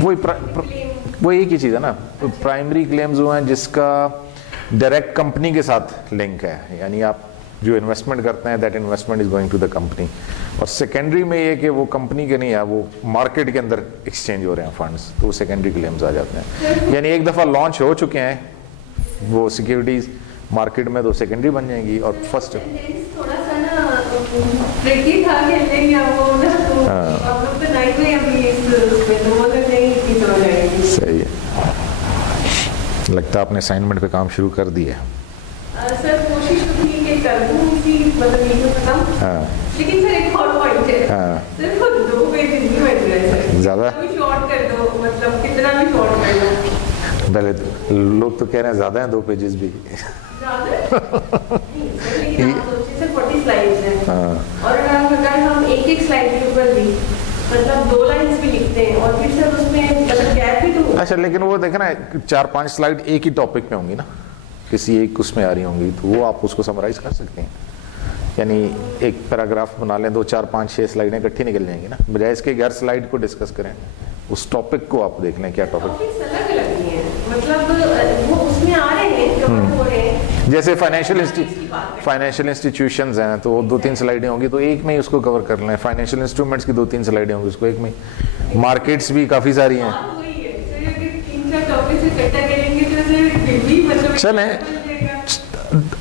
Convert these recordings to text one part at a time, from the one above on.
वो एक ही चीज़ है ना, प्राइमरी क्लेम्स वो हैं जिसका डायरेक्ट कंपनी के साथ लिंक है, यानी आप जो इन्वेस्टमेंट करते हैं that investment is going to the company. और सेकेंडरी में ये कि वो कंपनी के नहीं है, वो मार्केट के अंदर एक्सचेंज हो रहे हैं फंड्स, तो वो सेकेंडरी क्लेम्स आ जाते हैं। यानी एक दफ़ा लॉन्च हो चुके हैं वो सिक्योरिटीज मार्केट में, तो सेकेंडरी बन जाएंगी। और फर्स्ट थोड़ा सा ना ट्रिकी था खेलने का वो ना, तो आप लोग तो नाइट में अभी इसमें तो वो नहीं की तो जाएगी। सही है, लगता है आपने असाइनमेंट पे काम शुरू कर दिया है। सर कोशिश तो की कि कर दूं इसी मतलब वीडियो खत्म, लेकिन सर एक और पॉइंट है, सिर्फ 2 पेजेस नहीं बैठ रहे सर, ज़्यादा भी शॉर्ट कर दो, मतलब कितना भी शॉर्ट कर दो। पहले लोग तो कह रहे हैं ज़्यादा हैं 2 पेजेस भी। लेकिन आप सोचिए सर 40 स्लाइड्स हैं, और अगर हम एक स्लाइड के ऊपर भी मतलब 2 लाइन्स भी लिखते हैं और फिर सर उसमें मतलब गैप भी तो। अच्छा, लेकिन वो देखे ना 4-5 स्लाइड एक ही टॉपिक पे होंगी ना, किसी एक उसमें आ रही होंगी, तो वो आप उसको समराइज कर सकते हैं। यानी एक पैराग्राफ बना लें, 2, 4, 5, 6 स्लाइडें इकट्ठी निकल जाएंगी ना, बजाय इसके हर स्लाइड को डिस्कस करें, उस टॉपिक को आप देख लें क्या टॉपिक। मतलब वो उसमें आ रहे हैं जो हो रहे हैं, जैसे फाइनेंशियल इंस्टीट्यूशंस हैं तो 2-3 स्लाइडें होंगी, तो एक में ही उसको कवर कर लें। फाइनेंशियल इंस्ट्रूमेंट्स की 2-3 स्लाइडें होंगी, उसको एक में। मार्केट्स भी काफ़ी सारी हैं, चलें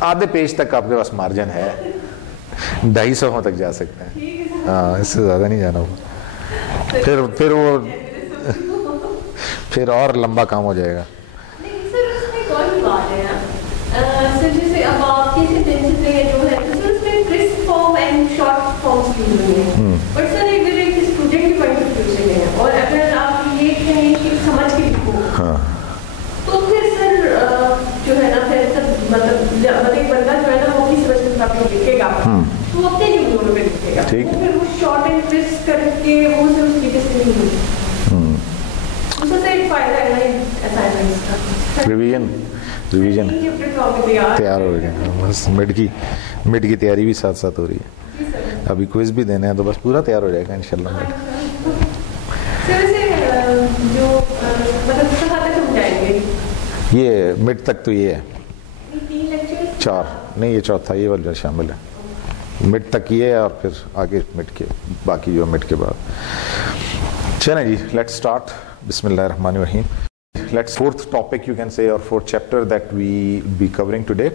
आधे पेज तक आपके पास मार्जिन है, 250 तक जा सकते हैं, हाँ इससे ज़्यादा नहीं जाना होगा, फिर वो फिर और लंबा काम हो जाएगा। नहीं सर उसमें एक और बात है ना सर, जैसे अब आपके सेंटेंसेस में जो है तो सर उसमें crisp form and short forms use हुए हैं, बट सर अगर एक स्टूडेंट की पॉइंट ऑफ व्यू से है और अगर आप ये कहें कि समझ के लिखो, तो फिर सर जो है ना फिर मतलब एक बंदा जो है ना वो अपनी समझ के साथ लिखेगा, तो वो अपने न्यूज़ में लिखेगा, तो फिर वो शॉर्ट एंड क्रिस्प करके वो सर उसकी किसी नहीं होगी। रिवीजन तैयार हो गया, बस मिड की तैयारी भी साथ साथ हो रही है, अभी क्विज भी देने हैं तो बस पूरा तैयार हो जाएगा इंशाल्लाह। ये मिड तक तो ये है 4 नहीं, ये चौथा ये वाला शामिल है, मिड तक ये है और फिर आगे मिड के बाकी जो मिड के बाद। चलें जी, let's start. Bismillahirrahmanirrahim. Let's fourth topic you can say, or fourth chapter that we will be covering today.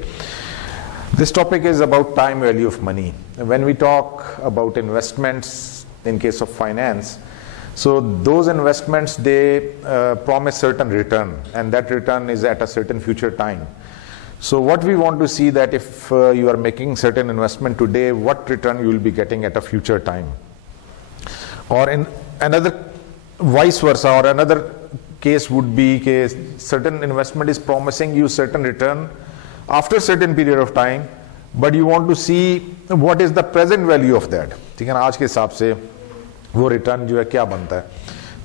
This topic is about time value of money. When we talk about investments in case of finance, so those investments they promise certain return, and that return is at a certain future time. So what we want to see that if you are making certain investment today, what return you will be getting at a future time, or in another vice versa, or another case would be that certain investment is promising you certain return after certain period of time, but you want to see what is the present value of that, ठीक है ना, आज के हिसाब से वो return जो है क्या बनता है।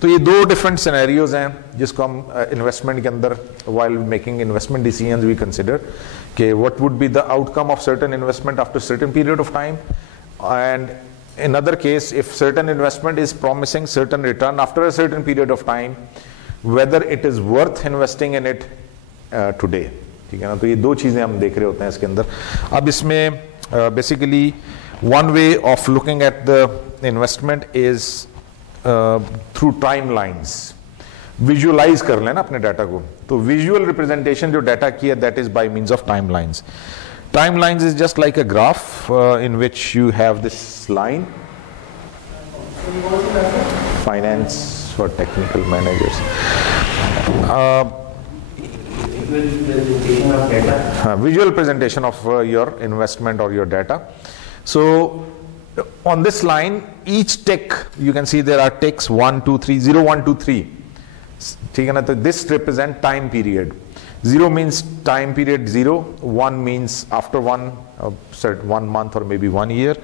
तो ये 2 डिफरेंट सिनेरियोज हैं जिसको हम इन्वेस्टमेंट के अंदर while making investment decisions we consider कि what would be the outcome of certain investment after certain period of time, and in other case if certain investment is promising certain return after a certain period of time, whether it is worth investing in it today, ठीक है ना। तो ये 2 चीज़ें हम देख रहे होते हैं इसके अंदर। अब इसमें basically one way of looking at the investment is through timelines, visualize कर लेना अपने डाटा को, तो visual representation जो डाटा की है that is by means of timelines. Timelines is just like a graph in which you have this line, finance for technical managers, visual presentation of your investment or your data. So on this line, each tick you can see there are ticks 1 2 3 0 1 2 3, ठीक है ना। तो this represent time period. 0 means time period 0, 1 means after 1 month or maybe 1 year,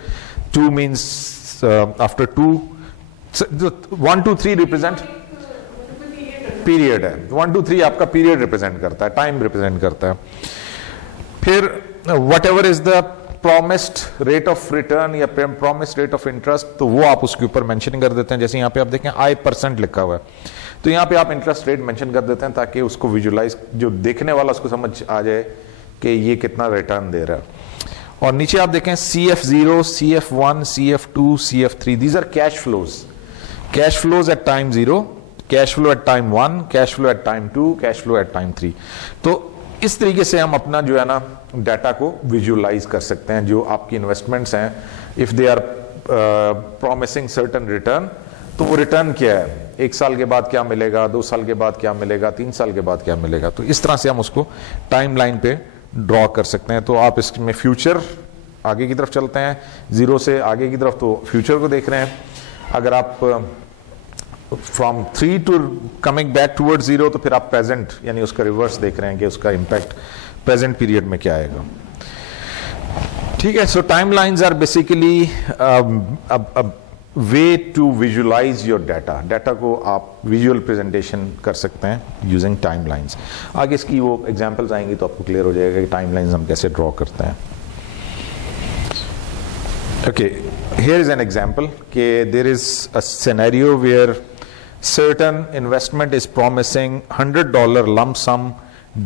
2 means after 2, so 1 2 3 represent period है, 1 2 3 आपका period represent करता है, time represent करता है। फिर what ever is the promised rate of return या प्रॉमिस्ड रेट ऑफ इंटरेस्ट, तो वो आप उसके ऊपर मेंशन कर देते हैं। जैसे यहाँ पे आप देखें I% लिखा हुआ है, तो यहाँ पे आप इंटरेस्ट रेट मेंशन कर देते हैं ताकि उसको विजुलाइज, जो देखने वाला उसको समझ आ जाए कि ये कितना रिटर्न दे रहा है। और नीचे आप देखें CF0, CF1, CF2, CF3, these are cash flows. Cash flows at time 0, cash flow at time 1, cash flow at time 2, cash flow at time 3। तो इस तरीके से हम अपना जो है ना डाटा को विजुलाइज कर सकते हैं। जो आपकी इन्वेस्टमेंट्स हैं, if they are promising certain return, तो वो रिटर्न क्या है, 1 साल के बाद क्या मिलेगा, 2 साल के बाद क्या मिलेगा, 3 साल के बाद क्या मिलेगा। तो इस तरह से हम उसको टाइम लाइन पे ड्रॉ कर सकते हैं। तो आप इसमें फ्यूचर आगे की तरफ चलते हैं, 0 से आगे की तरफ, तो फ्यूचर को देख रहे हैं। अगर आप from 3 to coming back toward 0, तो फिर आप प्रेजेंट यानी उसका रिवर्स देख रहे हैं कि उसका इंपैक्ट प्रेजेंट पीरियड में क्या आएगा। ठीक है, so time lines are basically way to visualize your data. Data को आप विजुअल प्रेजेंटेशन कर सकते हैं यूजिंग टाइम लाइन्स। आगे इसकी वो एग्जांपल्स आएंगी तो आपको क्लियर हो जाएगा कि टाइम लाइन्स हम कैसे ड्रॉ करते हैं। Okay, here is an example कि there is a scenario where certain investment is promising $100 lump sum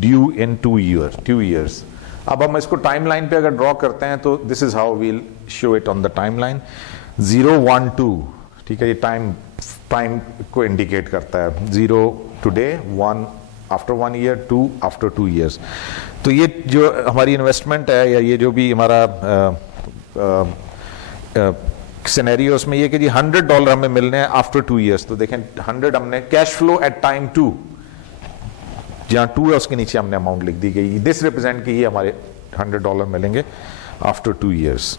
due in 2 years. अब हम इसको टाइमलाइन पे अगर ड्रॉ करते हैं तो this is how we'll show it on the timeline. 0, 1, 2, ठीक है, ये टाइम को इंडिकेट करता है। 0 today, 1 after 1 year, 2 after 2 years। तो ये जो हमारी इन्वेस्टमेंट है या ये जो भी हमारा सिनेरियोस में ये कि जी $100 हमें मिलने हैं आफ्टर 2 years। तो देखें 100 हमने कैश फ्लो एट टाइम 2, जहां 2 है उसके नीचे हमने अमाउंट लिख दी गई। दिस रिप्रेजेंट कि ये हमारे $100 मिलेंगे आफ्टर 2 years।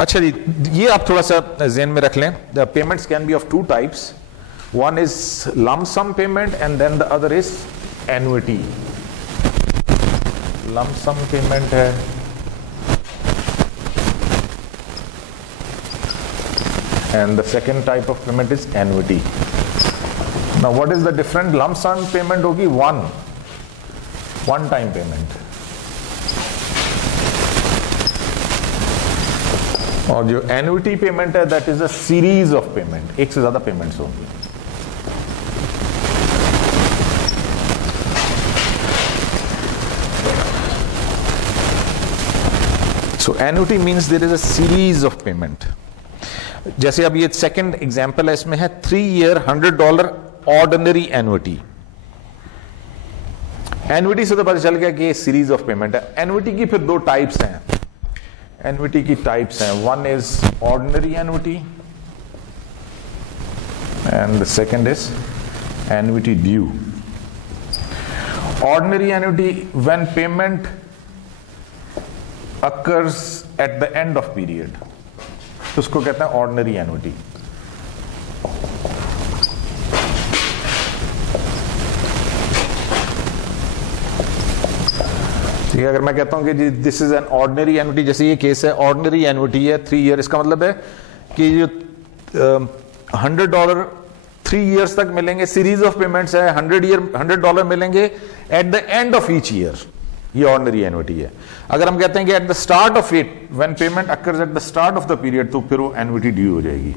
अच्छा जी, ये आप थोड़ा सा ज़हन में रख लें। The payments can be of 2 types। One is lump sum payment and then the other is annuity. Lump sum payment है and the second type of payment is annuity. Now what is the different? Lump sum payment होगी one time payment, और जो annuity payment है that is a series of payment, एक से ज्यादा payments होंगी। So annuity means there is a series of payment। जैसे अब ये सेकंड एग्जांपल है, इसमें है 3 year $100 ऑर्डिनरी एन्युटी। एन्युटी से तो पता चल गया कि ये सीरीज ऑफ पेमेंट है। एन्युटी की फिर 2 टाइप्स हैं। एन्युटी की टाइप्स हैं, one is ordinary annuity and the second is annuity due. Ordinary annuity when payment occurs at the end of period, तो उसको कहते हैं ऑर्डिनरी एन्युटी। ठीक है, अगर मैं कहता हूं कि जी this is an ordinary annuity, जैसे ये केस है ऑर्डिनरी एन्युटी है 3 year, इसका मतलब है कि जो $100 3 years तक मिलेंगे, सीरीज ऑफ पेमेंट्स है, $100 मिलेंगे eight the end of each year, ये ऑर्डिनरी एन्युटी है। अगर हम कहते हैं कि eight the start of it, when payment occurs at the start of the period, तो फिर वो एन्युटी ड्यू हो जाएगी।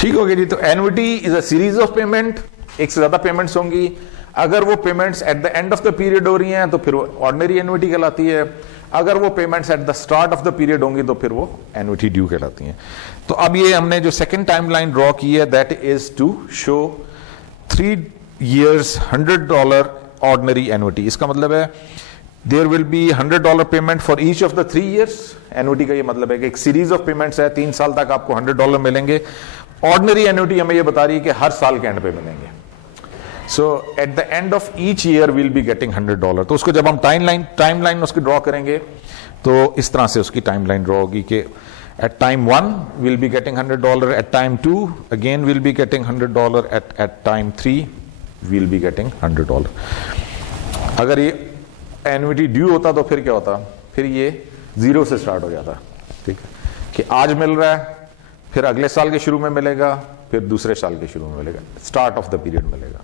ठीक हो गया जी। तो annuity is a series of payment, एक से ज्यादा पेमेंट्स होंगी। अगर वो payments eight the end of the period हो रही हैं तो फिर वो ऑर्डिनरी एन्युटी कहलाती है। अगर वो payments eight the start of the period होंगी तो फिर वो एन्युटी ड्यू कहलाती हैं। तो अब ये हमने जो सेकंड टाइमलाइन ड्रॉ की है, that is to show 3 years $100 ordinary annuity. इसका मतलब है there will be $100 payment for each of the 3 years। Annuity का ये मतलब है कि एक सीरीज ऑफ पेमेंट्स है, 3 साल तक आपको $100 मिलेंगे। ऑर्डिनरी एन्युटी हमें ये बता रही है कि हर साल के एंड पे मिलेंगे। So at the end of each year will be getting $100। तो उसको जब हम टाइमलाइन उसकी ड्रॉ करेंगे तो इस तरह से उसकी टाइमलाइन ड्रॉ होगी कि at time 1 will be getting $100, at time 2 again will be getting $100, at time 3 will be getting $100। अगर ये एन्युटी ड्यू होता तो फिर क्या होता, फिर ये 0 से स्टार्ट हो जाता। ठीक है, कि आज मिल रहा है, फिर अगले साल के शुरू में मिलेगा, फिर दूसरे साल के शुरू में मिलेगा, स्टार्ट ऑफ द पीरियड मिलेगा।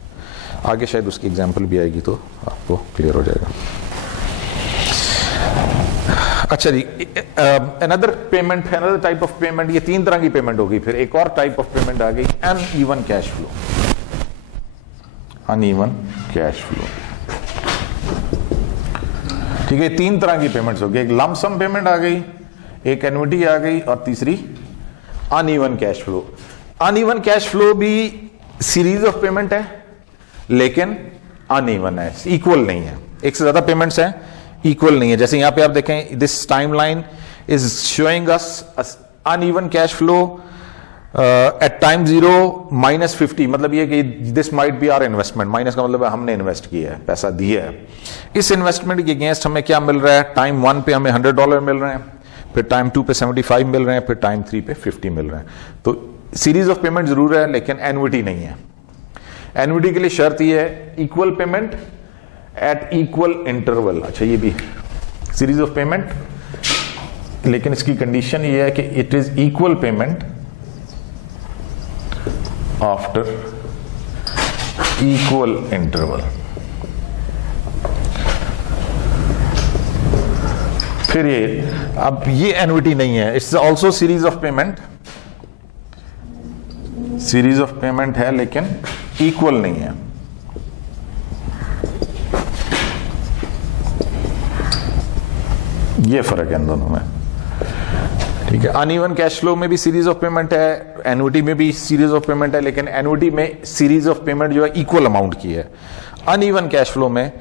आगे शायद उसकी एग्जाम्पल भी आएगी तो आपको क्लियर हो जाएगा। अच्छा जी, अनदर पेमेंट है, अनदर टाइप ऑफ पेमेंट, ये 3 तरह की पेमेंट होगी। फिर एक और टाइप ऑफ पेमेंट आ गई, uneven cash flow. Uneven cash flow, ठीक है, 3 तरह की पेमेंट्स होगी। एक लंप सम पेमेंट आ गई, एक एन्युटी आ गई, और तीसरी uneven cash flow. Uneven cash flow भी सीरीज ऑफ पेमेंट है, लेकिन अनइवन है, इक्वल नहीं है। एक से ज्यादा पेमेंट्स हैं, इक्वल नहीं है। जैसे यहां पे आप देखें, this timeline is showing us uneven cash flow at time 0 -50, मतलब ये कि this might be our investment. Minus का मतलब है हमने इन्वेस्ट किया है, पैसा दिया है। इस इन्वेस्टमेंट के अगेंस्ट हमें क्या मिल रहा है? टाइम 1 पे हमें $100 मिल रहे हैं, फिर टाइम 2 पे 75 मिल रहे हैं, फिर टाइम 3 पे 50 मिल रहे हैं। तो सीरीज ऑफ पेमेंट जरूर है, लेकिन एन्युटी नहीं है। एन्युटी के लिए शर्त ये है equal payment at equal interval. अच्छा, ये भी सीरीज ऑफ पेमेंट, लेकिन इसकी कंडीशन ये है कि it is equal payment after equal interval. फिर ये, अब ये एन्युटी नहीं है, it's also series of payment, series of payment है लेकिन इक्वल नहीं है। ये फर्क है इन दोनों में, ठीक है। अनइवन कैश फ्लो में भी सीरीज ऑफ पेमेंट है, एन्युटी में भी सीरीज ऑफ पेमेंट है, लेकिन एन्युटी में सीरीज ऑफ पेमेंट जो है इक्वल अमाउंट की है। अनइवन कैश फ्लो में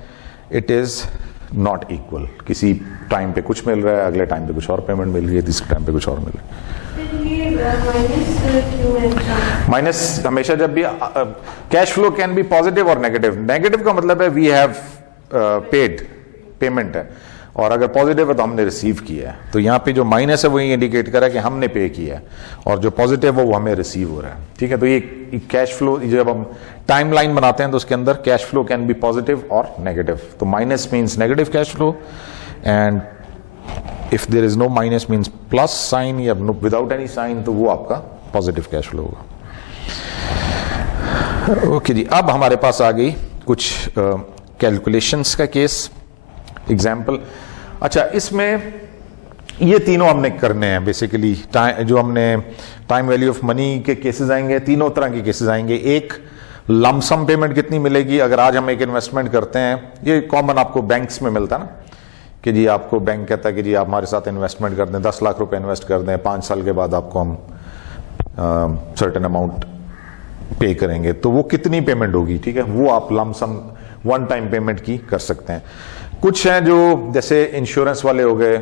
इट इज नॉट इक्वल, किसी टाइम पे कुछ मिल रहा है, अगले टाइम पे कुछ और पेमेंट मिल रही है, तीसरे टाइम पे कुछ और मिल रहा है। माइनस हमेशा जब भी cash flow can be positive और नेगेटिव। नेगेटिव का मतलब है वी हैव पेड, पेमेंट है, और अगर पॉजिटिव है तो हमने रिसीव किया है। तो यहाँ पे जो माइनस है वो ये इंडिकेट कर रहा है कि हमने पे किया है, और जो पॉजिटिव है वो हमें रिसीव हो रहा है, ठीक है। तो ये कैश फ्लो जब हम टाइम लाइन बनाते हैं तो उसके अंदर cash flow can be positive और नेगेटिव। तो minus means negative cash flow, and if there is no minus means plus sign, या विदाउट एनी साइन, तो वो आपका पॉजिटिव कैश फ्लो होगा। ओके जी, अब हमारे पास आ गई कुछ कैलकुलेशंस का केस, एग्जाम्पल। अच्छा, इसमें ये तीनों हमने करने हैं बेसिकली। जो हमने टाइम वैल्यू ऑफ मनी के केसेस आएंगे, तीनों तरह के केसेस आएंगे। एक लमसम पेमेंट कितनी मिलेगी अगर आज हम एक इन्वेस्टमेंट करते हैं, ये कॉमन आपको बैंक्स में मिलता है ना, कि जी आपको बैंक कहता है कि जी आप हमारे साथ इन्वेस्टमेंट कर दें, 10 लाख रुपए इन्वेस्ट कर दें, 5 साल के बाद आपको हम सर्टेन अमाउंट पे करेंगे, तो वो कितनी पेमेंट होगी, ठीक है, वो आप लमसम वन टाइम पेमेंट की कर सकते हैं। कुछ हैं जो जैसे इंश्योरेंस वाले हो गए,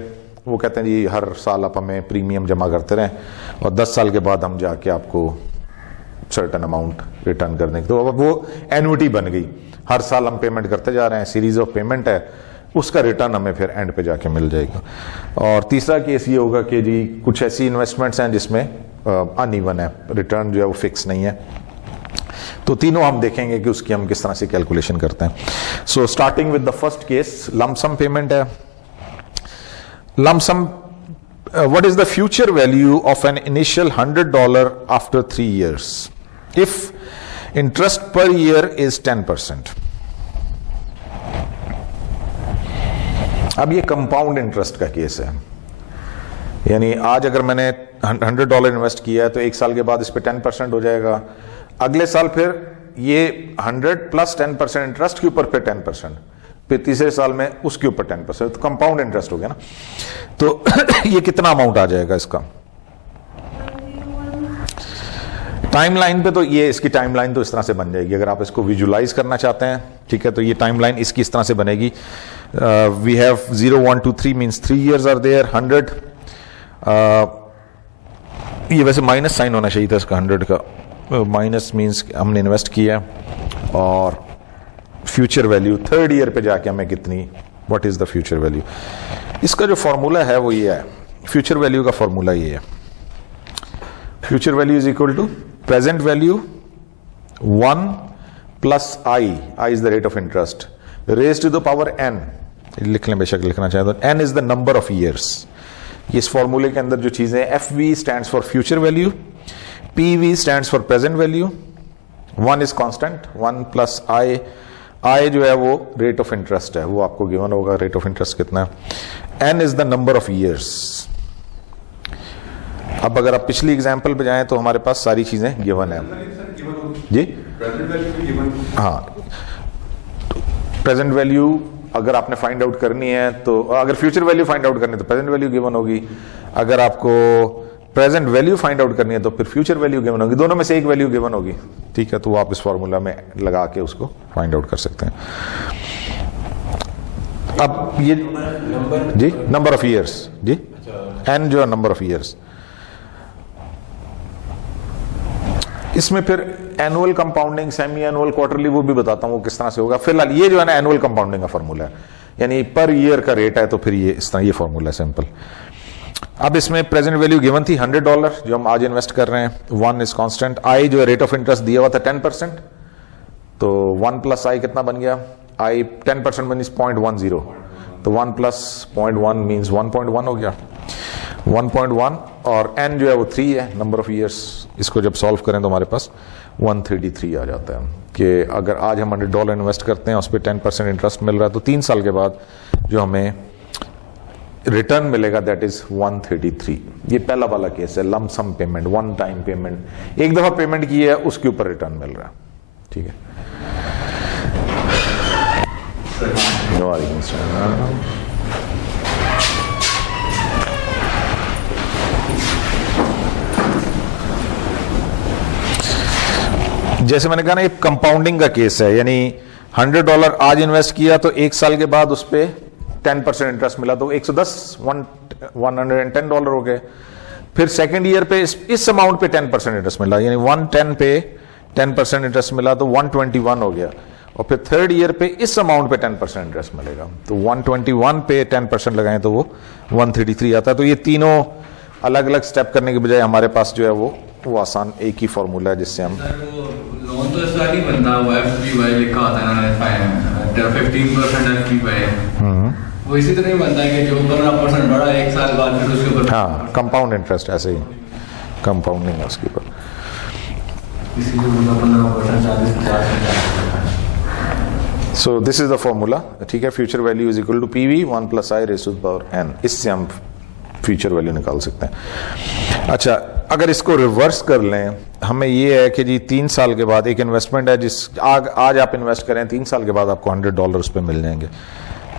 वो कहते हैं जी हर साल आप हमें प्रीमियम जमा करते रहें और 10 साल के बाद हम जाके आपको सर्टेन अमाउंट रिटर्न कर देंगे। तो अब वो एन्युटी बन गई, हर साल हम पेमेंट करते जा रहे हैं, सीरीज ऑफ पेमेंट है, उसका रिटर्न हमें फिर एंड पे जाके मिल जाएगा। और तीसरा केस ये होगा कि जी कुछ ऐसी इन्वेस्टमेंट्स हैं जिसमें अनइवन है, रिटर्न जो है वो फिक्स नहीं है। तो तीनों हम देखेंगे कि उसकी हम किस तरह से कैलकुलेशन करते हैं। So starting with the first case, lump sum payment है। Lump sum, what is the future value of an initial $100 after 3 years if interest per year is 10%। अब ये कंपाउंड इंटरेस्ट का केस है, यानी आज अगर मैंने $100 इन्वेस्ट किया है तो 1 साल के बाद इस पे 10% हो जाएगा, अगले साल फिर ये 100 प्लस 10% इंटरेस्ट के ऊपर फिर 10%, फिर तीसरे साल में उसके ऊपर 10%, तो कंपाउंड इंटरेस्ट हो गया ना। तो ये कितना अमाउंट आ जाएगा इसका टाइमलाइन पे? तो ये इसकी टाइमलाइन तो इस तरह से बन जाएगी, अगर आप इसको विजुलाइज करना चाहते हैं, ठीक है, तो ये टाइमलाइन इसकी इस तरह से बनेगी। We have 0 1 2 3 means 3 years are there, 100 ये वैसे माइनस साइन होना चाहिए था इसका 100 का, माइनस मींस हमने इन्वेस्ट किया, और फ्यूचर वैल्यू 3rd ईयर पे जाके हमें कितनी, what is the future value. इसका जो फॉर्मूला है वो ये है, फ्यूचर वैल्यू का फॉर्मूला ये है, future value is equal to present value 1 plus I, I is the rate of interest, raise to the power n, लिख लें बेशक लिखना चाहे तो, n is the number of years. इस फॉर्मूले के अंदर जो चीजें, FV stands for future value, PV stands for present value, 1 is constant, 1 plus I, I जो है वो रेट ऑफ इंटरेस्ट है, वो आपको गिवन होगा, रेट ऑफ इंटरेस्ट कितना है। N is the number of years. अब अगर आप पिछली एग्जांपल पे जाएं तो हमारे पास सारी चीजें गिवन है जी। हाँ, प्रेजेंट वैल्यू अगर आपने फाइंड आउट करनी है तो, अगर फ्यूचर वैल्यू फाइंड आउट करनी है तो प्रेजेंट वैल्यू गिवन होगी, अगर आपको प्रेजेंट वैल्यू फाइंड आउट करनी है तो फिर फ्यूचर वैल्यू गिवन होगी, दोनों में से एक वैल्यू गिवन होगी, ठीक है। तो आप इस फॉर्मूला में लगा के उसको फाइंड आउट कर सकते हैं। अब ये जी नंबर ऑफ ईयर्स जी, एन जो है नंबर ऑफ ईयर्स। इसमें फिर annual compounding, semi annual, quarterly वो भी बताता हूं वो किस तरह से होगा। फिलहाल ये जो है ना एनुअल कंपाउंडिंग का फॉर्मूला है, यानी पर ईयर का रेट है, तो फिर ये इस तरह ये फॉर्मूला है सिंपल। अब इसमें प्रेजेंट वैल्यू गिवन थी $100 जो हम आज इन्वेस्ट कर रहे हैं, 1 इज कांस्टेंट, आई जो है रेट ऑफ इंटरेस्ट दिया हुआ था 10%, तो 1 प्लस आई कितना बन गया, आई 10% बनी 0.10, तो 1 प्लस 0.1 मीन्स 1.1 हो गया, 1.1, और n जो है वो 3 है, नंबर ऑफ ईयर्स। इसको जब सॉल्व करें तो हमारे पास 133 आ जाता है कि अगर आज हम $100 इन्वेस्ट करते हैं, उस पर 10% इंटरेस्ट मिल रहा है, तो 3 साल के बाद जो हमें रिटर्न मिलेगा दैट इज 133। ये पहला वाला केस है, lump sum payment, one time payment, एक दफा पेमेंट की है उसके ऊपर रिटर्न मिल रहा है, ठीक है। जैसे मैंने कहा ना, ये कंपाउंडिंग का केस है, यानी $100 आज इन्वेस्ट किया तो 1 साल के बाद उस पर 10% इंटरेस्ट मिला, तो 110 हो गए। फिर सेकंड ईयर पे इस अमाउंट पे 10% इंटरेस्ट मिला, यानी 110 पे 10% इंटरेस्ट मिला तो 121 हो गया, और फिर थर्ड ईयर पे इस अमाउंट पे 10% इंटरेस्ट मिलेगा, तो 121 पे 10% लगाएं तो वो 133 आता है। तो ये तीनों अलग अलग स्टेप करने के बजाय हमारे पास जो है वो आसान एक ही फॉर्मूला है जिससे हम लोन तो इस बार ही बनता हुआ FPY लिखा होता है ना, 15% FPY, वो इसी तरह ही बनता है कि जो 15% बढ़ा 1 साल बाद फिर उसके ऊपर, हाँ कंपाउंड इंटरेस्ट, ऐसे ही कंपाउंडिंग है उसके ऊपर। इसीलिए 15% 40-50। So this is the formula, ठीक है। Future value is equal to PV 1 plus I raise to the power n, इससे हम फ्यूचर वैल्यू निकाल सकते हैं। अच्छा, अगर इसको रिवर्स कर लें, हमें ये है कि जी 3 साल के बाद एक इन्वेस्टमेंट है, जिस आज आप इन्वेस्ट करें, 3 साल के बाद आपको $100 उस पर मिल जाएंगे,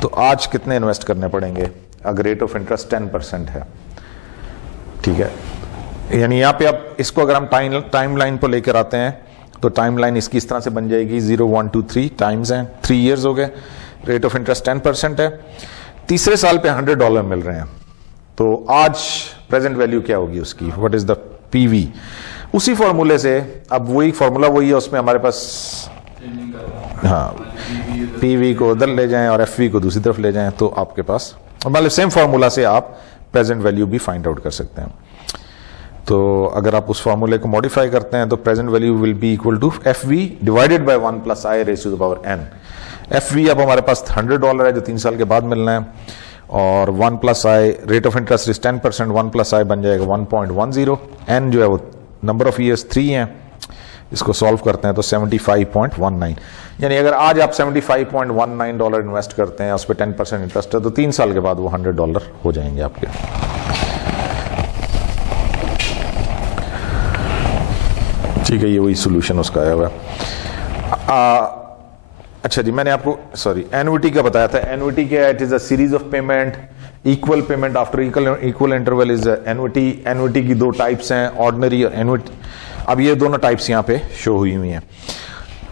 तो आज कितने इन्वेस्ट करने पड़ेंगे अगर रेट ऑफ इंटरेस्ट 10% है, ठीक है। यानी यहाँ पे आप इसको अगर हम टाइम लाइन पर लेकर आते हैं तो टाइम लाइन इसकी इस तरह से बन जाएगी, 0 1 2 3 टाइम्स हैं, 3 ईयर्स हो गए, रेट ऑफ इंटरेस्ट 10% है, तीसरे साल पे $100 मिल रहे हैं, तो आज प्रेजेंट वैल्यू क्या होगी उसकी, व्हाट इज द PV। उसी फॉर्मूले से, अब वही फॉर्मूला वही है, उसमें हमारे पास हाँ PV को उधर ले जाएं और FV को दूसरी तरफ ले जाएं, तो आपके पास मतलब सेम फॉर्मूला से आप प्रेजेंट वैल्यू भी फाइंड आउट कर सकते हैं। तो अगर आप उस फॉर्मूले को मॉडिफाई करते हैं तो present value will be equal to FV divided by 1 plus I raise to the power n। FV अब हमारे पास $100 है जो 3 साल के बाद मिलना है, और 1 plus I rate of interest is 10%, 1 plus I बन जाएगा 1.10, n जो है वो नंबर ऑफ ईयर्स 3 हैं, इसको सॉल्व करते हैं तो 75.19, यानी अगर आज आप $75.19 इन्वेस्ट करते हैं, उस पर 10% इंटरेस्ट है, तो 3 साल के बाद वो $100 हो जाएंगे आपके। ठीक है, ये वही सोल्यूशन उसका आया हुआ है। अच्छा जी, मैंने आपको एन्युटी का बताया था। एन्युटी क्या है? It is a series of payment, equal payment after equal interval is annuity. Annuity की 2 टाइप्स हैं, ऑर्डिनरी और एन्युटी। अब ये दोनों टाइप्स यहाँ पे शो हुई हुई हैं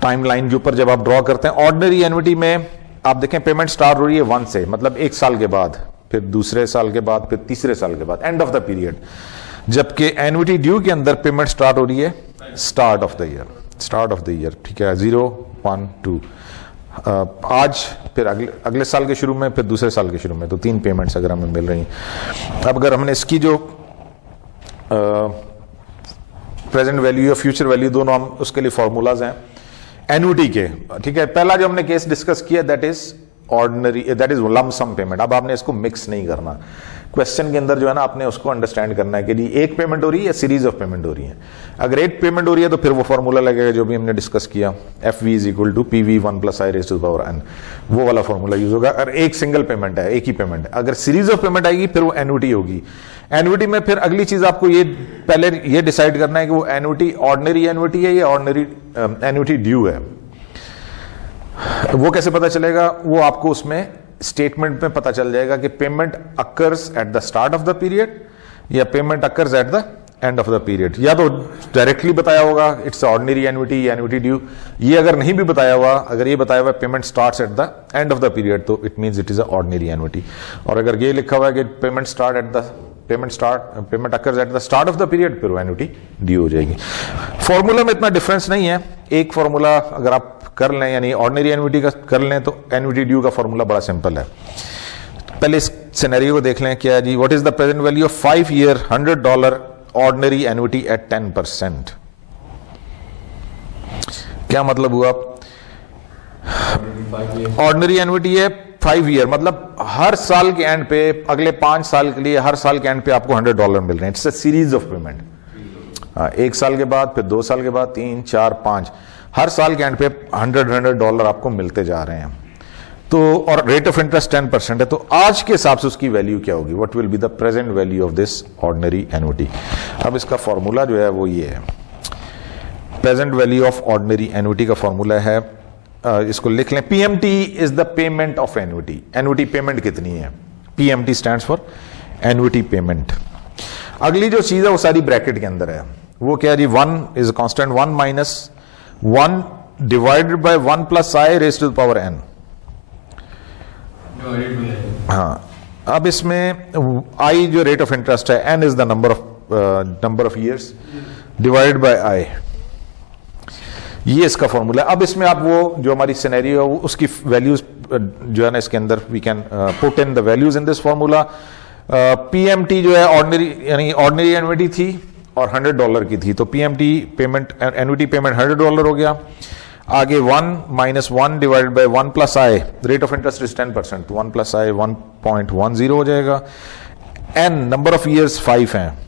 टाइम लाइन के ऊपर जब आप ड्रॉ करते हैं। ऑर्डिनरी एन्युटी में आप देखें पेमेंट स्टार्ट हो रही है 1 से, मतलब 1 साल के बाद, फिर दूसरे साल के बाद, फिर तीसरे साल के बाद, एंड ऑफ द पीरियड। जबकि एन्युटी ड्यू के अंदर पेमेंट स्टार्ट हो रही है स्टार्ट ऑफ द ईयर, ठीक है, 0 1 2 आज, फिर अगले साल के शुरू में, फिर दूसरे साल के शुरू में, तो 3 पेमेंट्स अगर हमें मिल रही हैं। अब अगर हमने इसकी जो प्रेजेंट वैल्यू या फ्यूचर वैल्यू दोनों, हम उसके लिए फॉर्मूलाज हैं एन्युटी के, ठीक है। पहला जो हमने केस डिस्कस किया that is ordinary, that is lump sum payment. अब आपने इसको मिक्स नहीं करना, क्वेश्चन के अंदर जो है ना आपने उसको अंडरस्टैंड करना है कि जी एक पेमेंट हो रही है या सीरीज ऑफ पेमेंट हो रही है। अगर एक पेमेंट हो रही है तो फिर वो फॉर्मूला लगेगा जो भी हमने डिस्कस किया, FV is equal to PV 1 plus I rays to the power n, वो वाला फॉर्मूला यूज होगा। अगर एक सिंगल पेमेंट है, एक ही पेमेंट है, अगर सीरीज ऑफ पेमेंट आएगी फिर वो एन्युटी होगी। एन्युटी में फिर अगली चीज आपको ये पहले ये डिसाइड करना है कि वो एन्युटी ऑर्डिनरी एन्युटी है या ऑर्डिनरी एन्युटी ड्यू है। वो कैसे पता चलेगा? वो आपको उसमें स्टेटमेंट में पता चल जाएगा कि payment occurs at the start of the period या payment occurs at the end of the period. या तो डायरेक्टली बताया होगा इट्स ऑर्डिनरी एन्युटी या एन्युटी ड्यू, ये अगर नहीं भी बताया हुआ, अगर ये बताया हुआ payment starts at the end of the period तो it means it is a ordinary annuity. और अगर ये लिखा हुआ है कि payment occurs at the start of the period, फिर वो एन्युटी ड्यू हो जाएगी। फॉर्मूला में इतना डिफरेंस नहीं है, एक फॉर्मूला अगर आप कर लें यानी ऑर्डिनरी एन्युटी का कर लें तो एन्युटी ड्यू का फॉर्मूला बड़ा सिंपल है। पहले इस सिनेरियो को देख लें, क्या है जी, what is the present value of 5 year $100 ordinary annuity at 10%। क्या मतलब हुआ? ऑर्डिनरी एन्युटी है 5 ईयर, मतलब हर साल के एंड पे, अगले 5 साल के लिए हर साल के एंड पे आपको $100 मिल रहे हैं। It's a series of payment. एक साल के बाद, फिर 2 साल के बाद, 3, 4, 5, हर साल के एंड पे $100 आपको मिलते जा रहे हैं। तो और रेट ऑफ इंटरेस्ट 10% है। तो आज के हिसाब से उसकी वैल्यू क्या होगी? What will be the present value of this ordinary annuity? अब इसका फॉर्मूला जो है वो ये है, present value of ordinary annuity का फॉर्मूला है, इसको लिख लें, PMT is the payment of annuity. Annuity payment कितनी है? PMT stands for annuity payment. अगली जो चीज है वो सारी ब्रैकेट के अंदर है। वो क्या जी? 1 is constant, 1 minus 1 divided by 1 plus I rays to the power n। हाँ, अब इसमें I जो रेट ऑफ इंटरेस्ट है, n is the number of years divided by I, ये इसका फॉर्मूला है। अब इसमें आप वो जो हमारी सिनेरियो है उसकी वैल्यूज जो है ना इसके अंदर we can put in the values in this formula. PMT जो है ऑर्डिनरी यानी ऑर्डिनरी एन्युटी थी और $100 की थी, तो PMT पेमेंट एन्युटी पेमेंट $100 हो गया। आगे 1 minus 1 divided by 1 plus I, rate of interest is 10%, तो 1 प्लस I 1.10 हो जाएगा। n नंबर ऑफ ईयर्स 5 हैं,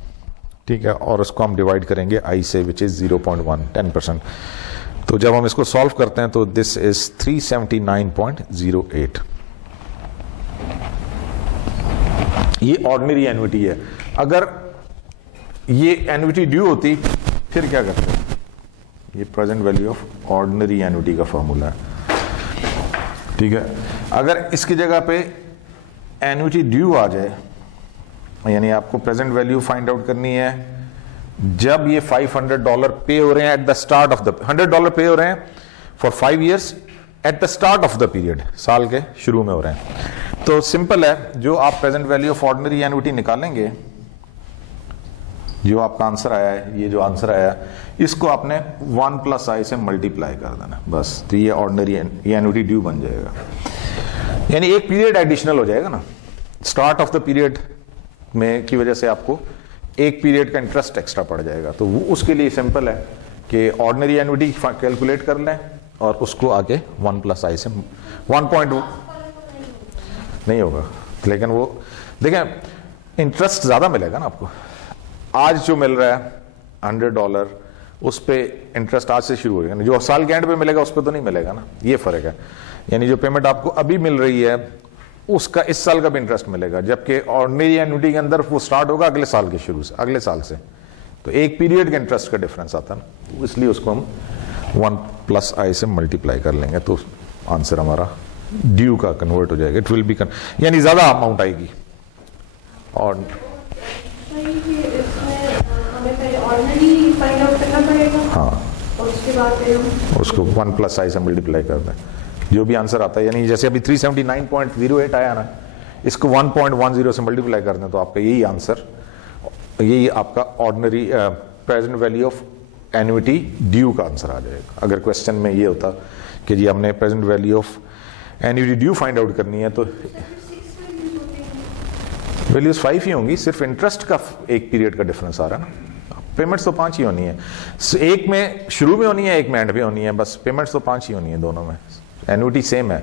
ठीक है, और उसको हम डिवाइड करेंगे I से विच इज 0.1, 10%। तो जब हम इसको सॉल्व करते हैं तो दिस इज 379.08। ये ऑर्डिनरी एन्युटी है। अगर ये एन्युटी ड्यू होती फिर क्या करते हैं? ये present value of ordinary annuity का फॉर्मूला है, ठीक है। अगर इसकी जगह पे एन्युटी ड्यू आ जाए, यानी आपको प्रेजेंट वैल्यू फाइंड आउट करनी है जब ये $500 पे हो रहे हैं eight the start of the $100 पे हो रहे हैं for 5 years eight the start of the period, साल के शुरू में हो रहे हैं। तो सिंपल है, जो आप present value of ordinary annuity निकालेंगे, जो आपका आंसर आया है, ये जो आंसर आया इसको आपने 1 प्लस I से मल्टीप्लाई कर देना बस, तो ये ऑर्डिनरी एन्युटी ड्यू बन जाएगा। यानी एक पीरियड एडिशनल हो जाएगा ना, स्टार्ट ऑफ द पीरियड में की वजह से आपको एक पीरियड का इंटरेस्ट एक्स्ट्रा पड़ जाएगा। तो वो उसके लिए सिंपल है कि ऑर्डिनरी एन्युटी कैलकुलेट कर लें और उसको आगे 1 प्लस I से 1. नहीं होगा, लेकिन वो देखें इंटरेस्ट ज्यादा मिलेगा ना आपको। आज जो मिल रहा है $100 उस पे इंटरेस्ट आज से शुरू हो जाएगा, जो साल के एंड पे मिलेगा उस पे तो नहीं मिलेगा ना, ये फर्क है। यानी जो पेमेंट आपको अभी मिल रही है उसका इस साल का भी इंटरेस्ट मिलेगा, जबकि ऑर्डिनरी एन्युटी के अंदर वो स्टार्ट होगा अगले साल के शुरू से, अगले साल से। तो एक पीरियड के इंटरेस्ट का डिफरेंस आता है ना, इसलिए उसको हम 1 प्लस I से मल्टीप्लाई कर लेंगे तो आंसर हमारा ड्यू का कन्वर्ट हो जाएगा। इट विल बी यानी ज्यादा अमाउंट आएगी। और हाँ, उसको 1 प्लस I से मल्टीप्लाई कर दें, जो भी आंसर आता है। यानी जैसे अभी 379.08 आया ना, इसको 1.10 से मल्टीप्लाई कर दें तो आपका यही आंसर, यही आपका ordinary present value of annuity due का आंसर आ जाएगा। अगर क्वेश्चन में ये होता कि जी हमने present value of annuity due find out करनी है, तो वैल्यूज 5 ही होंगी, सिर्फ इंटरेस्ट का एक पीरियड का डिफरेंस आ रहा है ना। पेमेंट्स तो 5 ही होनी है, एक में शुरू में होनी है, एक में एंड पे होनी है, बस पेमेंट्स तो 5 ही होनी है दोनों में। एन्युटी सेम है,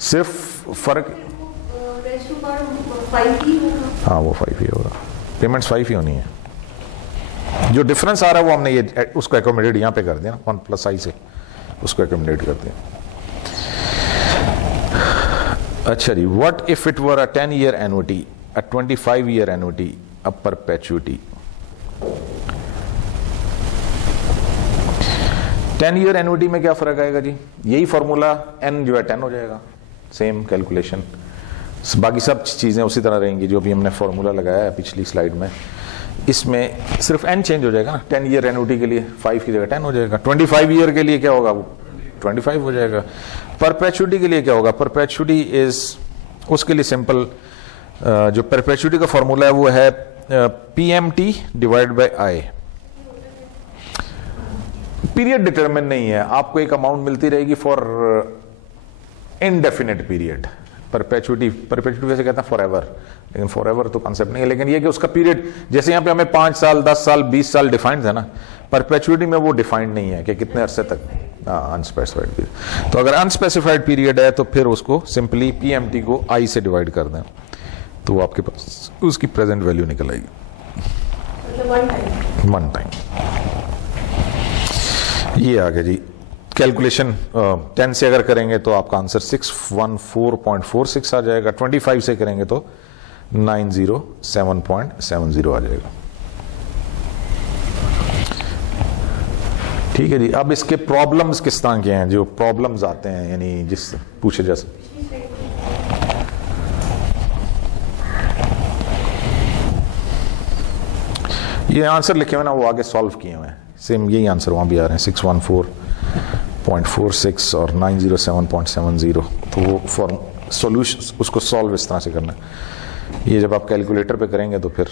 सिर्फ फर्क, रेशो पर 5 ही होगा। हाँ वो 5 ही होगा, पेमेंट्स 5 ही होनी है। जो डिफरेंस आ रहा है वो हमने ये उसको एकोमोडेट यहाँ पे कर दिया ना, 1 + i से उसको एकोमोडेट कर दिया। अच्छा जी, what if it were a 10-year annuity, a 25-year annuity, a perpetuity. 10-year annuity में क्या फर्क आएगा जी, यही फॉर्मूला, n जो है 10 हो जाएगा, सेम कैलकुलेशन, बाकी सब चीजें उसी तरह रहेंगी जो अभी हमने फॉर्मूला लगाया है पिछली स्लाइड में। इसमें सिर्फ n चेंज हो जाएगा ना, 10-year एन्युटी के लिए 5 की जगह 10 हो जाएगा, 25 ईयर के लिए क्या होगा, वो 25 हो जाएगा। परपेचुइटी के लिए क्या होगा, परपेचुइटी इज, उसके लिए सिंपल जो परपेचुइटी का फॉर्मूला है वो है PMT divide by I। Period determine नहीं है, आपको एक अमाउंट मिलती रहेगी फॉर इनडेफिनेट पीरियड। परपेचुइटी वैसे कहते हैं फॉर एवर, लेकिन फॉर एवर तो कॉन्सेप्ट नहीं है, लेकिन ये कि उसका पीरियड, जैसे यहाँ पे हमें 5 साल 10 साल 20 साल डिफाइंड है ना, परपेचुइटी में वो डिफाइंड नहीं है कि कितने अरसे तक, अनस्पेसिफाइड पीरियड। तो अगर अनस्पेसिफाइड पीरियड है तो फिर उसको सिंपली PMT को I से डिवाइड कर दें तो वो आपके पास उसकी प्रेजेंट वैल्यू निकल आएगी, मतलब 1 टाइम। ये आ गया जी कैलकुलेशन। 10 से अगर करेंगे तो आपका आंसर 614.46 आ जाएगा, 25 से करेंगे तो 907.70 आ जाएगा। ठीक है जी, अब इसके प्रॉब्लम्स किस तरह के हैं, जो प्रॉब्लम्स आते हैं यानी जिस पूछे जा सकते, ये आंसर लिखे हुए ना वो आगे सॉल्व किए हुए हैं, सेम यही आंसर वहां भी आ रहे हैं, 614.46 और 907.70। तो वो फॉर्म सॉल्यूशन उसको सॉल्व इस तरह से करना है। ये जब आप कैलकुलेटर पे करेंगे तो फिर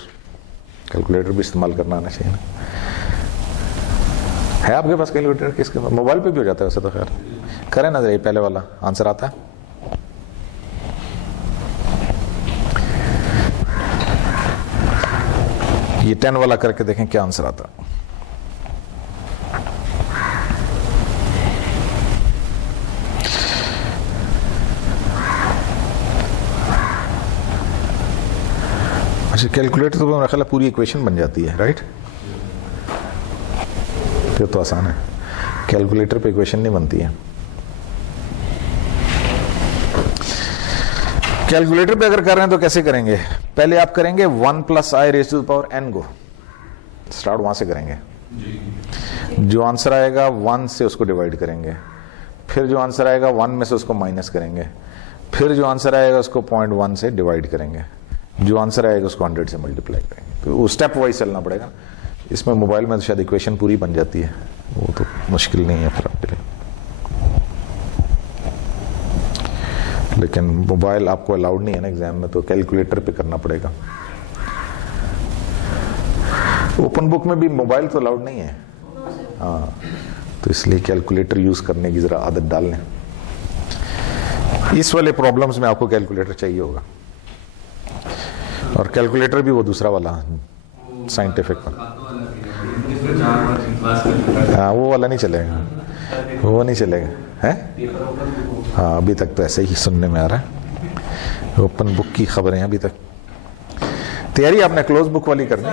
कैलकुलेटर भी इस्तेमाल करना आना चाहिए ना। है आपके पास कैलकुलेटर? किसके पास? मोबाइल पे भी हो जाता है वैसे तो, खैर करें ना जरा, पहले वाला आंसर आता है। ये 10 वाला करके देखें क्या आंसर आता है। अच्छा, कैलकुलेटर तो मेरा ख्याल है पूरी इक्वेशन बन जाती है, राइट? फिर तो आसान है, कैलकुलेटर पे इक्वेशन नहीं बनती है। कैलकुलेटर पे अगर कर रहे हैं तो कैसे करेंगे, पहले आप करेंगे 1 + i raised to the power n को, स्टार्ट वहां से करेंगे, जो आंसर आएगा 1 से उसको डिवाइड करेंगे, फिर जो आंसर आएगा 1 में से उसको माइनस करेंगे, फिर जो आंसर आएगा उसको 0.1 से डिवाइड करेंगे, जो आंसर आएगा उसको 100 से मल्टीप्लाई करेंगे। तो वो स्टेप वाइज चलना पड़ेगा। इसमें मोबाइल में तो शायद इक्वेशन पूरी बन जाती है, वो तो मुश्किल नहीं है फिर आपके लिए, लेकिन मोबाइल आपको अलाउड नहीं है ना एग्जाम में, तो कैलकुलेटर पे करना पड़ेगा। ओपन बुक में भी मोबाइल तो अलाउड नहीं है, हाँ, तो इसलिए कैलकुलेटर यूज करने की जरा आदत डाल लें। इस वाले प्रॉब्लम्स में आपको कैलकुलेटर चाहिए होगा, और कैलकुलेटर भी वो दूसरा वाला साइंटिफिक वाला, हाँ वो वाला नहीं चलेगा, वो नहीं चलेगा है। हाँ अभी तक तो ऐसे ही सुनने में आ रहा है, ओपन बुक की खबरें अभी तक। तैयारी आपने क्लोज बुक वाली करनी है,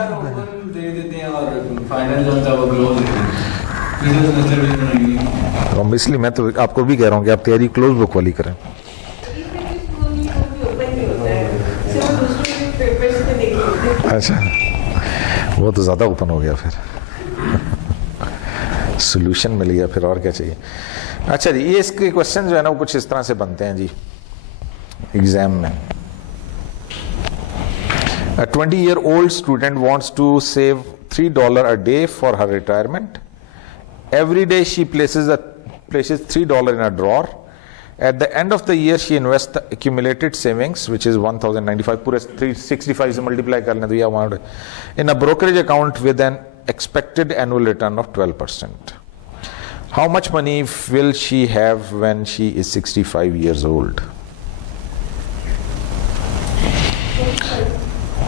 इसलिए मैं तो आपको भी कह रहा हूँ कि आप तैयारी क्लोज बुक वाली करें। अच्छा, वो तो ज्यादा ओपन हो गया, फिर सॉल्यूशन मिल गया, फिर और क्या चाहिए। अच्छा जी, ये इसके क्वेश्चन जो है ना वो कुछ इस तरह से बनते हैं जी एग्जाम में। A 20-year-old student wants to save $3 a day for her retirement. Every day she places $3 in a drawer. At the end of the year she invests the accumulated savings, which is 1095, पूरे 365 से multiply कर लें तो ये amount, in a brokerage account with an expected annual return of 12%. How much money will she have when she is 65 years old?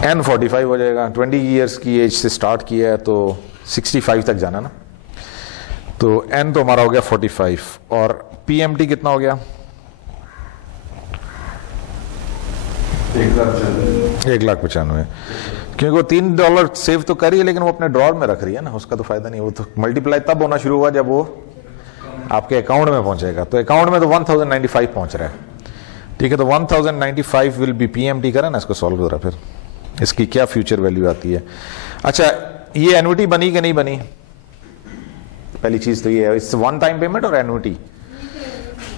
N 45 हो जाएगा, 20 years की as से स्टार्ट किया है तो 65 तक जाना ना, तो N तो हमारा हो गया 45, और PMT कितना हो गया 1,95,000, क्योंकि वो $3 सेव तो करी है लेकिन वो अपने ड्रॉर में रख रही है ना, उसका तो फायदा नहीं। वो तो मल्टीप्लाई तब होना शुरू हुआ जब वो आपके अकाउंट में पहुंचेगा। तो अकाउंट में तो 1095 पहुंच रहा है, ठीक है। तो 1095 विल बी PMT करें ना, इसको सॉल्व करा, फिर इसकी क्या फ्यूचर वैल्यू आती है। अच्छा, ये एन्युटी बनी कि नहीं बनी? पहली चीज तो ये है, इट्स वन टाइम पेमेंट और एन्युटी,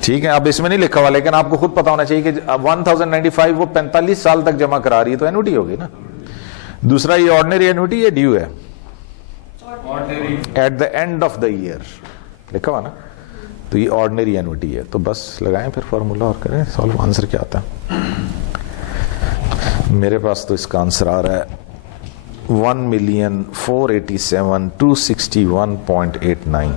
ठीक है। अब इसमें नहीं लिखा हुआ, लेकिन आपको खुद पता होना चाहिए कि 1095 वो 45 साल तक जमा करा रही है, तो एन्युटी होगी ना। दूसरा, ये ऑर्डिनरी एन्युटी है, ड्यू है eight the end of the year, लिखा हुआ ना, तो ये ऑर्डिनरी एन्युटी है। तो बस लगाएं फिर फॉर्मूला और करें सॉल्व। आंसर क्या आता है मेरे पास? तो इसका आंसर आ रहा है 1,487,261.89।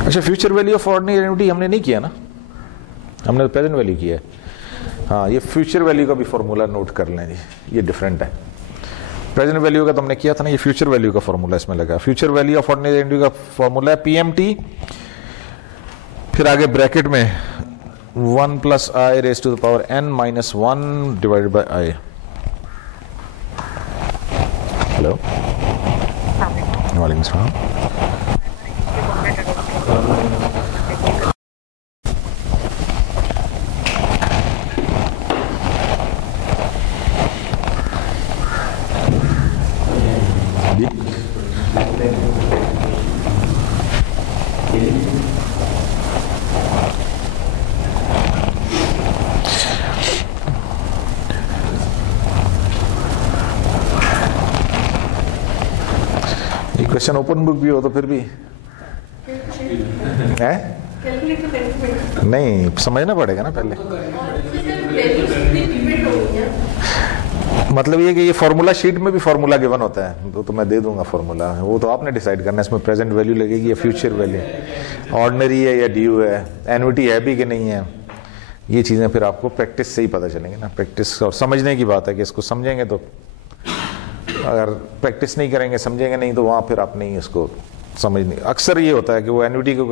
अच्छा, future value of ordinary annuity हमने नहीं किया ना, हमने तो प्रेजेंट वैल्यू किया है। हाँ, ये फ्यूचर वैल्यू का भी फॉर्मूला नोट कर लें जी, ये डिफरेंट है। प्रेजेंट वैल्यू का तो हमने किया था ना, ये फ्यूचर वैल्यू का फॉर्मूला इसमें लगा। Future value of ordinary annuity का फॉर्मूला है PMT, फिर आगे ब्रैकेट में 1 + i raised to the power n - 1 divided by i। Hello, वालेकुम सलाम। क्वेश्चन ओपन बुक भी हो तो फिर भी है नहीं, समझना पड़ेगा ना पहले। मतलब ये कि ये फॉर्मूला शीट में भी फॉर्मूला गिवन होता है, तो मैं दे दूंगा फॉर्मूला, वो तो आपने डिसाइड करना है इसमें प्रेजेंट वैल्यू लगेगी या फ्यूचर वैल्यू, ऑर्डिनरी है या ड्यू है, एन्युटी है भी कि नहीं है। ये चीज़ें फिर आपको प्रैक्टिस से ही पता चलेंगे ना, प्रैक्टिस और समझने की बात है कि इसको समझेंगे तो, अगर प्रैक्टिस नहीं करेंगे समझेंगे नहीं तो वहाँ फिर आप नहीं इसको समझ नहीं। अक्सर ये होता है कि वो एन्युटी के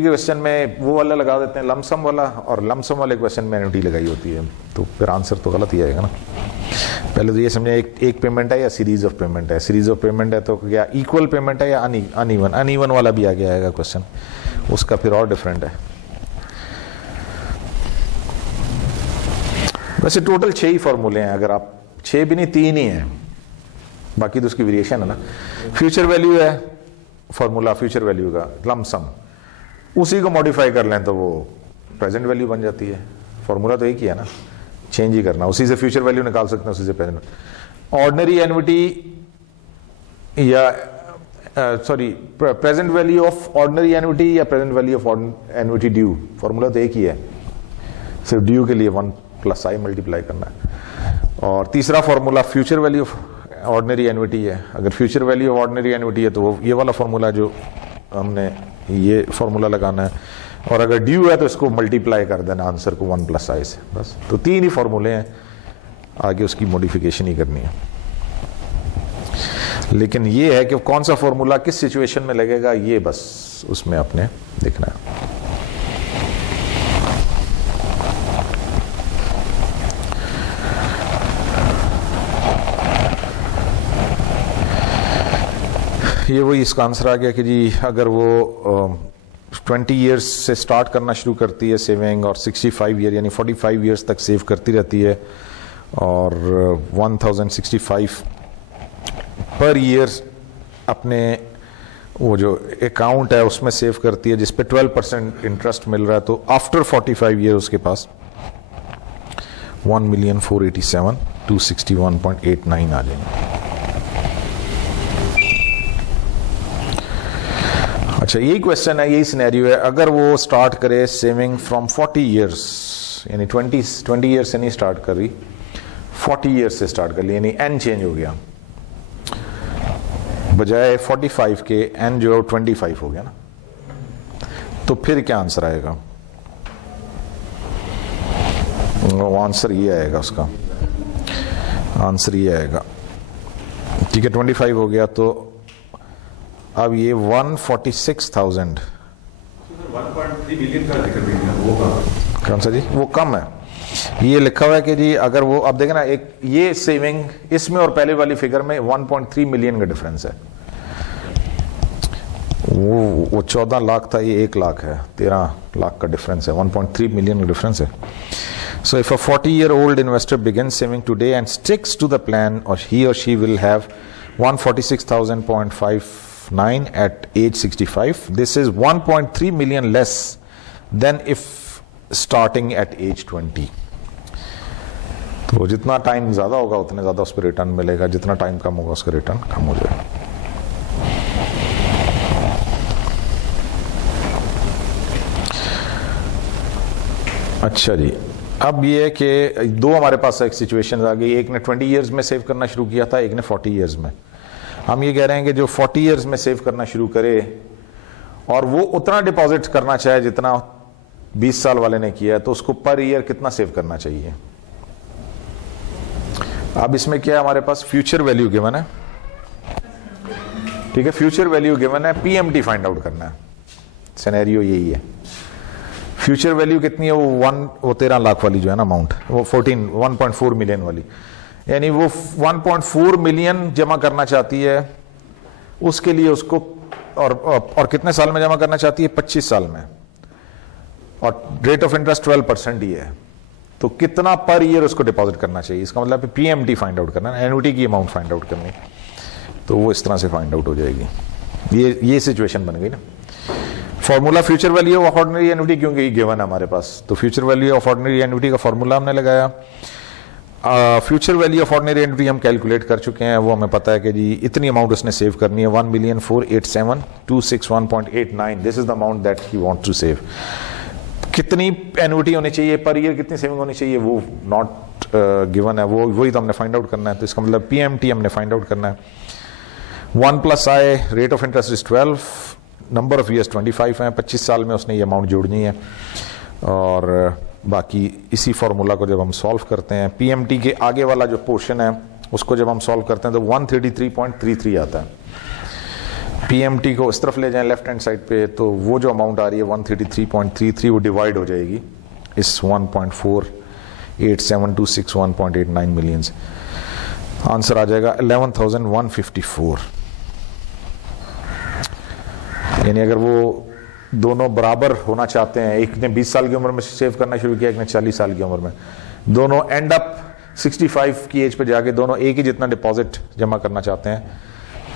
क्वेश्चन में वो वाला लगा देते हैं लमसम वाला, और लमसम वाले क्वेश्चन में एन्युटी लगाई होती है, तो फिर आंसर तो गलत ही आएगा ना। पहले तो ये समझे एक पेमेंट है या सीरीज ऑफ पेमेंट है। सीरीज ऑफ पेमेंट है तो क्या इक्वल पेमेंट है या अनइवन? अनइवन वाला भी आगे आएगा क्वेश्चन, उसका फिर और डिफरेंट है। वैसे टोटल 6 ही फॉर्मूले हैं, अगर आप 6 भी नहीं 3 ही हैं, बाकी तो उसकी वेरिएशन है ना। फ्यूचर वैल्यू है फॉर्मूला, फ्यूचर वैल्यू का लमसम, उसी को मॉडिफाई कर लें तो वो प्रेजेंट वैल्यू बन जाती है। फॉर्मूला तो एक ही है ना, चेंज ही करना, उसी से फ्यूचर वैल्यू निकाल सकते हैं, उसी से प्रेजेंट। ऑर्डिनरी एन्युटी या present value of ordinary annuity या present value of annuity due, formula तो एक ही है, सिर्फ ड्यू के लिए 1 + i मल्टीप्लाई करना है। और तीसरा formula future value of ordinary annuity है। अगर future value of ordinary annuity है तो वो ये वाला फॉर्मूला जो हमने ये फॉर्मूला लगाना है, और अगर ड्यू है तो इसको मल्टीप्लाई कर देना आंसर को 1 + i से, बस। तो 3 ही फॉर्मूले हैं, आगे उसकी मॉडिफिकेशन ही करनी है। लेकिन ये है कि कौन सा फॉर्मूला किस सिचुएशन में लगेगा, ये बस उसमें आपने देखना है। ये वही इसका आंसर आ गया कि जी अगर वो 20 ईयर्स से स्टार्ट करना शुरू करती है सेविंग, और 65 ईयर यानी 45 ईयर्स तक सेव करती रहती है, और 1065 पर ईयर अपने वो जो अकाउंट है उसमें सेव करती है, जिस पे 12% इंटरेस्ट मिल रहा है, तो आफ्टर 45 ईयर उसके पास 1,487,261.89 आ जाएंगे। अच्छा, यही क्वेश्चन है, यही सिनेरियो है। अगर वो स्टार्ट करे सेविंग फ्रॉम 40 ईयर्स, यानी 20 ईयर्स से नहीं स्टार्ट कर रही, 40 ईयर्स से स्टार्ट कर ली, यानी एन चेंज हो गया, बजाय 45 के एन जो है 25 हो गया ना, तो फिर क्या आंसर आएगा? वो आंसर ये आएगा, उसका आंसर ये आएगा, ठीक है। 25 हो गया तो अब ये 146,000 1.3 मिलियन का जिक्र भी है, वो कहाँ? कौन सा जी? वो कम है। ये लिखा हुआ है कि जी अगर वो, अब देखें ना, एक ये सेविंग इसमें और पहले वाली फिगर में 1.3 मिलियन का डिफरेंस है। वो 14 लाख था, ये 1 लाख है, 13 लाख का डिफरेंस है, 1.3 मिलियन का डिफरेंस है। So if a 40-year-old investor begins saving today and sticks to the plan, or he or she will have 146,000.59 at age 65. This is 1.3 million less than if starting at age 20. तो जितना time ज़्यादा होगा उतने ज़्यादा उस पर return मिलेगा, जितना टाइम कम होगा उसका रिटर्न कम हो जाएगा। अच्छा जी, अब ये है कि दो हमारे पास एक सिचुएशन आ गई, एक ने 20 इयर्स में सेव करना शुरू किया था, एक ने 40 इयर्स में। हम ये कह रहे हैं कि जो 40 इयर्स में सेव करना शुरू करे और वो उतना डिपॉजिट करना चाहे जितना 20 साल वाले ने किया है, तो उसको पर ईयर कितना सेव करना चाहिए। अब इसमें क्या है, हमारे पास फ्यूचर वैल्यू गिवन है, ठीक है, फ्यूचर वैल्यू गिवन है, पीएमटी फाइंड आउट करना है। सिनेरियो यही है। फ्यूचर वैल्यू कितनी है, वो 13 लाख वाली जो है ना अमाउंट, वो 1.4 मिलियन वाली, यानी वो 1.4 मिलियन जमा करना चाहती है, उसके लिए उसको और कितने साल में जमा करना चाहती है, 25 साल में, और रेट ऑफ इंटरेस्ट 12% ही है। तो कितना पर ईयर उसको डिपॉजिट करना चाहिए, इसका मतलब पीएमटी फाइंड आउट करना है, एन्युटी की अमाउंट फाइंड आउट करनी, तो वो इस तरह से फाइंड आउट हो जाएगी। ये सिचुएशन बन गई ना। Formula future value of ordinary annuity क्योंकि गिवन है हमारे पास, तो future value of ordinary annuity का फॉर्मूला हमने लगाया। Future value of ordinary annuity हम कैलकुलेट कर चुके हैं, वो हमें पता है कि जी इतनी अमाउंट उसने सेव करनी है, 1,487,261.89, this is the amount that he want to save. कितनी एन्युटी होनी चाहिए पर ईयर, कितनी सेविंग होनी चाहिए, वो नॉट गिवन है, वही तो हमने फाइंड आउट करना है। तो इसका मतलब पीएमटी हमने फाइंड आउट करना है। 1 + I, rate of interest is 12, number of years 25 हैं, 25 साल में उसने ये अमाउंट जोड़नी है। और बाकी इसी फॉर्मूला को जब हम सॉल्व करते हैं, पीएमटी के आगे वाला जो पोर्शन है उसको जब हम सॉल्व करते हैं तो 133.33 आता है। पीएमटी को इस तरफ ले जाएं लेफ्ट हैंड साइड पे, तो वो जो अमाउंट आ रही है 133.33 वो डिवाइड हो जाएगी इस 1.487261.89 मिलियन से। आंसर आ जाएगा 11,154। यानी अगर वो दोनों बराबर होना चाहते हैं, एक ने 20 साल की उम्र में सेव करना शुरू किया, एक ने 40 साल की उम्र में, दोनों एंड अप 65 की एज पे जाके दोनों एक ही जितना डिपॉजिट जमा करना चाहते हैं,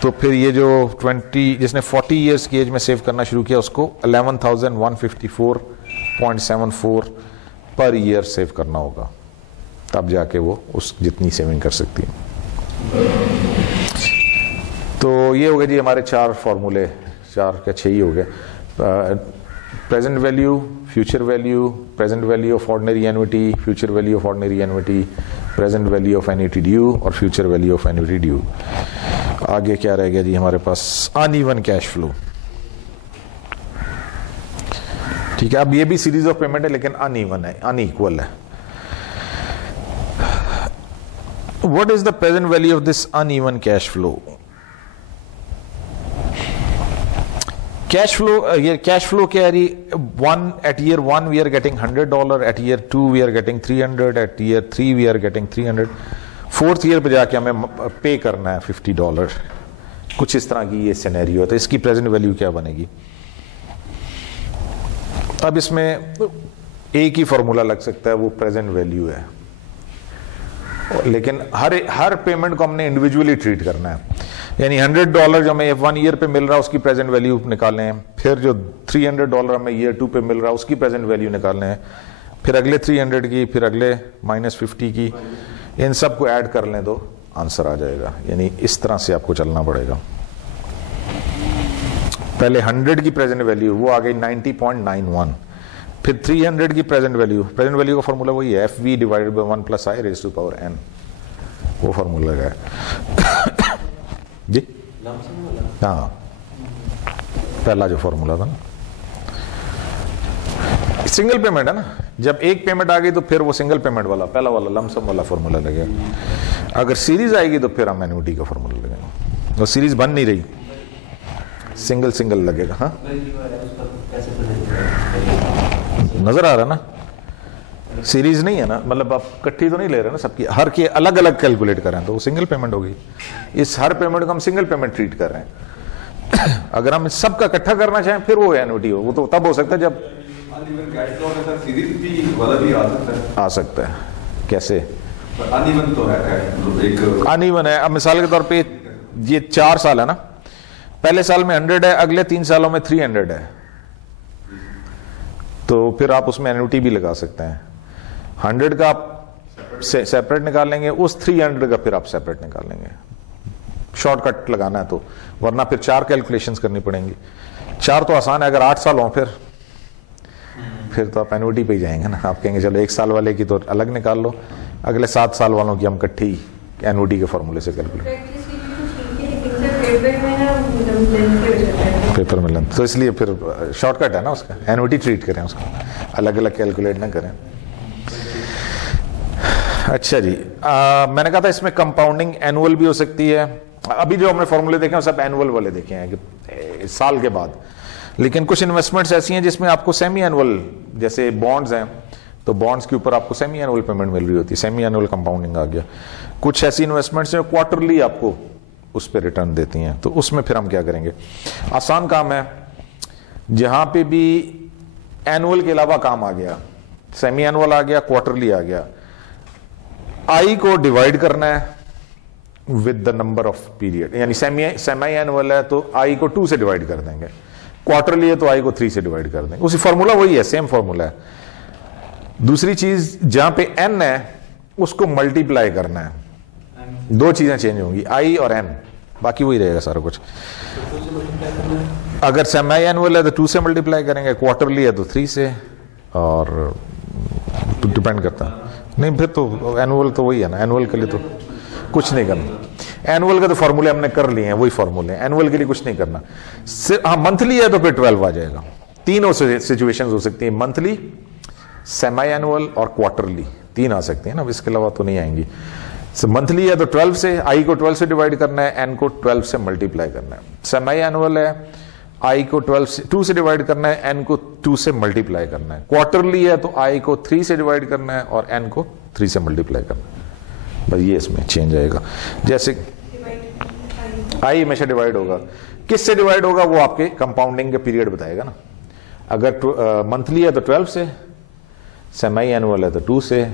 तो फिर ये जो 20 जिसने 40 इयर्स की एज में सेव करना शुरू किया उसको 11,154.74 पर ईयर सेव करना होगा, तब जाके वो उस जितनी सेविंग कर सकती है। तो ये हो गए जी हमारे 4 फॉर्मूले, 4 या 6 ही हो गए। Present value, future value, present value of ordinary annuity, future value of ordinary annuity, present value of annuity due और future value of annuity due. आगे क्या रह गया जी हमारे पास, अनइवन कैश फ्लो। ठीक है, अब ये भी सीरीज ऑफ पेमेंट है लेकिन अनइवन है, अनइक्वल है। What is the present value of this uneven cash flow? Cash flow, ये कैश फ्लो क्या है? At year 1 we are getting $100, at year 2 we are getting 300, at year 3 we are getting 300, 4th year पे जाके हमें पे करना है $50। कुछ इस तरह की ये सिनेरियो है। तो इसकी प्रेजेंट वैल्यू क्या बनेगी? अब इसमें एक ही फॉर्मूला लग सकता है, वो प्रेजेंट वैल्यू है, लेकिन हर पेमेंट को हमने इंडिविजुअली ट्रीट करना है। यानी $100 जो हमें 1 ईयर पे मिल रहा है उसकी प्रेजेंट वैल्यू निकालने हैं, फिर जो $300 हमें ईयर 2 पे मिल रहा है उसकी प्रेजेंट वैल्यू निकालने हैं, फिर अगले 300 की, फिर अगले -50 की, इन सब को ऐड कर लें तो आंसर आ जाएगा। यानी इस तरह से आपको चलना पड़ेगा। पहले 100 की प्रेजेंट वैल्यू वो आ गई 90.91, फिर 300 की प्रेजेंट वैल्यू का फॉर्मूला वही है, FV / 1 + I raised to power n, वो फॉर्मूला है जी। हाँ, पहला जो फॉर्मूला था ना, सिंगल पेमेंट है ना, जब एक पेमेंट आ गई तो फिर वो सिंगल पेमेंट वाला पहला वाला लमसम वाला फॉर्मूला लगेगा। अगर सीरीज आएगी तो फिर हम एन्युटी का फॉर्मूला लगेगा, और सीरीज बन नहीं रही सिंगल सिंगल लगेगा। हाँ नजर आ रहा ना, सीरीज नहीं है ना, मतलब आप इकट्ठी तो नहीं ले रहे ना, सबकी हर की अलग अलग कैलकुलेट कर रहे हैं तो वो सिंगल पेमेंट होगी। इस हर पेमेंट को हम सिंगल पेमेंट ट्रीट कर रहे हैं। अगर हम सबका इकट्ठा करना चाहें फिर वो एनुटी हो, वो तो तब हो सकता है जब सीरीज भी वाला भी आ सकता है। आ सकता है। कैसे अनइवन तो है, एक अनइवन है। अब मिसाल के तौर पे ये 4 साल है ना, पहले साल में 100 है, अगले 3 सालों में 300 है, तो फिर आप उसमें एन्युटी भी लगा सकते हैं। 100 का आप सेपरेट निकालेंगे, उस 300 का फिर आप सेपरेट निकालेंगे। शॉर्टकट लगाना है तो, वरना फिर 4 कैलकुलेशंस करनी पड़ेंगी। 4 तो आसान है, अगर 8 साल हो फिर तो आप एन्युटी पे ही जाएंगे ना। आप कहेंगे चलो 1 साल वाले की तो अलग निकाल लो, अगले 7 साल वालों की हम इकट्ठी एन्युटी के फॉर्मूले से कैलकुलेट पेपर में लें, तो इसलिए फिर शॉर्टकट है ना उसका, एन्युटी ट्रीट करें उसको, अलग अलग कैलकुलेट ना करें। अच्छा जी, मैंने कहा था इसमें कंपाउंडिंग एनुअल भी हो सकती है। अभी जो हमने फॉर्मूले देखे हैं सब एनुअल वाले देखे हैं कि साल के बाद, लेकिन कुछ इन्वेस्टमेंट्स ऐसी हैं जिसमें आपको सेमी एनुअल, जैसे बॉन्ड्स हैं तो बॉन्ड्स के ऊपर आपको सेमी एनुअल पेमेंट मिल रही होती है, सेमी एनुअल कंपाउंडिंग आ गया। कुछ ऐसी इन्वेस्टमेंट्स हैं क्वार्टरली आपको उस पर रिटर्न देती हैं, तो उसमें फिर हम क्या करेंगे, आसान काम है। जहां पे भी एनुअल के अलावा काम आ गया, सेमी एनुअल आ गया, क्वार्टरली आ गया, आई को डिवाइड करना है with the number of period, यानी सेमी एनुअल है तो आई को 2 से डिवाइड कर देंगे, क्वार्टरली है तो आई को 3 से डिवाइड कर देंगे। उसी फॉर्मूला वही है, सेम फॉर्मूला है। दूसरी चीज जहां पे एन है उसको मल्टीप्लाई करना है, 2 चीजें चेंज होंगी, आई और एन, बाकी वही रहेगा सारा कुछ। अगर सेमी एनुअल है तो 2 से मल्टीप्लाई करेंगे, क्वार्टरली है तो 3 से, और डिपेंड करता है। नहीं फिर तो एनुअल तो वही है ना, एनुअल के लिए तो कुछ नहीं करना। एनुअल का तो फॉर्मूले हमने कर लिए हैं, वही फॉर्मूले, एनुअल के लिए कुछ नहीं करना। हाँ मंथली है तो फिर 12 आ जाएगा। तीनों सिचुएशंस हो सकती है, मंथली, सेमी एनुअल और क्वार्टरली, 3 आ सकती है ना, इसके अलावा तो नहीं आएंगी। मंथली है तो 12 से, आई को 12 से डिवाइड करना है, एन को 12 से मल्टीप्लाई करना है। सेमी एनुअल है, आई को 2 से डिवाइड करना है, एन को 2 से मल्टीप्लाई करना है। क्वार्टरली है तो आई को 3 से डिवाइड करना है और एन को 3 से मल्टीप्लाई करना है। बस ये इसमें चेंज आएगा। जैसे आई हमेशा डिवाइड होगा, किससे डिवाइड होगा वो आपके कंपाउंडिंग के पीरियड बताएगा ना। अगर मंथली है तो 12 से, सेमी एनुअल है तो 2 से,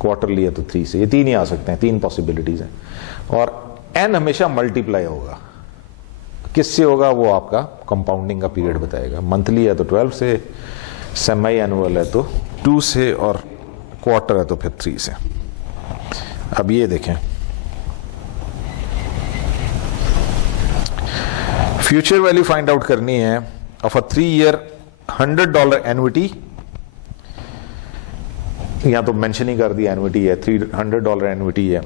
क्वार्टरली है तो 3 से। ये 3 ही आ सकते हैं, 3 पॉसिबिलिटीज हैं। और एन हमेशा मल्टीप्लाई होगा, किससे होगा वो आपका कंपाउंडिंग का पीरियड बताएगा। मंथली है तो 12 से, सेमी एनुअल है तो 2 से, और क्वार्टर है तो फिर 3 से। अब ये देखें, फ्यूचर वैल्यू फाइंड आउट करनी है ऑफ अ 3 ईयर $100 एन्युटी, यहां तो मेंशन ही कर दिया एन्युटी है, $300 एन्युटी है।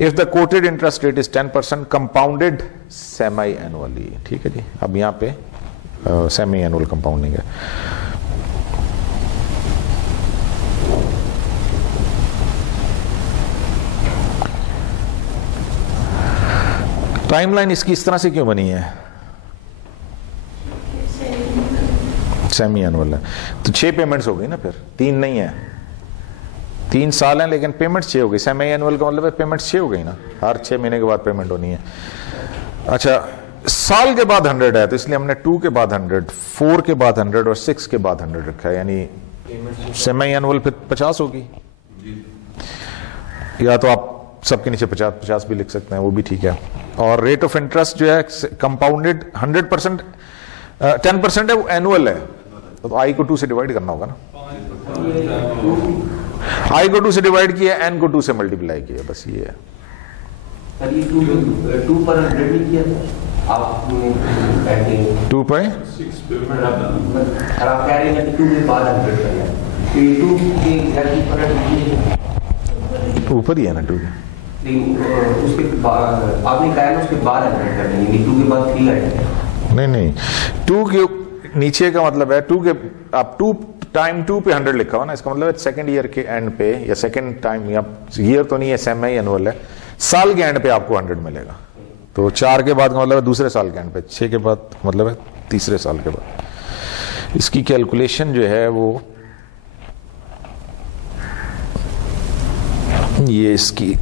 If the coated interest rate is 10% compounded semi annually, ठीक है जी। अब यहां पे सेमी एनुअल कंपाउंडिंग है। टाइमलाइन इसकी इस तरह से क्यों बनी है, सेमी एनुअल है तो 6 पेमेंट्स हो गई ना, फिर 3 नहीं है, 3 साल हैं लेकिन पेमेंट 6 हो गई। सेमी एनुअल का मतलब है पेमेंट 6 हो गई ना, हर 6 महीने के बाद पेमेंट होनी है। अच्छा, साल के बाद 100 है तो इसलिए हमने 2 के बाद 100, 4 के बाद 100 और 6 के बाद 100 रखा है, यानी सेमी एनुअल फिर 50 होगी। या तो आप सबके नीचे 50 भी लिख सकते हैं, वो भी ठीक है। और रेट ऑफ इंटरेस्ट जो है कंपाउंडेड 100%, 10% है, वो एनुअल है तो आई को 2 से डिवाइड करना होगा ना। आई को 2 से डिवाइड किया, एन को 2 से मल्टीप्लाई किया, बस ये है। सर ये 2 पर 100 नहीं किया था आपने, 2 पे आप कह रहे हैं कि 2 के बाद 100 करना है, तो ये 2 के एग्जैक्टली पर ऊपर ही है ना 2 के, उसके बाद आपने कहा ना उसके बाद 100 करना है, यानी 2 के बाद 3 आएगा। नहीं 2 के नीचे का मतलब है 2 के, आप 2 टाइम 2 पे 100 लिखा हो ना, इसका मतलब है सेकंड ईयर के एंड पे, या सेकंड टाइम, या ईयर तो नहीं है, सेमी एनुअल है, साल के एंड पे आपको 100 मिलेगा। तो 4 के बाद का मतलब है दूसरे साल के एंड पे, 6 के बाद मतलब है तीसरे साल के बाद। इसकी कैलकुलेशन जो है वो ये इसकी,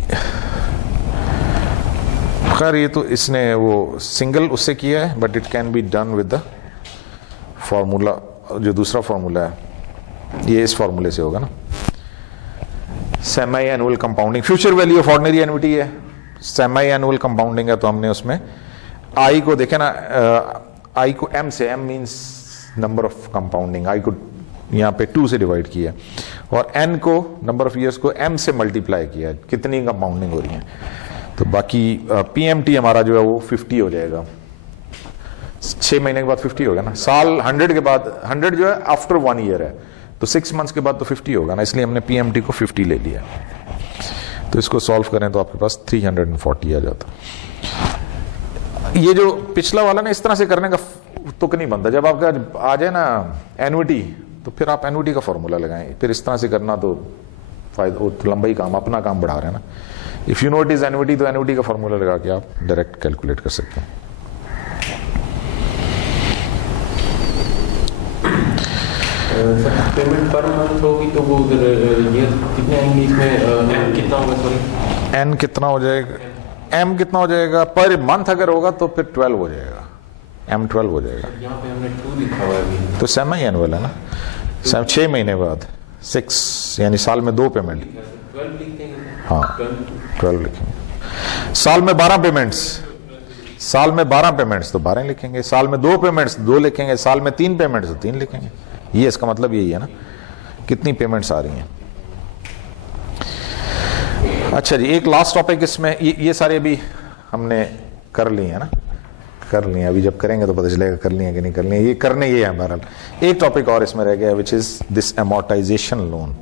खैर ये तो इसने वो सिंगल उससे किया है, but it can be done with the formula, जो दूसरा फॉर्मूला है ये इस फॉर्मूले से होगा ना। Semi annual compounding, future value of ordinary annuity है, सेमी एनुअल कंपाउंडिंग है, तो हमने उसमें आई को देखे ना, आई को एम से, M means number of compounding, I को यहाँ पे 2 से डिवाइड किया, और एन को नंबर ऑफ ईयर्स को एम से मल्टीप्लाई किया, कितनी कंपाउंडिंग हो रही है। तो बाकी पीएमटी हमारा जो है वो 50 हो जाएगा, 6 महीने के बाद 50 होगा ना, साल 100 के बाद, 100 जो है आफ्टर 1 ईयर है, तो 6 मंथ्स के बाद तो 50 होगा ना, इसलिए हमने पीएमटी को 50 ले लिया। तो इसको सॉल्व करें तो आपके पास 340 आ जाता। ये जो पिछला वाला ना, इस तरह से करने का तुक नहीं बनता। जब आपका आ जाए ना एन्युटी, तो फिर आप एन्युटी का फॉर्मूला लगाएं, फिर इस तरह से करना तो फायदा, तो लंबा ही काम, अपना काम बढ़ा रहे हैं ना। If you know it is annuity, तो एन्युटी का फॉर्मूला लगा के आप डायरेक्ट कैलकुलेट कर सकते हैं। पेमेंट पर मंथ होगी तो वो उधर ये कितने आएंगे इसमें, एम कितना होगा, सॉरी एन कितना हो जाएगा, एम कितना हो जाएगा पर मंथ अगर होगा तो फिर 12 हो जाएगा, एम 12 हो जाएगा। यहाँ पे हमने 2 लिखा हुआ है अभी, तो सेमी एनुअल है ना, 6 महीने बाद 6 यानी साल में 2 पेमेंट, 12 लिखते हैं। हाँ 12 लिखेंगे। साल में 12 पेमेंट्स, साल में 12 पेमेंट्स तो 12 लिखेंगे, साल में 2 पेमेंट्स 2 लिखेंगे, साल में 3 पेमेंट्स तो 3 लिखेंगे। ये इसका मतलब यही है ना, कितनी पेमेंट्स आ रही हैं। अच्छा जी, एक लास्ट टॉपिक इसमें, ये सारे अभी हमने कर लिए हैं ना, कर लिए, अभी जब करेंगे तो पता चलेगा कर लिए कि नहीं कर लिए, ये करने ये है बहरहाल। एक टॉपिक और इसमें रह गया, which is this amortisation loan.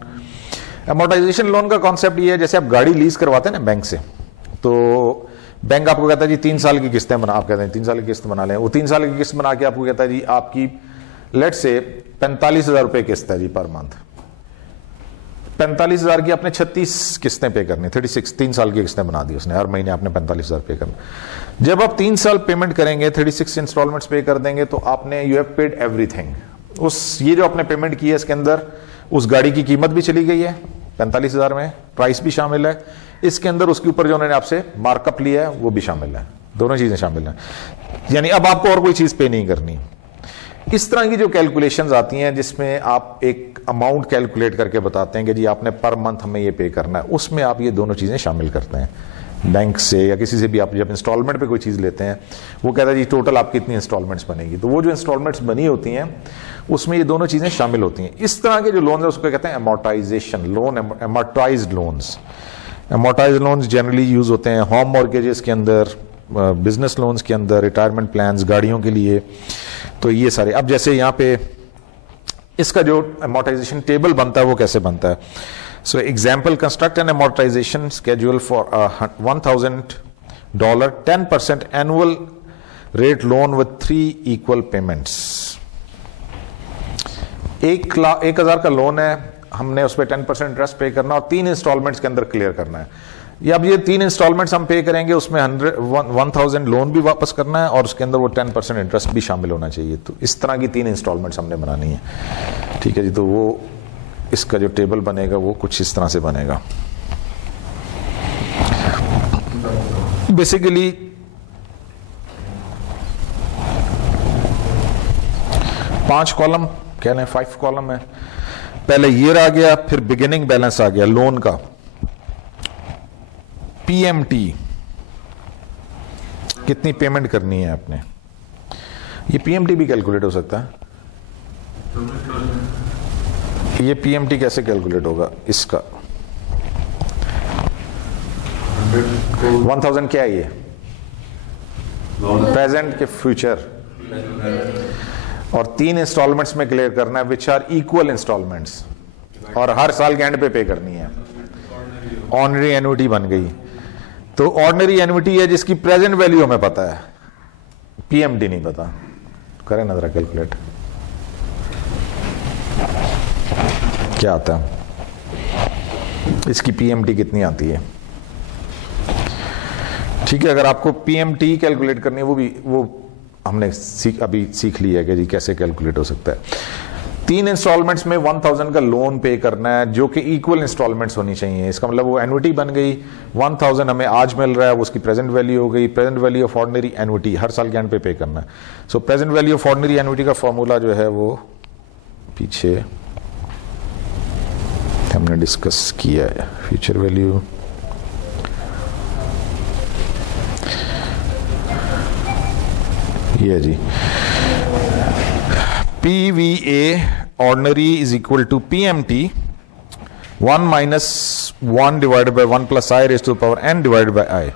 Amortisation loan का कॉन्सेप्ट ये है, जैसे आप गाड़ी लीज करवाते हैं ना बैंक से, तो बैंक आपको कहता है जी 3 साल की किस्तें बना, आप कहते हैं 3 साल की किस्त बना लें, वो 3 साल की किस्त बना के आपको कहता है जी आपकी लेट से 45,000 रुपए किस्त है जी पर मंथ, 45,000 की आपने 36 किस्तें पे करनी, 36 3 साल की किस्तें बना दी उसने, हर महीने आपने 45,000 पे करना। जब आप 3 साल पेमेंट करेंगे, 36 इंस्टॉलमेंट्स पे कर देंगे, तो आपने यू हैव पेड एवरीथिंग। उस ये जो आपने पेमेंट की है इसके अंदर उस गाड़ी की कीमत भी चली गई है 45,000 में, प्राइस भी शामिल है इसके अंदर, उसके ऊपर जो उन्होंने आपसे मार्कअप लिया है वो भी शामिल है, दोनों चीजें शामिल हैं। यानी अब आपको और कोई चीज पे नहीं करनी। इस तरह की जो कैलकुलेशंस आती हैं जिसमें आप एक अमाउंट कैलकुलेट करके बताते हैं कि जी आपने पर मंथ हमें ये पे करना है, उसमें आप ये दोनों चीजें शामिल करते हैं। बैंक से या किसी से भी आप जब इंस्टॉलमेंट पे कोई चीज लेते हैं, वो कहता है जी टोटल आपकी इतनी इंस्टॉलमेंट्स बनेगी, तो वो जो इंस्टॉलमेंट्स बनी होती हैं उसमें ये दोनों चीजें शामिल होती हैं। इस तरह के जो लोन है उसको कहते हैं amortisation loan, amortised loans. Amortised loans generally use होते हैं होम मॉर्गेजेस के अंदर, बिजनेस लोन्स के अंदर, रिटायरमेंट प्लान्स, गाड़ियों के लिए। तो ये सारे, अब जैसे यहाँ पे इसका जो अमोर्टाइजेशन टेबल बनता है वो कैसे बनता है। So example, construct N amortisation schedule for $1,000 10% annual rate loan with 3 equal payments. 1,000 का लोन है, हमने उस पर 10% इंटरेस्ट पे करना और 3 इंस्टॉलमेंट्स के अंदर क्लियर करना है। या अब ये 3 इंस्टॉलमेंट्स हम पे करेंगे, उसमें 1,000 लोन भी वापस करना है और उसके अंदर वो 10% इंटरेस्ट भी शामिल होना चाहिए। तो इस तरह की 3 इंस्टॉलमेंट्स हमने बनानी है, ठीक है जी। तो वो इसका जो टेबल बनेगा वो कुछ इस तरह से बनेगा। बेसिकली पांच कॉलम कह लें, 5 कॉलम है। पहले ईयर आ गया, फिर बिगिनिंग बैलेंस आ गया लोन का, पीएमटी कितनी पेमेंट करनी है आपने, ये पीएमटी भी कैलकुलेट हो सकता है। ये पीएमटी कैसे कैलकुलेट होगा इसका, 1,000 क्या है ये, प्रेजेंट के फ्यूचर, और 3 इंस्टॉलमेंट्स में क्लियर करना है विच आर इक्वल इंस्टॉलमेंट्स, और हर साल के एंड पे करनी है। ऑर्डिनरी एन्युटी बन गई। तो ऑर्डिनरी एन्युटी है जिसकी प्रेजेंट वैल्यू हमें पता है, पीएमटी नहीं पता। करें ना जरा कैलकुलेट, क्या आता है इसकी पीएमटी कितनी आती है। ठीक है, अगर आपको पीएमटी कैलकुलेट करनी है वो हमने अभी सीख लिया है कि जी कैसे कैलकुलेट हो सकता है। 3 इंस्टॉलमेंट्स में 1000 का लोन पे करना है जो कि इक्वल इंस्टॉलमेंट्स होनी चाहिए। इसका मतलब वो एन्युटी बन गई, 1000 हमें आज मिल रहा है, वो उसकी प्रेजेंट वैल्यू हो गई। Present value of ordinary annuity हर साल के एंड पे करना है। So present value of ordinary annuity का फॉर्मूला जो है वो पीछे हमने डिस्कस किया है। फ्यूचर वैल्यू ये जी, PVA ordinary is equal to PMT 1 minus 1 divided by 1 plus I raised to the power n divided by I।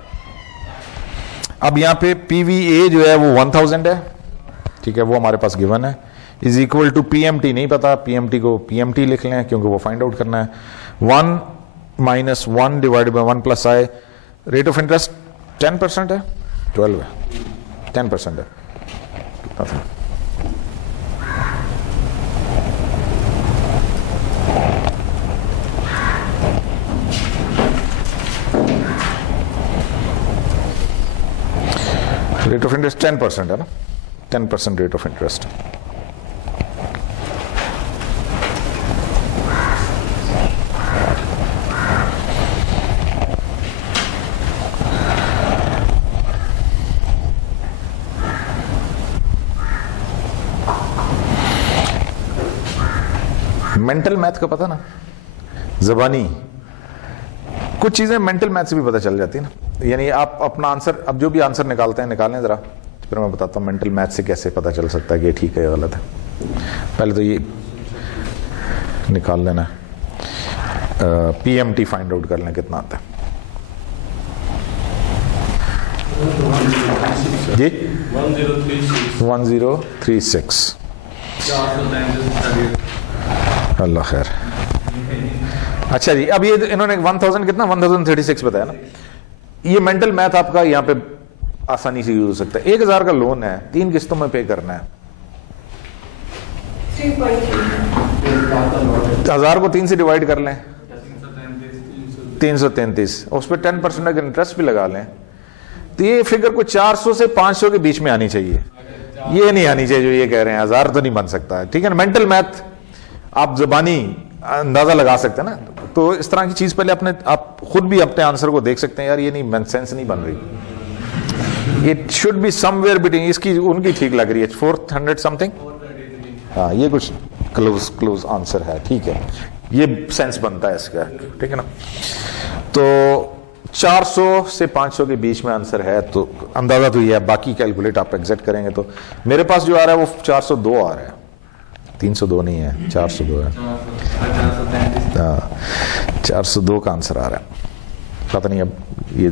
अब यहां पे PVA जो है वो 1000 है, ठीक है, वो हमारे पास गिवन है, इज इक्वल टू PMT नहीं पता, PMT को PMT लिख लें क्योंकि वो फाइंड आउट करना है। 1 minus 1 divided by 1 plus I, rate of interest 10% है, 12 है, 10% है, कितना था? रेट ऑफ इंटरेस्ट 10% है ना, 10% rate of interest. Mental math का पता ना, जबानी कुछ चीजें मेंटल मैथ से भी पता चल जाती है ना। यानी आप अपना आंसर, अब जो भी आंसर निकालते हैं निकालें जरा, फिर मैं बताता हूँ मेंटल मैथ से कैसे पता चल सकता है कि ये ठीक है या गलत है। पहले तो ये निकाल लेना, PMT फाइंड आउट कर लें कितना आता है जी। 1036। अल्लाह खैर। अच्छा जी, अब ये इन्होंने 1000 कितना 1036 बताया ना। ये मेंटल मैथ आपका यहाँ पे आसानी से यूज हो सकता है। 1000 का लोन है, 3 किस्तों में पे करना है। 1000 को 3 से डिवाइड कर लें, 333, उस पर 10% का इंटरेस्ट भी लगा लें, तो ये फिगर को 400 से 500 के बीच में आनी चाहिए। ये नहीं आनी चाहिए जो ये कह रहे हैं, 1000 तो नहीं बन सकता है, ठीक है ना। मेंटल मैथ आप जुबानी अंदाजा लगा सकते हैं ना। तो इस तरह की चीज पहले अपने आप खुद भी अपने आंसर को देख सकते हैं, यार ये नहीं सेंस नहीं बन रही, it should be somewhere between, इसकी उनकी ठीक लग रही है 400 समथिंग, हाँ ये कुछ क्लोज आंसर है, ठीक है, ये सेंस बनता है इसका, ठीक है ना। तो 400 से 500 के बीच में आंसर है, तो अंदाजा तो ये है, बाकी कैलकुलेट आप एग्जैक्ट करेंगे। तो मेरे पास जो आ रहा है वो 402 आ रहा है, 302 नहीं है, 402 है। हाँ 402 का आंसर आ रहा है, पता नहीं अब ये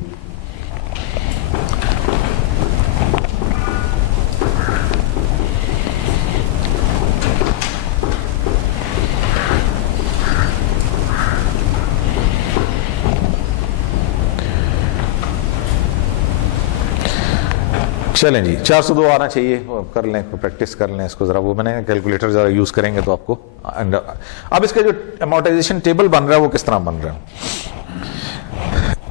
चलें जी। 402 आना चाहिए, कर लें, प्रैक्टिस कर लें इसको जरा। वो मैंने कैलकुलेटर जरा यूज करेंगे तो आपको। अब इसका जो अमोर्टाइजेशन टेबल बन रहा है वो किस तरह बन रहा है।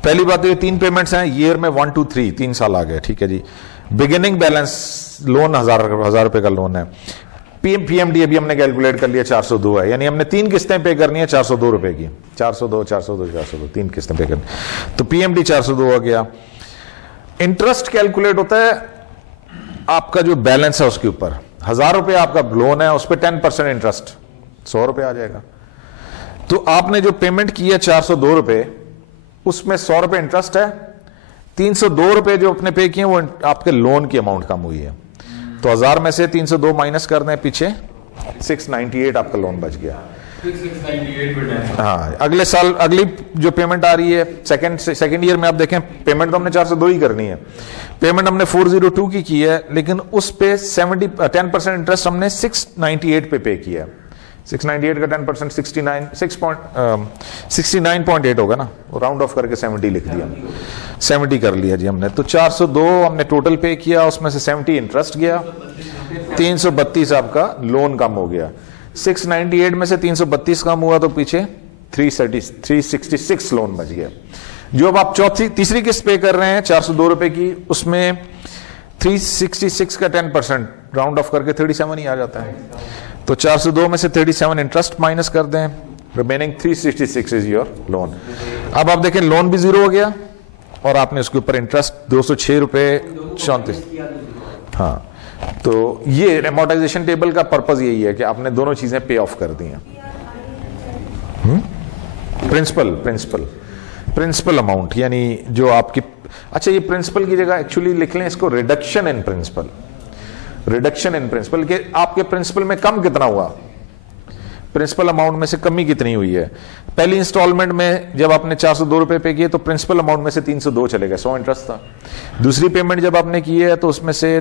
पहली बात तो ये 3 पेमेंट्स हैं ईयर में, 1 2 3, 3 साल आ गए, ठीक है जी। बिगिनिंग बैलेंस लोन 1000 रुपए का लोन है। पीएमडी अभी हमने कैलकुलेट कर लिया 402 है, यानी हमने 3 किस्तें पे करनी है 402 रुपए की, 402 402 402 3 किस्तें पे करनी, तो पीएमडी 402 हो गया। इंटरेस्ट कैलकुलेट होता है आपका जो बैलेंस है उसके ऊपर। 1000 रुपए आपका लोन है, उस पर 10% इंटरेस्ट 100 रुपए आ जाएगा। तो आपने जो पेमेंट की है 402 रुपए, उसमें 100 रुपए इंटरेस्ट है, 302 रुपए जो आपने पे किए वो आपके लोन की अमाउंट कम हुई है। तो 1000 में से 302 माइनस कर दें पीछे, 698 आपका लोन बच गया। 698 हाँ, अगले साल अगली जो पेमेंट आ रही है सेकंड ईयर में, आप देखें पेमेंट तो हमने 402 ही करनी है, पेमेंट हमने 402 की है, लेकिन उस पे 10% इंटरेस्ट हमने 698 पे किया है। 698 का 10% 69.8 होगा ना, राउंड ऑफ करके 70 लिख दिया, 70 कर लिया जी हमने। तो 402 हमने टोटल पे किया, उसमें से 70 इंटरेस्ट गया, 332 आपका लोन कम हो गया। 698 में से 332 कम हुआ तो पीछे 366 लोन बच गया। जो अब आप तीसरी किस्त पे कर रहे हैं 402 रुपए की, उसमें 366 का 10% राउंड ऑफ करके 37 ही आ जाता है। तो 402 में से 37 इंटरेस्ट माइनस कर दें, रिमेनिंग 366 इज योर लोन। अब आप देखें लोन भी जीरो हो गया और आपने उसके ऊपर इंटरेस्ट 206 रुपए 34। हाँ, तो ये एमोर्टाइजेशन टेबल का पर्पज यही है कि आपने दोनों चीजें पे ऑफ कर दी हैं। प्रिंसिपल अमाउंट, यानी जो आपकी, अच्छा ये प्रिंसिपल की जगह एक्चुअली लिख लें इसको reduction in principle. Reduction in principle के आपके प्रिंसिपल में कम कितना हुआ, प्रिंसिपल अमाउंट में से कमी कितनी हुई है। पहली इंस्टॉलमेंट में जब आपने 402 रुपए पे किए तो प्रिंसिपल अमाउंट में से 302 चले गए, 100 इंटरेस्ट था। दूसरी पेमेंट जब आपने की है तो उसमें से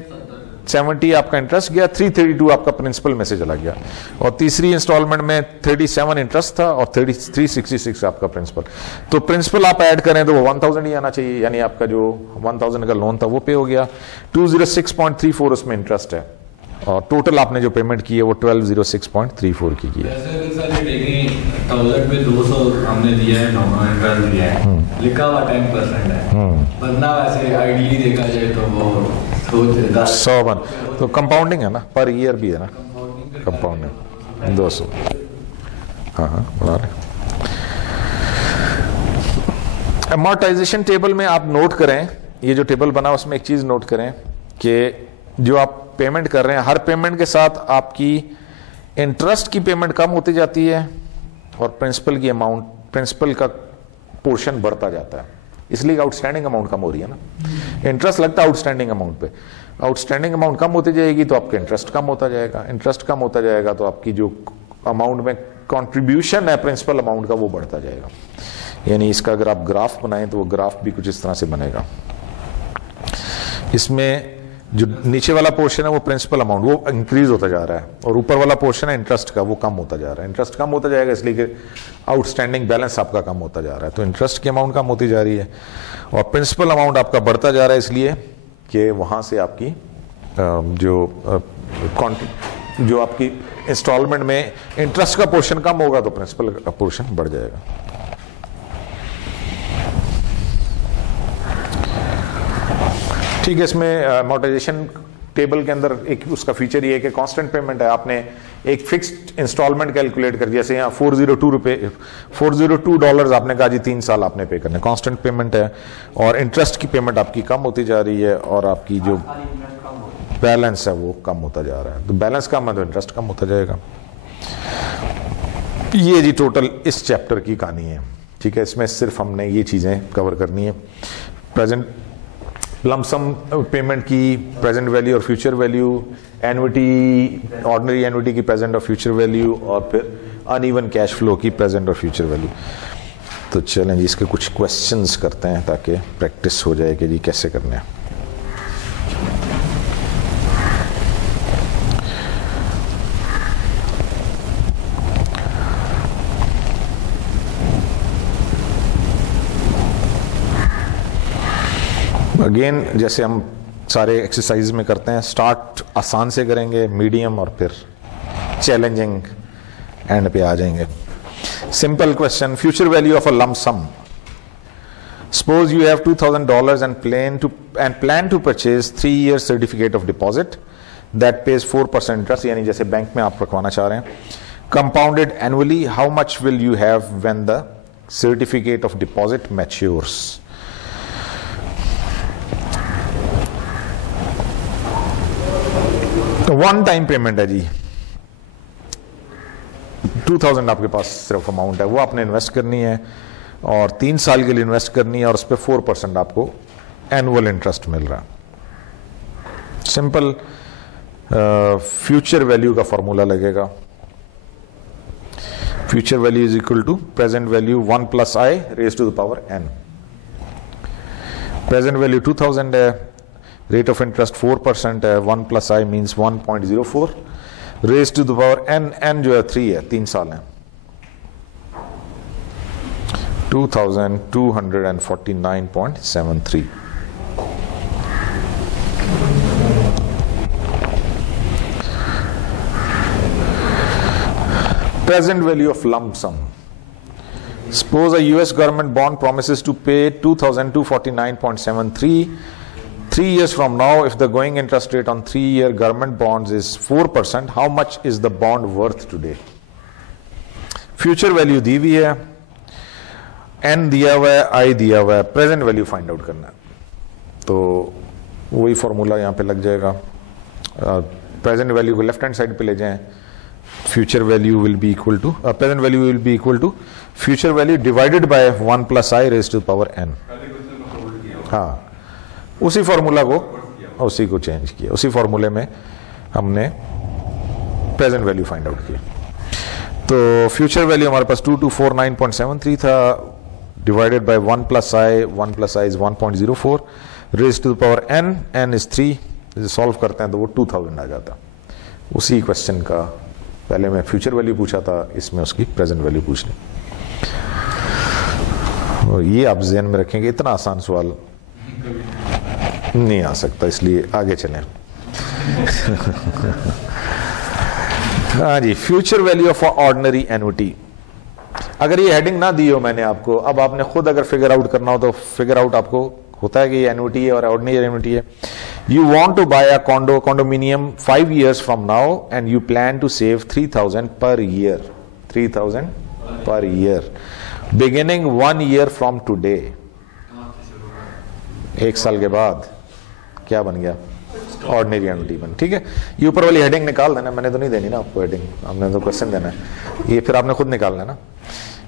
70 आपका इंटरेस्ट गया, 332 आपका प्रिंसिपल में से चला गया। और तीसरी इंस्टॉलमेंट में 37 इंटरेस्ट था और 366 आपका प्रिंसिपल। तो प्रिंसिपल आप ऐड करें तो वो 1000 ही आना चाहिए, यानी आपका जो 1000 का लोन था वो पे हो गया। 206.34 उसमें इंटरेस्ट है और टोटल आपने जो पेमेंट की है वो 1206.34 की है। पे 200 हमने दिया है, इंटरेस्ट दिया है, लिखा हुआ 10% है, वरना वैसे आइडियली देखा जाए तो वो 100 तो कंपाउंडिंग है ना, पर ईयर भी है ना कंपाउंडिंग 200। हाँ हाँ बना रहे। अमोर्टाइजेशन टेबल में आप नोट करें, ये जो टेबल बना उसमें एक चीज नोट करें कि जो आप पेमेंट कर रहे हैं हर पेमेंट के साथ आपकी इंटरेस्ट की पेमेंट कम होती जाती है और प्रिंसिपल की अमाउंट, प्रिंसिपल का पोर्शन बढ़ता जाता है, इसलिए आउटस्टैंडिंग अमाउंट कम हो रही है ना। इंटरेस्ट लगता है आउटस्टैंडिंग अमाउंट पे, आउटस्टैंडिंग अमाउंट कम होती जाएगी तो आपका इंटरेस्ट कम होता जाएगा, इंटरेस्ट कम होता जाएगा तो आपकी जो अमाउंट में कंट्रीब्यूशन है प्रिंसिपल अमाउंट का वो बढ़ता जाएगा। यानी इसका अगर आप ग्राफ बनाएं तो वो ग्राफ भी कुछ इस तरह से बनेगा। इसमें जो नीचे वाला पोर्शन है वो प्रिंसिपल अमाउंट वो इंक्रीज होता जा रहा है और ऊपर वाला पोर्शन है इंटरेस्ट का वो कम होता जा रहा है। इंटरेस्ट कम होता जाएगा इसलिए कि आउटस्टैंडिंग बैलेंस आपका कम होता जा रहा है, तो इंटरेस्ट की अमाउंट कम होती जा रही है और प्रिंसिपल अमाउंट आपका बढ़ता जा रहा है, इसलिए कि वहां से आपकी जो आपकी इंस्टॉलमेंट में इंटरेस्ट का पोर्शन कम होगा तो प्रिंसिपल का पोर्शन बढ़ जाएगा। ठीक है, इसमें अमोर्टाइजेशन टेबल के अंदर एक उसका फीचर ये है कि कांस्टेंट पेमेंट है। आपने एक फिक्स्ड इंस्टॉलमेंट कैलकुलेट कर, जैसे यहाँ $402 आपने कहा जी 3 साल आपने पे करने, कांस्टेंट पेमेंट है और इंटरेस्ट की पेमेंट आपकी कम होती जा रही है और आपकी जो बैलेंस है वो कम होता जा रहा है। तो बैलेंस कम है तो इंटरेस्ट कम होता जाएगा। ये जी टोटल इस चैप्टर की कहानी है। ठीक है, इसमें सिर्फ हमने ये चीजें कवर करनी है, प्रेजेंट लमसम पेमेंट की प्रेजेंट वैल्यू और future value, annuity ordinary annuity की प्रेजेंट और फ्यूचर वैल्यू और फिर अनइवन कैश फ्लो की प्रेजेंट और फ्यूचर वैल्यू। तो चलें जी इसके कुछ क्वेश्चंस करते हैं ताकि प्रैक्टिस हो जाए कि जी कैसे करने हैं। अगेन जैसे हम सारे एक्सरसाइज में करते हैं, स्टार्ट आसान से करेंगे, मीडियम और फिर चैलेंजिंग एंड पे आ जाएंगे। Simple question, future value of a lump sum. Suppose you have $2000 and plan to purchase 3 year certificate of deposit that pays 4% interest, यानी जैसे बैंक में आप रखवाना चाह रहे हैं, compounded annually, how much will you have when the certificate of deposit matures. तो 1 time payment है जी, 2000 आपके पास सिर्फ अमाउंट है, वो आपने इन्वेस्ट करनी है और 3 साल के लिए इन्वेस्ट करनी है और उस पर 4% आपको एनुअल इंटरेस्ट मिल रहा है। सिंपल फ्यूचर वैल्यू का फॉर्मूला लगेगा। Future value is equal to present value 1 + i raised to the power n। Present value 2000 है, रेट ऑफ इंटरेस्ट 4% है, 1 + i means 1.04 raise to the power n, n जो है 3 है, 3 साल है, 2249.73। Present value of lump sum, Suppose a US government bond promises to pay 2,249.73. 3 years from now, if the going interest rate on 3-year government bonds is 4%, how much is the bond worth today? Future value दी हुई है, N दिया हुआ है, I दिया हुआ है, present value find out करना है। तो वही फॉर्मूला यहाँ पे लग जाएगा। प्रेजेंट वैल्यू को लेफ्ट हैंड साइड पे ले जाएं, future value will be equal to present value will be equal to future value divided by 1 + i raised to the power n। हाँ, उसी फॉर्मूला को उसी को चेंज किया, उसी फॉर्मूले में हमने प्रेजेंट वैल्यू फाइंड आउट किया। तो फ्यूचर वैल्यू हमारे पास 2249.73 था, divided by 1 + i, 1 + i is 1.04 raised to the power n, n is 3। Solve करते हैं तो वो 2000 आ जाता। उसी क्वेश्चन का पहले मैं फ्यूचर वैल्यू पूछा था, इसमें उसकी प्रेजेंट वैल्यू पूछ ली। और ये आप ज़हन में रखेंगे, इतना आसान सवाल नहीं आ सकता, इसलिए आगे चलें। हाँ जी, future value of ordinary annuity. अगर ये हेडिंग ना दी हो मैंने आपको, अब आपने खुद अगर फिगर आउट करना हो तो फिगर आउट आपको होता है कि ये एन्युटी है और ऑर्डिनरी एन्युटी है। You want to buy a condominium 5 years from now and you plan to save 3,000 per year, 3,000 per year, beginning 1 year from today। 1 साल के बाद क्या बन गया? ऑर्डिनरी एन्युटी बन। ठीक है, ये ऊपर वाली हेडिंग निकाल देना, मैंने तो नहीं देनी ना आपको हेडिंग, हमने तो क्वेश्चन देना है, ये फिर आपने खुद निकालना है ना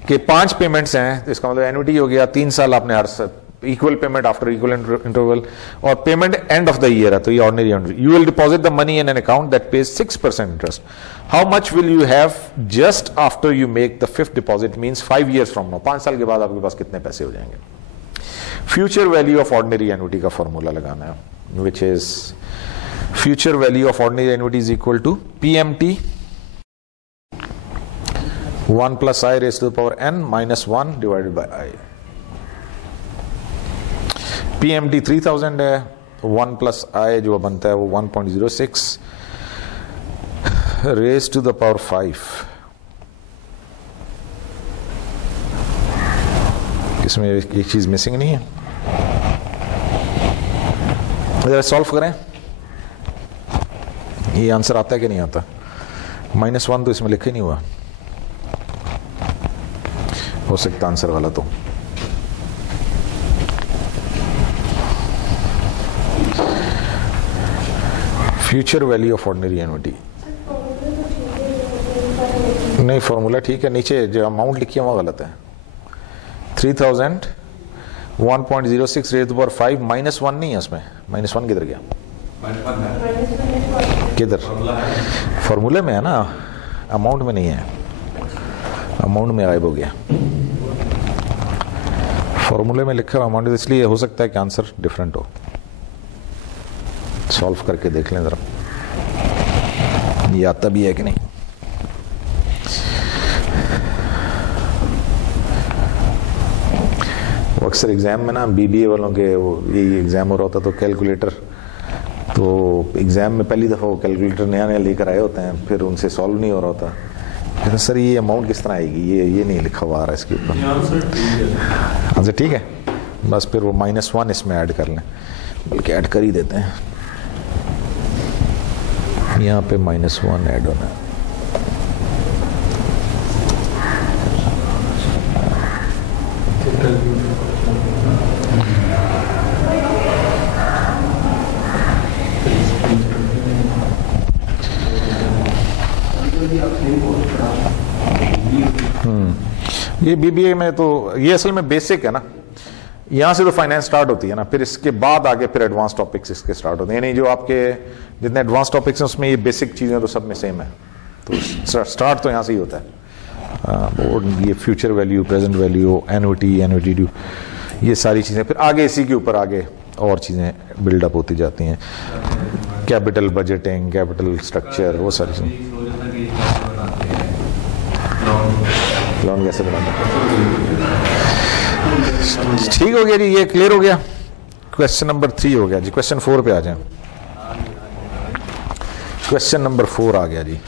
कि 5 पेमेंट्स हैं, तो इसका मतलब एन्युटी हो गया 3 साल आपने हर equal payment after equal interval, और payment end of the year है, तो ये ordinary annuity. You will deposit the money in an account that pays 6% interest. How much will you have just after you make the 5th deposit, means 5 years from now, 5 साल के बाद आपके पास कितने पैसे हो जाएंगे। Future value of ordinary annuity का formula लगाना है, which is future value of ordinary annuity is equal to PMT 1 + i raised to the power n minus 1 divided by i। PMT 3000 है, 1 + i जो बनता है वो 1.06 raised to the power 5। इसमें एक चीज मिसिंग नहीं है, जरा सॉल्व करें, ये आंसर आता है कि नहीं आता? -1 तो इसमें लिखा ही नहीं हुआ, हो सकता आंसर गलत हो। Future value of ordinary annuity नहीं, फॉर्मूला ठीक है, नीचे जो अमाउंट लिखी है वो गलत है। 3000 1.06 raised to the power 5 -1 नहीं है उसमें, -1 किधर गया? किधर? फॉर्मूले में है ना, अमाउंट में नहीं है, अमाउंट में गायब हो गया। फॉर्मूले में लिखा हुआ अमाउंट, इसलिए हो सकता है कि आंसर डिफरेंट हो। सॉल्व करके देख लें जरा, ये आता भी है कि नहीं। वो अक्सर एग्जाम में ना BBA वालों के वो यही एग्जाम हो रहा होता तो कैलकुलेटर, तो एग्जाम में पहली दफ़ा वो कैलकुलेटर नया नया लेकर आए होते हैं, फिर उनसे सॉल्व नहीं हो रहा होता, कहते सर ये अमाउंट किस तरह आएगी, ये नहीं लिखा हुआ आ रहा है इसके ऊपर। आंसर ठीक है, बस फिर वो -1 इसमें ऐड कर लें, बल्कि ऐड कर ही देते हैं, यहाँ पे -1 ऐड होना है। ये BBA में तो ये असल में बेसिक है ना, यहाँ से तो फाइनेंस स्टार्ट होती है ना, फिर इसके बाद आगे फिर एडवांस टॉपिक्स इसके स्टार्ट होते हैं, यानी जो आपके जितने एडवांस टॉपिक्स हैं उसमें ये बेसिक चीज़ें तो सब में सेम है, तो स्टार्ट तो यहाँ से ही होता है। और ये future value, present value, annuity due, ये सारी चीज़ें फिर आगे इसी के ऊपर आगे और चीज़ें बिल्डअप होती जाती हैं, कैपिटल बजटिंग, कैपिटल स्ट्रक्चर, वो सारी चीज़ें। लोन कैसे बनाते हैं? ठीक हो गया जी, ये क्लियर हो गया। क्वेश्चन नंबर 3 हो गया जी, क्वेश्चन 4 पे आ जाए। क्वेश्चन नंबर 4 आ गया जी।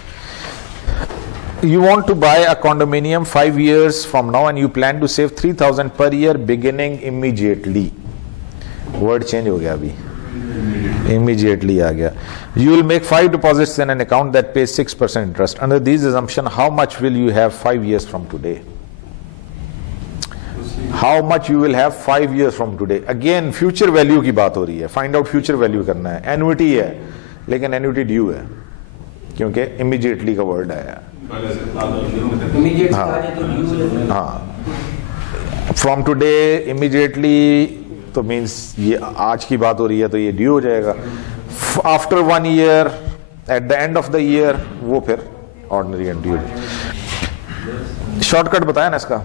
You want to buy a condominium 5 years from now and you plan to save 3,000 per year beginning immediately. Word change हो गया अभी. Immediately आ गया. You will make 5 deposits in an account that pays 6% interest. Under these assumption, how much will you have 5 years from today? How much you will have 5 years from today? Again, future value की बात हो रही है. Find out future value करना है. Annuity है, लेकिन annuity due है, क्योंकि immediately का word आया. इमीडिएट हाँ. From today, immediately तो मीन्स ये आज की बात हो रही है तो ये ड्यू हो जाएगा. After 1 year, eight the end of the year, वो फिर ऑर्डिनरी एंड ड्यू. शॉर्टकट बताया ना इसका.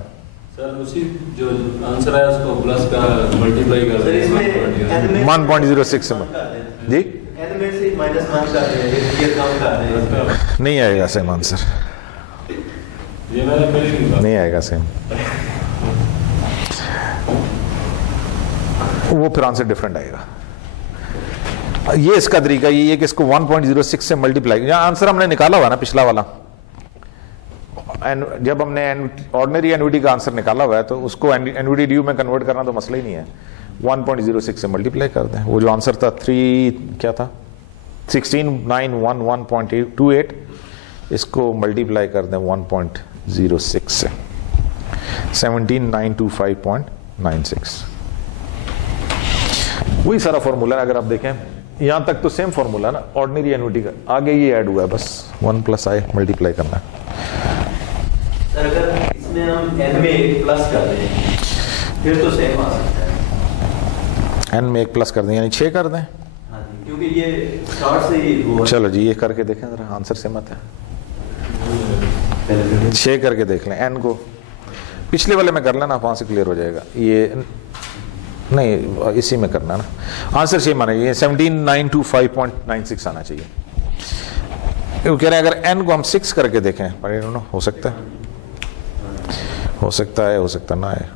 सर उसी जो आंसर है उसको प्लस का मल्टीप्लाई कर दें इसमें 1.06 से जी नहीं आएगा सेम आंसर. ये मैंने पहले नहीं आएगा सेम. वो फिर आंसर डिफरेंट आएगा. ये इसका तरीका ये है कि इसको 1.06 से मल्टीप्लाई. जहाँ आंसर हमने निकाला हुआ ना पिछला वाला, जब हमने ऑर्डिनरी एन्युटी का आंसर निकाला हुआ है तो उसको एन्युटी ड्यू में कन्वर्ट करना तो मसला ही नहीं है. 1.06 से मल्टीप्लाई कर दें. वो जो आंसर था 16911.28, इसको मल्टीप्लाई कर दें 1.06 से 17925.96. वही सारा फॉर्मूला है. अगर आप देखें यहां तक तो सेम फॉर्मूला ना ऑर्डिनरी एन्युटी का. आगे ये ऐड हुआ है, बस 1 प्लस आई मल्टीप्लाई करना है. सर अगर इसमें हम n में 1 प्लस कर दें फिर तो सेम आ सकता है. n में 1 प्लस कर दें यानी 6 कर दें. हाँ जी, क्योंकि ये स्टार्ट से ही वो चलो जी ये करके देखें जरा. आंसर से मत है. 6 करके देख लें. n को पिछले वाले में कर लेना, वहां से क्लियर हो जाएगा. ये नहीं इसी में करना ना. आंसर सेम आना चाहिए. 17925.96 आना चाहिए. वो कह रहे हैं अगर n को हम 6 करके देखें, आई डोंट नो, हो सकता है, हो सकता है, हो सकता ना है.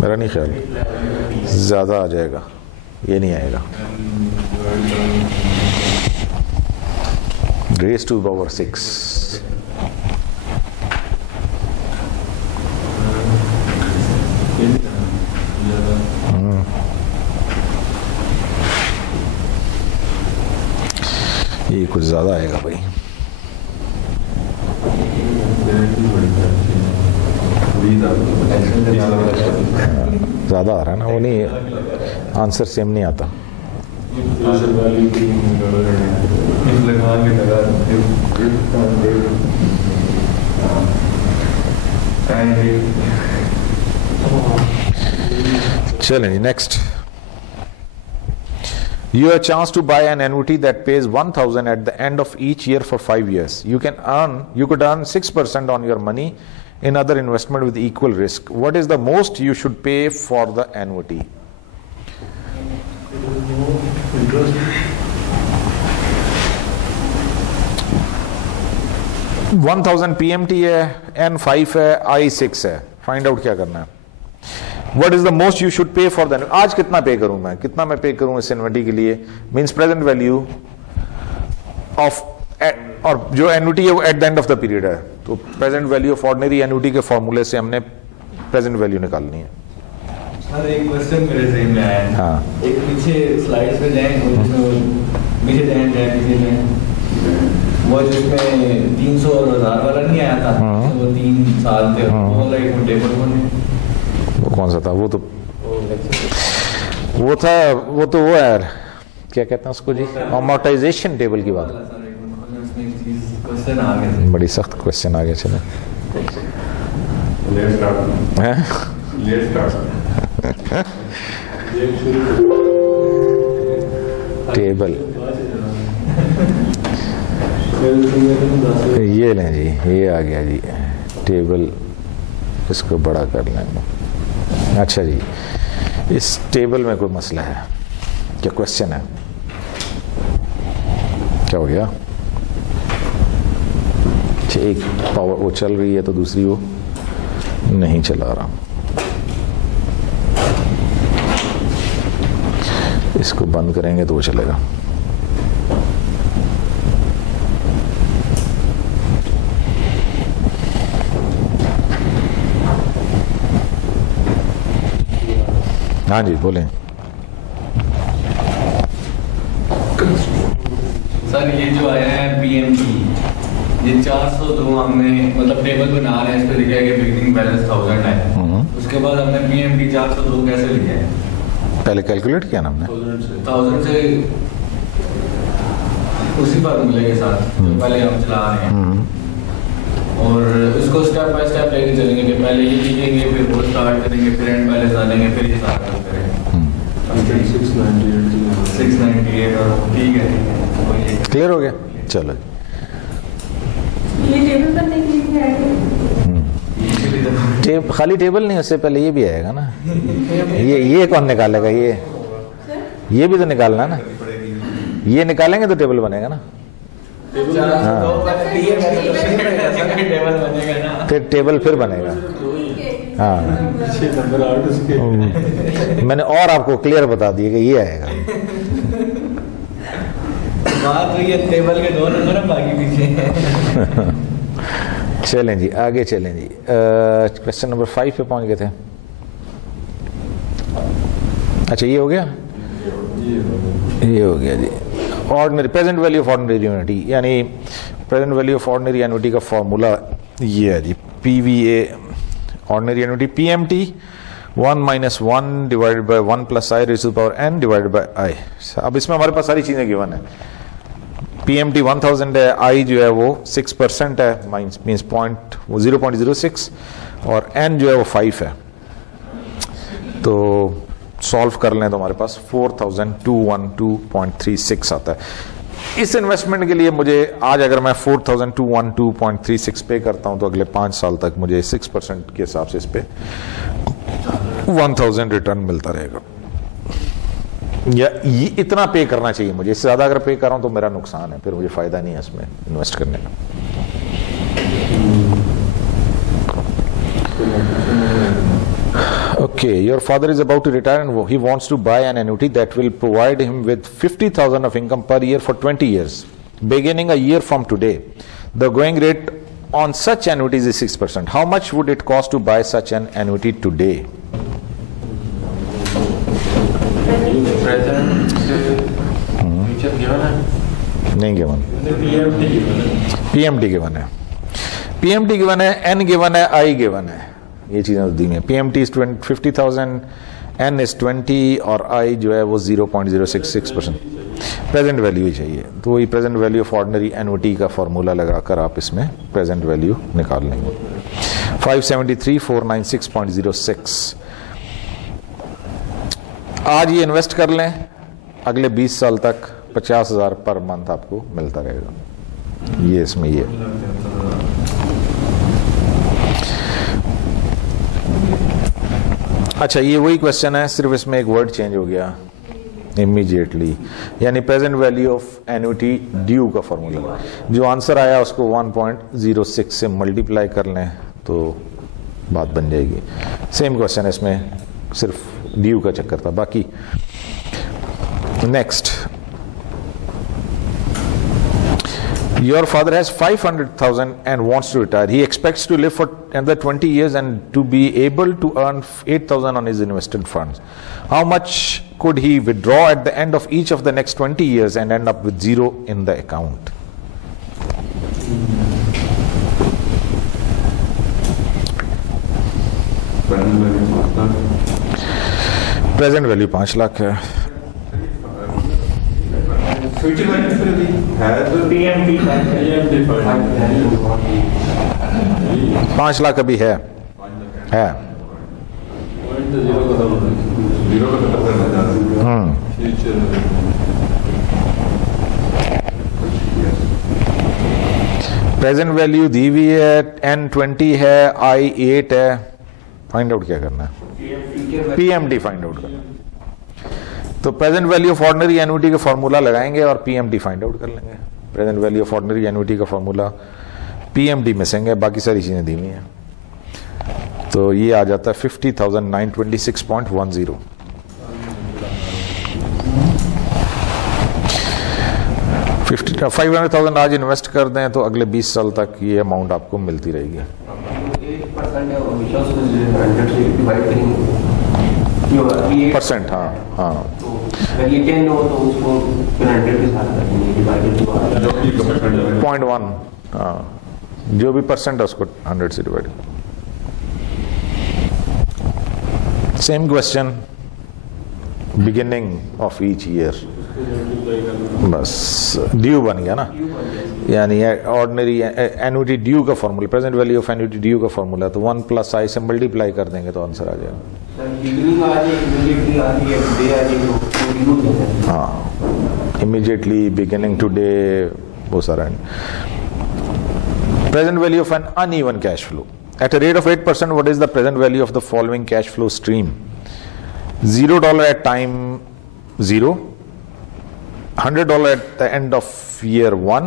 मेरा नहीं ख्याल ज्यादा आ जाएगा. ये नहीं आएगा. Raise to power 6. ये कुछ ज्यादा आएगा भाई. ज्यादा आ रहा है ना. वो नहीं, आंसर सेम नहीं आता. चलें next. You have a chance to buy an annuity that pays 1,000 at the end of each year for 5 years. You could earn 6% on your money in other investment with equal risk. What is the most you should pay for the annuity? 1,000 PMT है, N5 है, I6 है. Find out क्या करना है. What is the most you should pay for that? आज कितना पे करूं मैं, कितना मैं पे करूं इस एन्युटी के लिए. मीन्स प्रेजेंट वैल्यू ऑफ, और जो एन्युटी है वो eight the end of the period है. तो present value of ordinary annuity के फॉर्मूले से हमने प्रेजेंट वैल्यू निकालनी है. सर एक क्वेश्चन मेरे ज़हन में आया. हाँ. एक पीछे स्लाइड्स पे जाएं, पीछे जाएं वो जिसमें 300 और 1000 वाला नहीं आया था, वो 3 साल थे, वो वाला एक टेबल बने. वो कौन सा था? वो तो वो था, वो तो वो यार क्या कहते हैं उसको जी, अमोर्टाइजेशन टेबल की बात. क्वेश्चन आ गया. बड़ी सख्त क्वेश्चन आ गया. चले टेबल ये लें जी, ये आ गया जी टेबल. इसको बड़ा कर लेंगे. अच्छा जी, इस टेबल में कोई मसला है क्या? क्वेश्चन है क्या? हो गया. एक पावर वो चल रही है तो दूसरी वो नहीं चला रहा. इसको बंद करेंगे तो वो चलेगा. हाँ जी बोलें। सर ये जो आया है पीएमटी, ये 402 हमने मतलब टेबल बना रहे हैं, इस पे लिखा है कि बिगिनिंग बैलेंस 1000 है, उसके बाद हमने पीएमटी 402 कैसे लिया है? पहले कैलकुलेट किया ना हमने 1000 से उसी फार्मूले के साथ जो पहले हम चला रहे हैं, और इसको स्टेप बाय स्टेप लेके चलेंगे कि पहले ये लिखेंगे, फिर वो स्टार्ट करेंगे, फिर एंड बैलेंस डालेंगे, फिर ये सारा काम करेंगे। 698 और ठीक है, क्लियर हो गया? चलो ये टेबल बनने के लिए भी आएगा। खाली टेबल नहीं, उससे पहले ये भी आएगा ना। ये कौन निकालेगा? ये भी तो निकालना ना, ये निकालेंगे तो टेबल बनेगा ना। फिर टेबल फिर बनेगा। हाँ मैंने और आपको क्लियर बता दिया कि ये आएगा। बात तो ये टेबल के दो नंबर है, बाकी पीछे चलें जी, आगे चलें जी। क्वेश्चन नंबर 5 पे पहुंच गए थे। अच्छा ये हो गया, ये हो गया जी। Ordinary present value of ordinary annuity, यानी present value of ordinary annuity का फॉर्मूला ये है जी, PVA ordinary annuity PMT 1 - 1 divided by 1 + i rays to the power n divided by i। अब इसमें हमारे पास सारी चीजें गिवन है। पीएमटी 1000 है, i जो है वो 6% है, मींस 0.06, और n जो है वो 5 है। तो सॉल्व कर लें तो हमारे पास 4212.36 आता है। इस इन्वेस्टमेंट के लिए मुझे आज अगर मैं 4212.36 पे करता हूं तो अगले 5 साल तक मुझे 6% के हिसाब से इस पे 1000 रिटर्न मिलता रहेगा। या ये इतना पे करना चाहिए मुझे, इससे ज्यादा अगर पे कर रहा हूं तो मेरा नुकसान है, फिर मुझे फायदा नहीं है इसमें इन्वेस्ट करने का। Okay, your father is about to retire and he wants to buy an annuity that will provide him with 50,000 of income per year for 20 years, beginning a year from today. The going rate on such annuities is 6%. How much would it cost to buy such an annuity today? नहीं given, PMT given है, PMT given है, N given है, I given है, ये चीजें तो दी हैं। PMT is 50,000, N is 20 और I जो है वो 0.066%। प्रेजेंट वैल्यू ही चाहिए, तो वही present value of ordinary annuity का फॉर्मूला लगाकर आप इसमें प्रेजेंट वैल्यू निकाल लेंगे। 573,496.06। आज ये इन्वेस्ट कर लें, अगले 20 साल तक 50,000 पर मंथ आपको मिलता रहेगा। ये इसमें ये अच्छा, ये वही क्वेश्चन है, सिर्फ इसमें एक वर्ड चेंज हो गया, इमीडिएटली, यानी present value of annuity due का फॉर्मूला। जो आंसर आया उसको 1.06 से मल्टीप्लाई कर लें तो बात बन जाएगी। सेम क्वेश्चन है, इसमें सिर्फ ड्यू का चक्कर था। बाकी next, your father has 500,000 and wants to retire. He expects to live for another 20 years and to be able to earn 8,000 on his invested funds. How much could he withdraw at the end of each of the next 20 years and end up with 0 in the account? Present value 5 lakh है। Future value फिर भी है तो PMT 5 lakh अभी है। Present value दी हुई है, N20 है, I8 है। फाइंड आउट क्या करना है? पीएमटी फाइंड आउट करना। तो present value of ordinary annuity का फॉर्मूला लगाएंगे और पीएमटी फाइंड आउट कर लेंगे। Present value of ordinary annuity का फॉर्मूला पीएमटी मिसिंग है, बाकी सारी चीजें दी हुई हैं। तो ये आ जाता है 50,926.10। 500,000 आज इन्वेस्ट कर दें तो अगले 20 साल तक ये अमाउंट आपको मिलती रहेगी। जो अभी परसेंट, हाँ हाँ। तो अगर ये 10 हो तो उसको फिर 100 के साथ कर देंगे डिवाइडेड बाय 0.1, हाँ, जो भी परसेंट है उसको 100 से divide. Same question, beginning of each year, बस ड्यू बन गया ना, यानी ऑर्डिनरी एन्युटी ड्यू का formula, present value of annuity due का फॉर्मूला, तो 1 + i से मल्टीप्लाई कर देंगे तो आंसर आ जाएगा। सर बिगिनिंग आ जाए, इमीडिएटली आ रही है, डे आ जाए तो ड्यू हो जाए। हाँ, इमीडिएटली, बिगिनिंग टुडे, वो सारा। Present value of an uneven cash flow at a rate of 8%, what is the present value of the following cash flow stream? $0 at time 0, $100 at the end of year 1,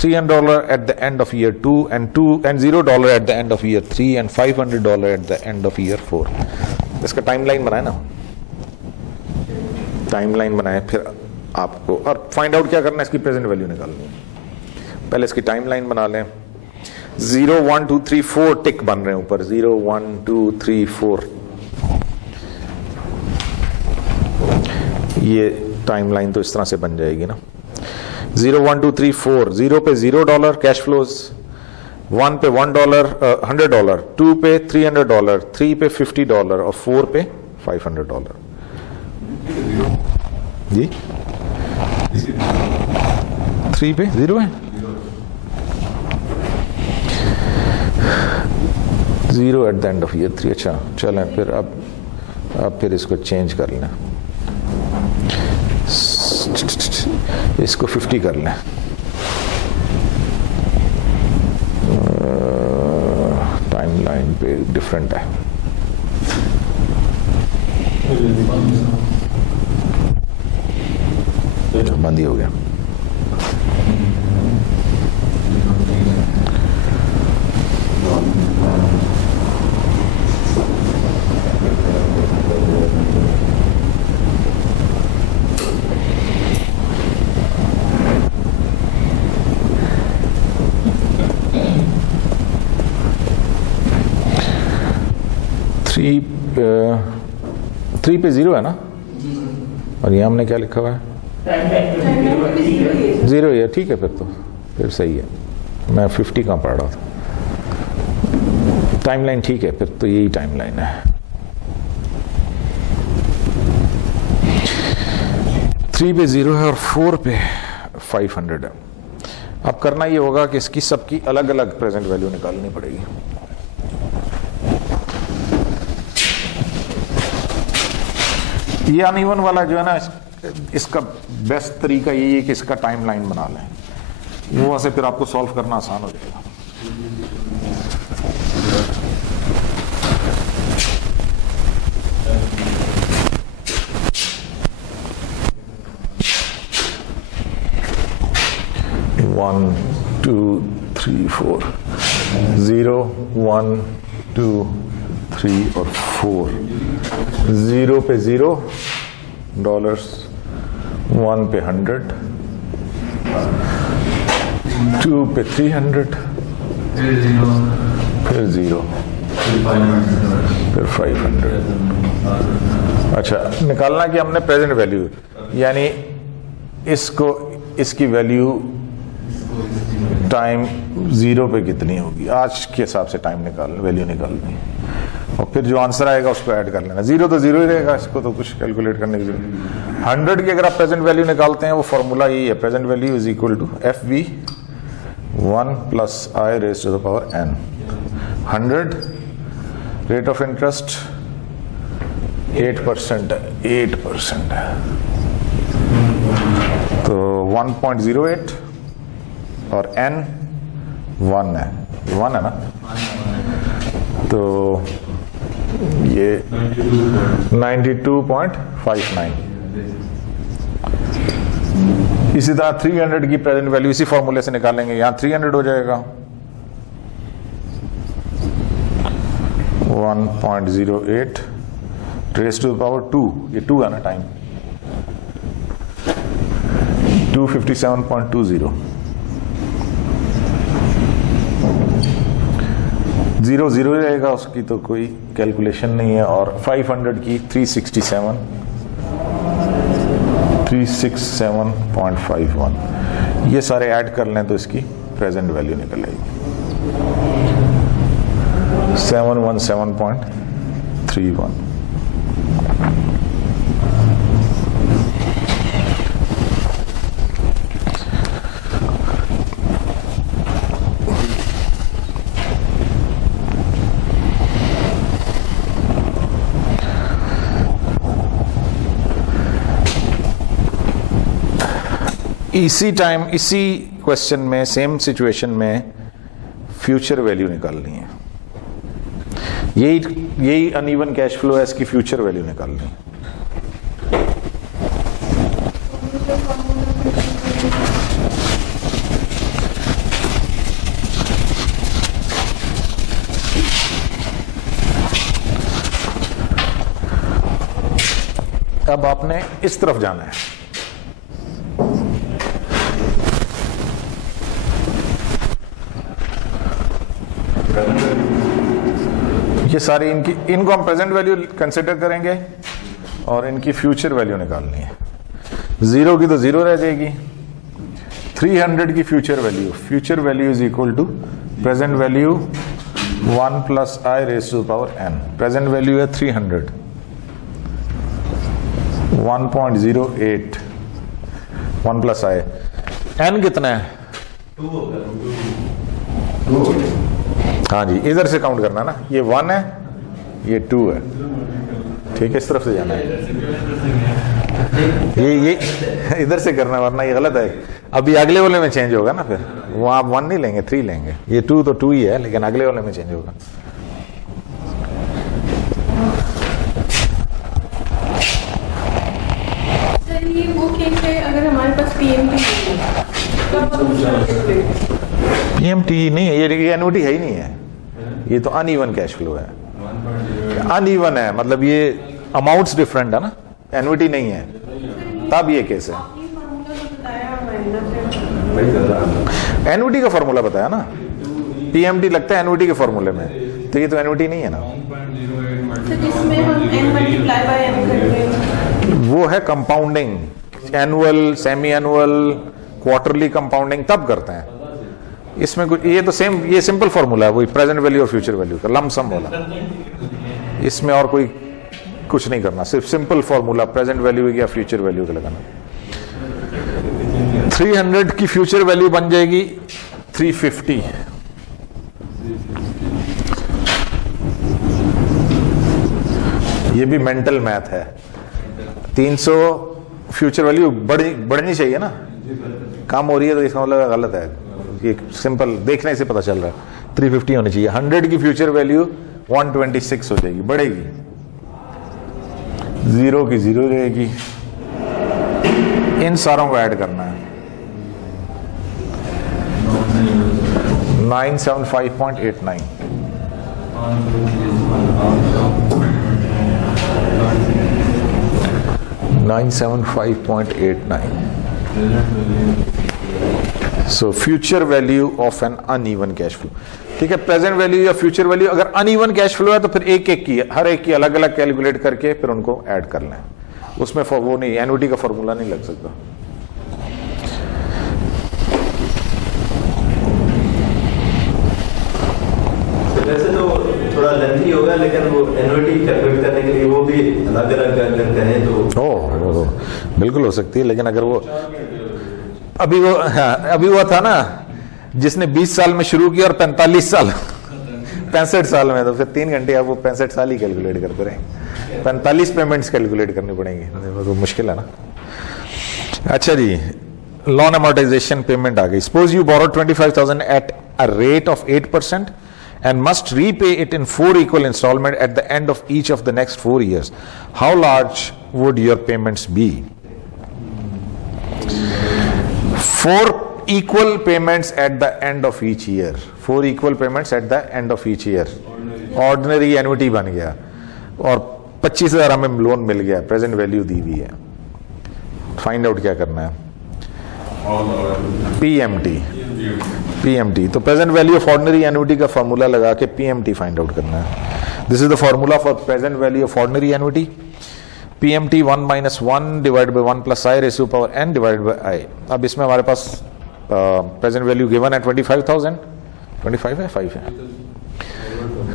$300 at the end of year 2, and $0 at the end of year 3, and $500 at the end of year 4। इसका timeline बनाए ना, timeline बनाए, फिर आपको और find out क्या करना है, इसकी प्रेजेंट वैल्यू निकालनी है। पहले इसकी टाइमलाइन बना लें। 0 1 2 3 4 टिक बन रहे हैं ऊपर, 0 1 2 3 4, ये टाइमलाइन तो इस तरह से बन जाएगी ना। 0 1 2 3 4, 0 पे $0 कैश फ्लोज, 1 पे $1 $100, 2 पे $300, 3 पे $50 और 4 पे $500। जी 3 पे 0 है, 0 eight the end of year 3। अच्छा चलें फिर, अब फिर इसको चेंज कर लें, इसको 50 कर लें। टाइमलाइन पे डिफरेंट है, बंद ही हो गया। थ्री पे 0 है ना, और यहाँ हमने क्या लिखा हुआ है? 0 है, ठीक है, फिर सही है। मैं 50 कहाँ पढ़ रहा था। टाइमलाइन ठीक है, फिर तो यही टाइमलाइन है। 3 पे 0 है और 4 पे 500 है। अब करना ये होगा कि इसकी सबकी अलग अलग प्रेजेंट वैल्यू निकालनी पड़ेगी। ये अनइवन वाला जो है ना, इसका बेस्ट तरीका यही है कि इसका टाइमलाइन बना लें, वो से फिर आपको सॉल्व करना आसान हो जाएगा। One, 2, 3, 4, 0, 1, 2, 3 और 4। 0 पे $0, 1 पे 100, 2 पे 300, फिर 0, फिर 500। अच्छा, निकालना कि हमने प्रेजेंट वैल्यू, यानी इसकी वैल्यू टाइम 0 पे कितनी होगी, आज के हिसाब से टाइम वैल्यू निकालनी, और फिर जो आंसर आएगा उसको ऐड कर लेना। 0 तो 0 ही रहेगा, इसको तो कुछ कैलकुलेट करने की जरूरत। 100 की अगर आप प्रेजेंट वैल्यू निकालते हैं, वो फॉर्मूला यही है, present value is equal to FV 1 + I raised to the power n। 100 rate of interest 8% है, 8% है, तो 1.08 और n 1 है, 1 है ना, तो ये 92.59। इसी तरह 300 की प्रेजेंट वैल्यू इसी फॉर्मूले से निकालेंगे, यहां 300 हो जाएगा 1.08 raised to the power 2, ये 2 है ना टाइम, 257.20। 0 0 रहेगा, उसकी तो कोई कैलकुलेशन नहीं है। और 500 की 367.51, ये सारे ऐड कर लें तो इसकी प्रेजेंट वैल्यू निकल आएगी 717.31। इसी टाइम इसी क्वेश्चन में सेम सिचुएशन में फ्यूचर वैल्यू निकालनी है। यही अनइवन कैश फ्लो है, इसकी फ्यूचर वैल्यू निकालनी है। अब आपने इस तरफ जाना है, ये सारी इनको हम प्रेजेंट वैल्यू कंसिडर करेंगे और इनकी फ्यूचर वैल्यू निकालनी है। 0 की तो 0 रह जाएगी। 300 की future value is equal to present value 1 plus I raise to the power n। Present value है 300, 1.08, 1 प्लस आई, n कितना है? 2 होगा। हाँ जी, इधर से काउंट करना ना, ये 1 है, ये 2 है, ठीक है, इस तरफ से जाना है। ये इधर से करना, वरना ये गलत है। अभी अगले वाले में चेंज होगा ना, फिर वो आप 1 नहीं लेंगे, 3 लेंगे। ये 2 तो 2 ही है, लेकिन अगले वाले में चेंज होगा। सर ये वो केस है अगर हमारे पास पीएमटी नहीं है तो पीएमटी नहीं है, ये एनओटी है ही नहीं है, ये तो अनइवन कैश फ्लो है। अनइवन है मतलब ये अमाउंट्स डिफरेंट है ना, एनओटी नहीं है, तब ये केस है। एनओटी का फॉर्मूला बताया ना, पीएमटी लगता है एनओटी के फॉर्मूले में, तो ये तो एनओटी नहीं है ना। जिसमें हम n मल्टीप्लाई बाय m करते हैं वो है compounding, annual, semi annual, quarterly compounding तब करते हैं। इसमें कुछ ये तो सेम, ये सिंपल फॉर्मूला है, वही प्रेजेंट वैल्यू और फ्यूचर वैल्यू का लम सम वाला। इसमें और कोई कुछ नहीं करना, सिर्फ सिंपल फॉर्मूला प्रेजेंट वैल्यू या फ्यूचर वैल्यू का लगाना। 300 की फ्यूचर वैल्यू बन जाएगी 350। ये भी मेंटल मैथ है। 300 फ्यूचर वैल्यू बढ़नी चाहिए ना, कम हो रही है तो इसका मतलब गलत है। ये सिंपल देखने से पता चल रहा है 350 होनी चाहिए। 100 की फ्यूचर वैल्यू 126 हो जाएगी, बढ़ेगी। 0 की 0 रहेगी। इन सारों को ऐड करना है। 975.89 975.89। So future value of an uneven cash flow, ठीक है। प्रेजेंट वैल्यू या फ्यूचर वैल्यू अगर अनइवन कैश फ्लो है तो फिर एक एक की, हर एक की अलग अलग कैलकुलेट करके फिर उनको ऐड कर लें। उसमें वो नहीं, एनओटी का फॉर्मूला नहीं लग सकता। वैसे तो थोड़ा लेंथी होगा, लेकिन वो एनओटी कैलकुलेट करने के लिए वो भी अलग अलग करते हैं तो बिल्कुल हो सकती है। लेकिन अगर वो अभी वो था ना जिसने 20 साल में शुरू किया और 65 साल में, तो फिर 3 घंटे आप वो 65 साल ही कैलकुलेट करते रहेंगे। 45 पेमेंट्स कैलकुलेट करनी पड़ेंगी, तो मुश्किल है ना। अच्छा जी, लॉन अमोर्टाइजेशन पेमेंट आ गई। Suppose you borrow 25,000 at a rate of 8% and must repay it in 4 equal installments at the end of each of the next 4 years. How large would your payments be? 4 equal payments at the end of each year. 4 equal payments at the end of each year. Ordinary annuity बन गया और 25,000 हमें loan मिल गया, present value दी हुई है। Find out क्या करना है? पीएमटी। पीएमटी तो present value of ordinary annuity का फार्मूला लगा के पीएमटी फाइंड आउट करना है। This is the formula for present value of ordinary annuity. PMT 1 - 1 divided by 1 + i rays to power n divided by i। अब इसमें हमारे पास present value given है 25,000। 25 है 5 है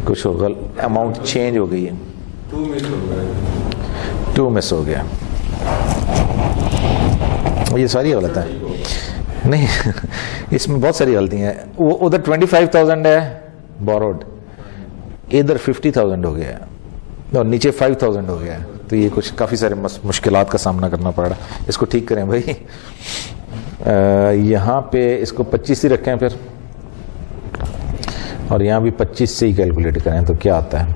कुछ होगा, अमाउंट चेंज हो गई है, 2 मिस हो गया। ये सारी गलत है नहीं इसमें बहुत सारी गलतियां हैं। वो उधर 25,000 है बोरोड, इधर 50,000 हो गया और नीचे 5,000 हो गया, तो ये कुछ काफ़ी सारे मुश्किलात का सामना करना पड़ रहा है। इसको ठीक करें भाई, यहाँ पे इसको 25 ही रखें फिर, और यहाँ भी 25 से ही कैलकुलेट करें तो क्या आता है।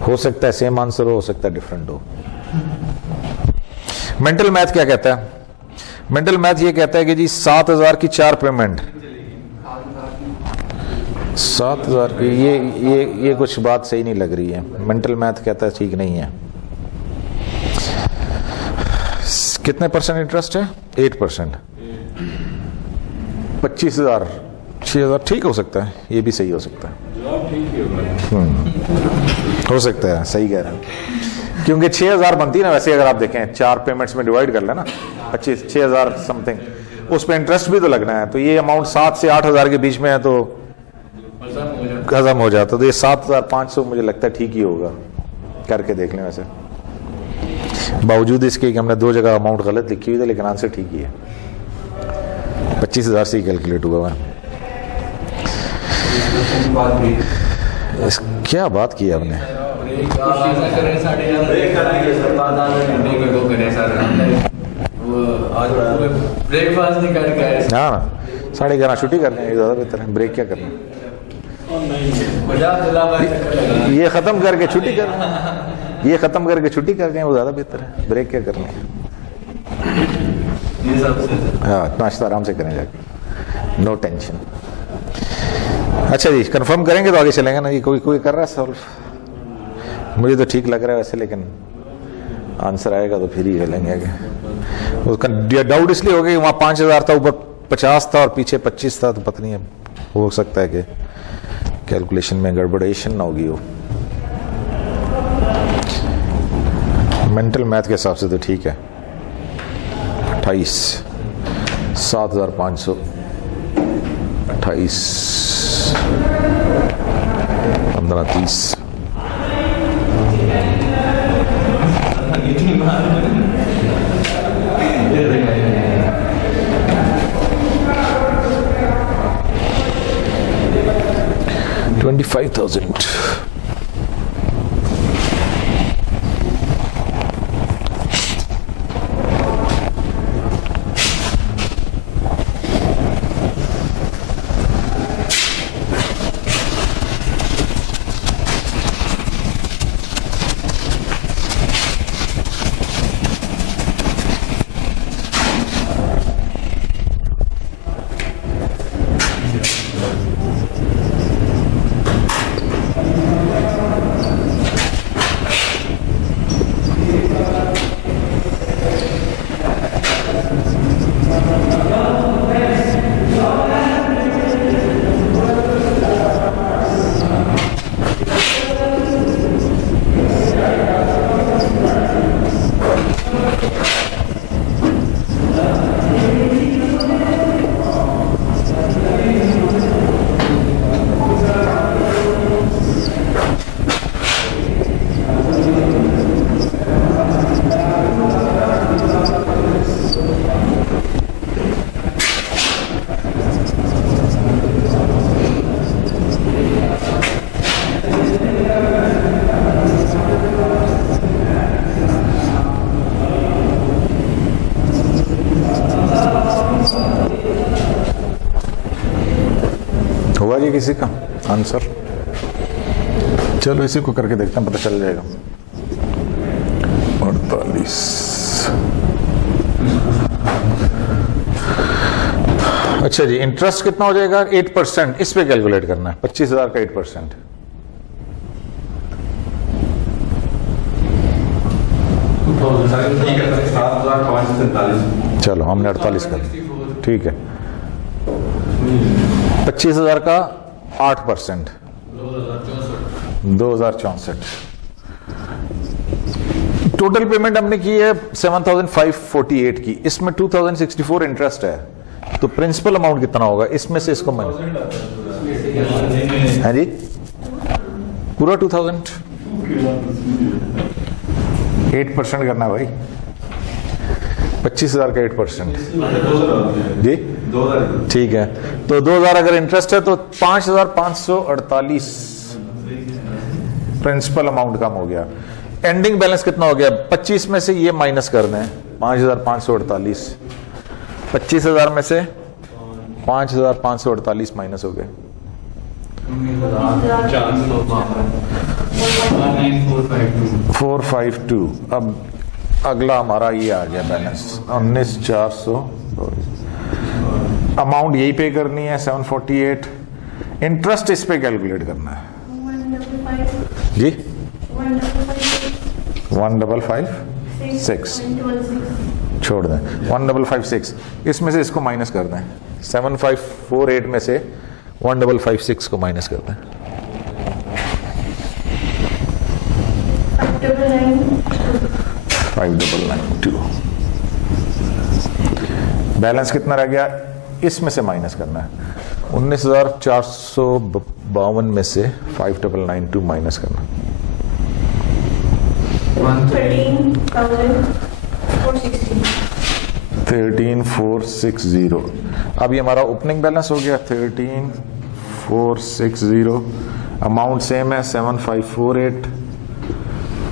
हो सकता है सेम आंसर हो सकता है डिफरेंट हो। मेंटल मैथ क्या कहता है? मेंटल मैथ ये कहता है कि जी 7,000 की 4 पेमेंट, 7,000 की, ये कुछ बात सही नहीं लग रही है। मेंटल मैथ कहता है ठीक नहीं है। कितने % इंटरेस्ट है? 8%। 25,000, 6,000 ठीक हो सकता है, ये भी सही हो सकता है। हो सकता है, सही कह रहे हैं, क्योंकि 6,000 बनती है ना वैसे, अगर आप देखें 4 पेमेंट्स में डिवाइड कर लेना 25, 6,000 समथिंग, उस पर इंटरेस्ट भी तो लगना है, तो ये अमाउंट 7 से 8,000 के बीच में है तो हजम हो जाता, तो ये 7,500 मुझे लगता है ठीक ही होगा। करके देख लें वैसे, बावजूद इसके कि हमने 2 जगह अमाउंट गलत लिखी हुई थी, लेकिन आंसर ठीक ही है। 25,000 से ही कैलकुलेट हुआ है। क्या बात की आपने? ब्रेकफास्ट नहीं करके हाँ 11:30 छुट्टी करनी है, ज़्यादा बेहतर है। ब्रेक क्या करना, ये ख़त्म करके छुट्टी करना, ये ख़त्म करके छुट्टी कर दें वो ज़्यादा बेहतर है। ब्रेक क्या करना है, हाँ नाश्ता आराम से करें जाके, नो टेंशन। अच्छा जी, कंफर्म करेंगे तो आगे चलेंगे ना जी। कोई कर रहा है सॉल्व? मुझे तो ठीक लग रहा है वैसे, लेकिन आंसर आएगा तो फिर ही चलेंगे आगे। उसका डाउट इसलिए हो गया कि वहाँ 5,000 था, ऊपर 50 था और पीछे 25 था, तो पता नहीं है, हो सकता है कि कैलकुलेशन में गड़बड़ेशन ना होगी वो। मेंटल मैथ के हिसाब से तो ठीक है। 28, 7,500, 28, 15, 30, $25,000। हुआ जी किसी का आंसर? चलो इसी को करके देखते हैं, पता चल जाएगा। 48। अच्छा जी, इंटरेस्ट कितना हो जाएगा? 8%। इस पे कैलकुलेट करना है। 25,000 का 8%। चलो हमने 48 कर दिया। ठीक है, 25,000 का 8%, 2064। टोटल पेमेंट हमने की है 7,548 की, इसमें 2,064 इंटरेस्ट है, तो प्रिंसिपल अमाउंट कितना होगा इसमें से इसको है जी पूरा 2,000, 8% करना है भाई, 25,000 का 8% जी, ठीक है। तो 2,000 अगर इंटरेस्ट है तो 5,548 प्रिंसिपल अमाउंट कम हो गया। एंडिंग बैलेंस कितना हो गया, 25 में से ये माइनस करना है 5,548, 25,000 में से 5,548 माइनस हो गए, 452। अब अगला हमारा ये आ गया बैलेंस 19,400, अमाउंट यही पे करनी है 748, इंटरेस्ट इस पे कैलकुलेट करना है जी 1,556 छोड़ दें, 1,556 इसमें से इसको माइनस कर दें, 7,548 में से 1,556 को माइनस कर दें, 5,992। बैलेंस कितना रह गया, इसमें से माइनस करना है 19,452 में से 5,992 माइनस करना, 13,460। अब ये हमारा ओपनिंग बैलेंस हो गया 13,460, अमाउंट सेम है 7,548,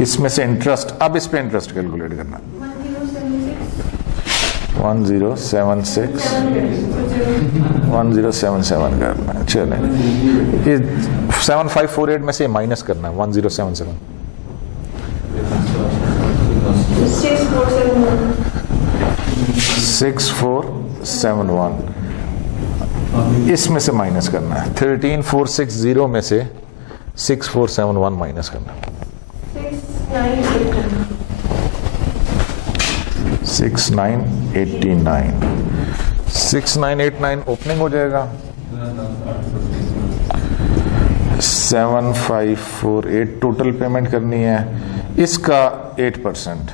इसमें से इंटरेस्ट, अब इस पे इंटरेस्ट कैलकुलेट करना 1077 करना है, चले 7,548 में से माइनस करना है 1077, 6471 इसमें से माइनस करना है, 13,460 में से 6471 माइनस करना है, 6989 ओपनिंग हो जाएगा, 7,548 टोटल पेमेंट करनी है, इसका 8%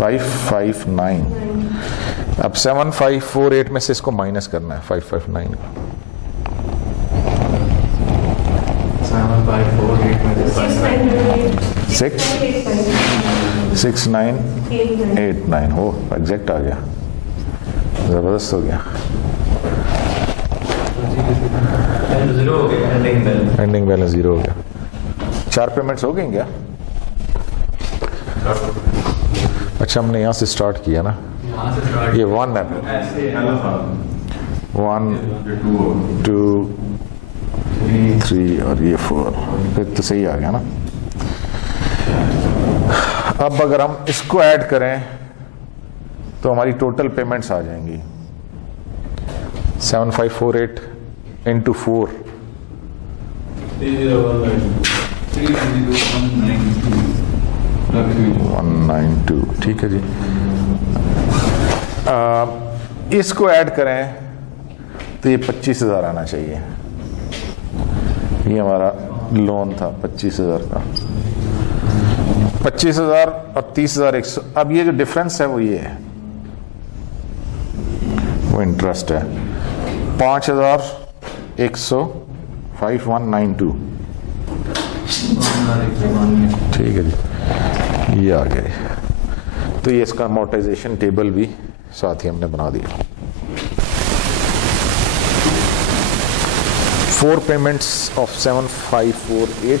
559। अब 7,548 में से इसको माइनस करना है 559, 6989 हो एग्जैक्ट आ गया, जबरदस्त हो गया, एंडिंग बैलेंस 0 हो गया। 4 पेमेंट्स हो गई क्या? अच्छा हमने यहाँ से स्टार्ट किया ना, ये 1 है, 1 2 3 और ये 4, फिर तो सही आ गया ना। अब अगर हम इसको ऐड करें तो हमारी टोटल पेमेंट्स आ जाएंगी 7,548 इंटू 4 192, ठीक है जी। इसको ऐड करें तो ये 25,000 आना चाहिए, ये हमारा लोन था 25,000 का, 25,000 और 30,100। अब ये जो डिफरेंस है वो ये है, वो इंटरेस्ट है 5,100 5192, ठीक है जी, ये आ गया। तो ये इसका अमोर्टाइजेशन टेबल भी साथ ही हमने बना दिया। 4 पेमेंट्स ऑफ 7,548,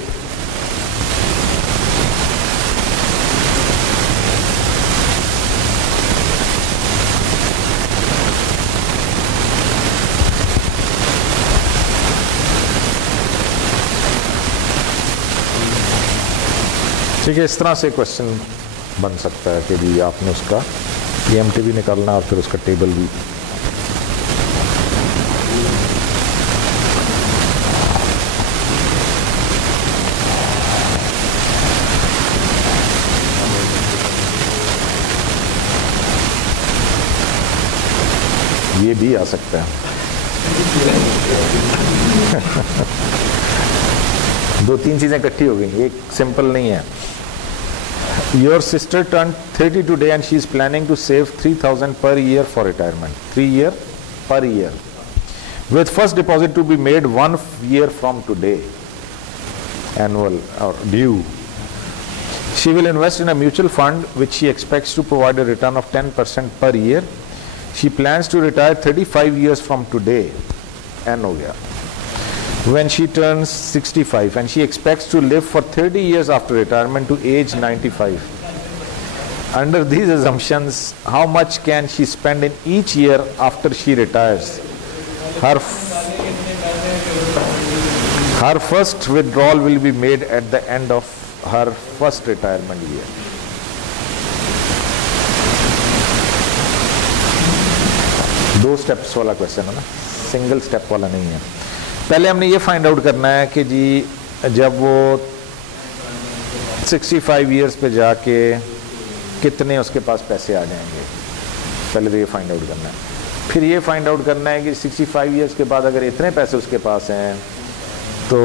ठीक है। इस तरह से क्वेश्चन बन सकता है कि जी आपने उसका EMT भी निकालना और फिर उसका टेबल भी। ये भी आ सकता है। दो तीन चीजें इकट्ठी हो गई, एक सिंपल नहीं है। Your sister turn 30 today and she is planning to save 3000 per year for retirement, 3 year per year, with first deposit to be made 1 year from today, annual or due. She will invest in a mutual fund which she expects to provide a return of 10% per year. She plans to retire 35 years from today, and हो गया, when she turns 65, and she expects to live for 30 years after retirement to age 95. Under these assumptions, how much can she spend in each year after she retires? Her first withdrawal will be made at the end of her first retirement year. दो steps वाला question है ना, single step वाला नहीं है। पहले हमने ये फाइंड आउट करना है कि जी जब वो 65 ईयर्स पे जाके कितने उसके पास पैसे आ जाएंगे, पहले तो ये फाइंड आउट करना है। फिर ये फाइंड आउट करना है कि 65 ईयर्स के बाद अगर इतने पैसे उसके पास हैं तो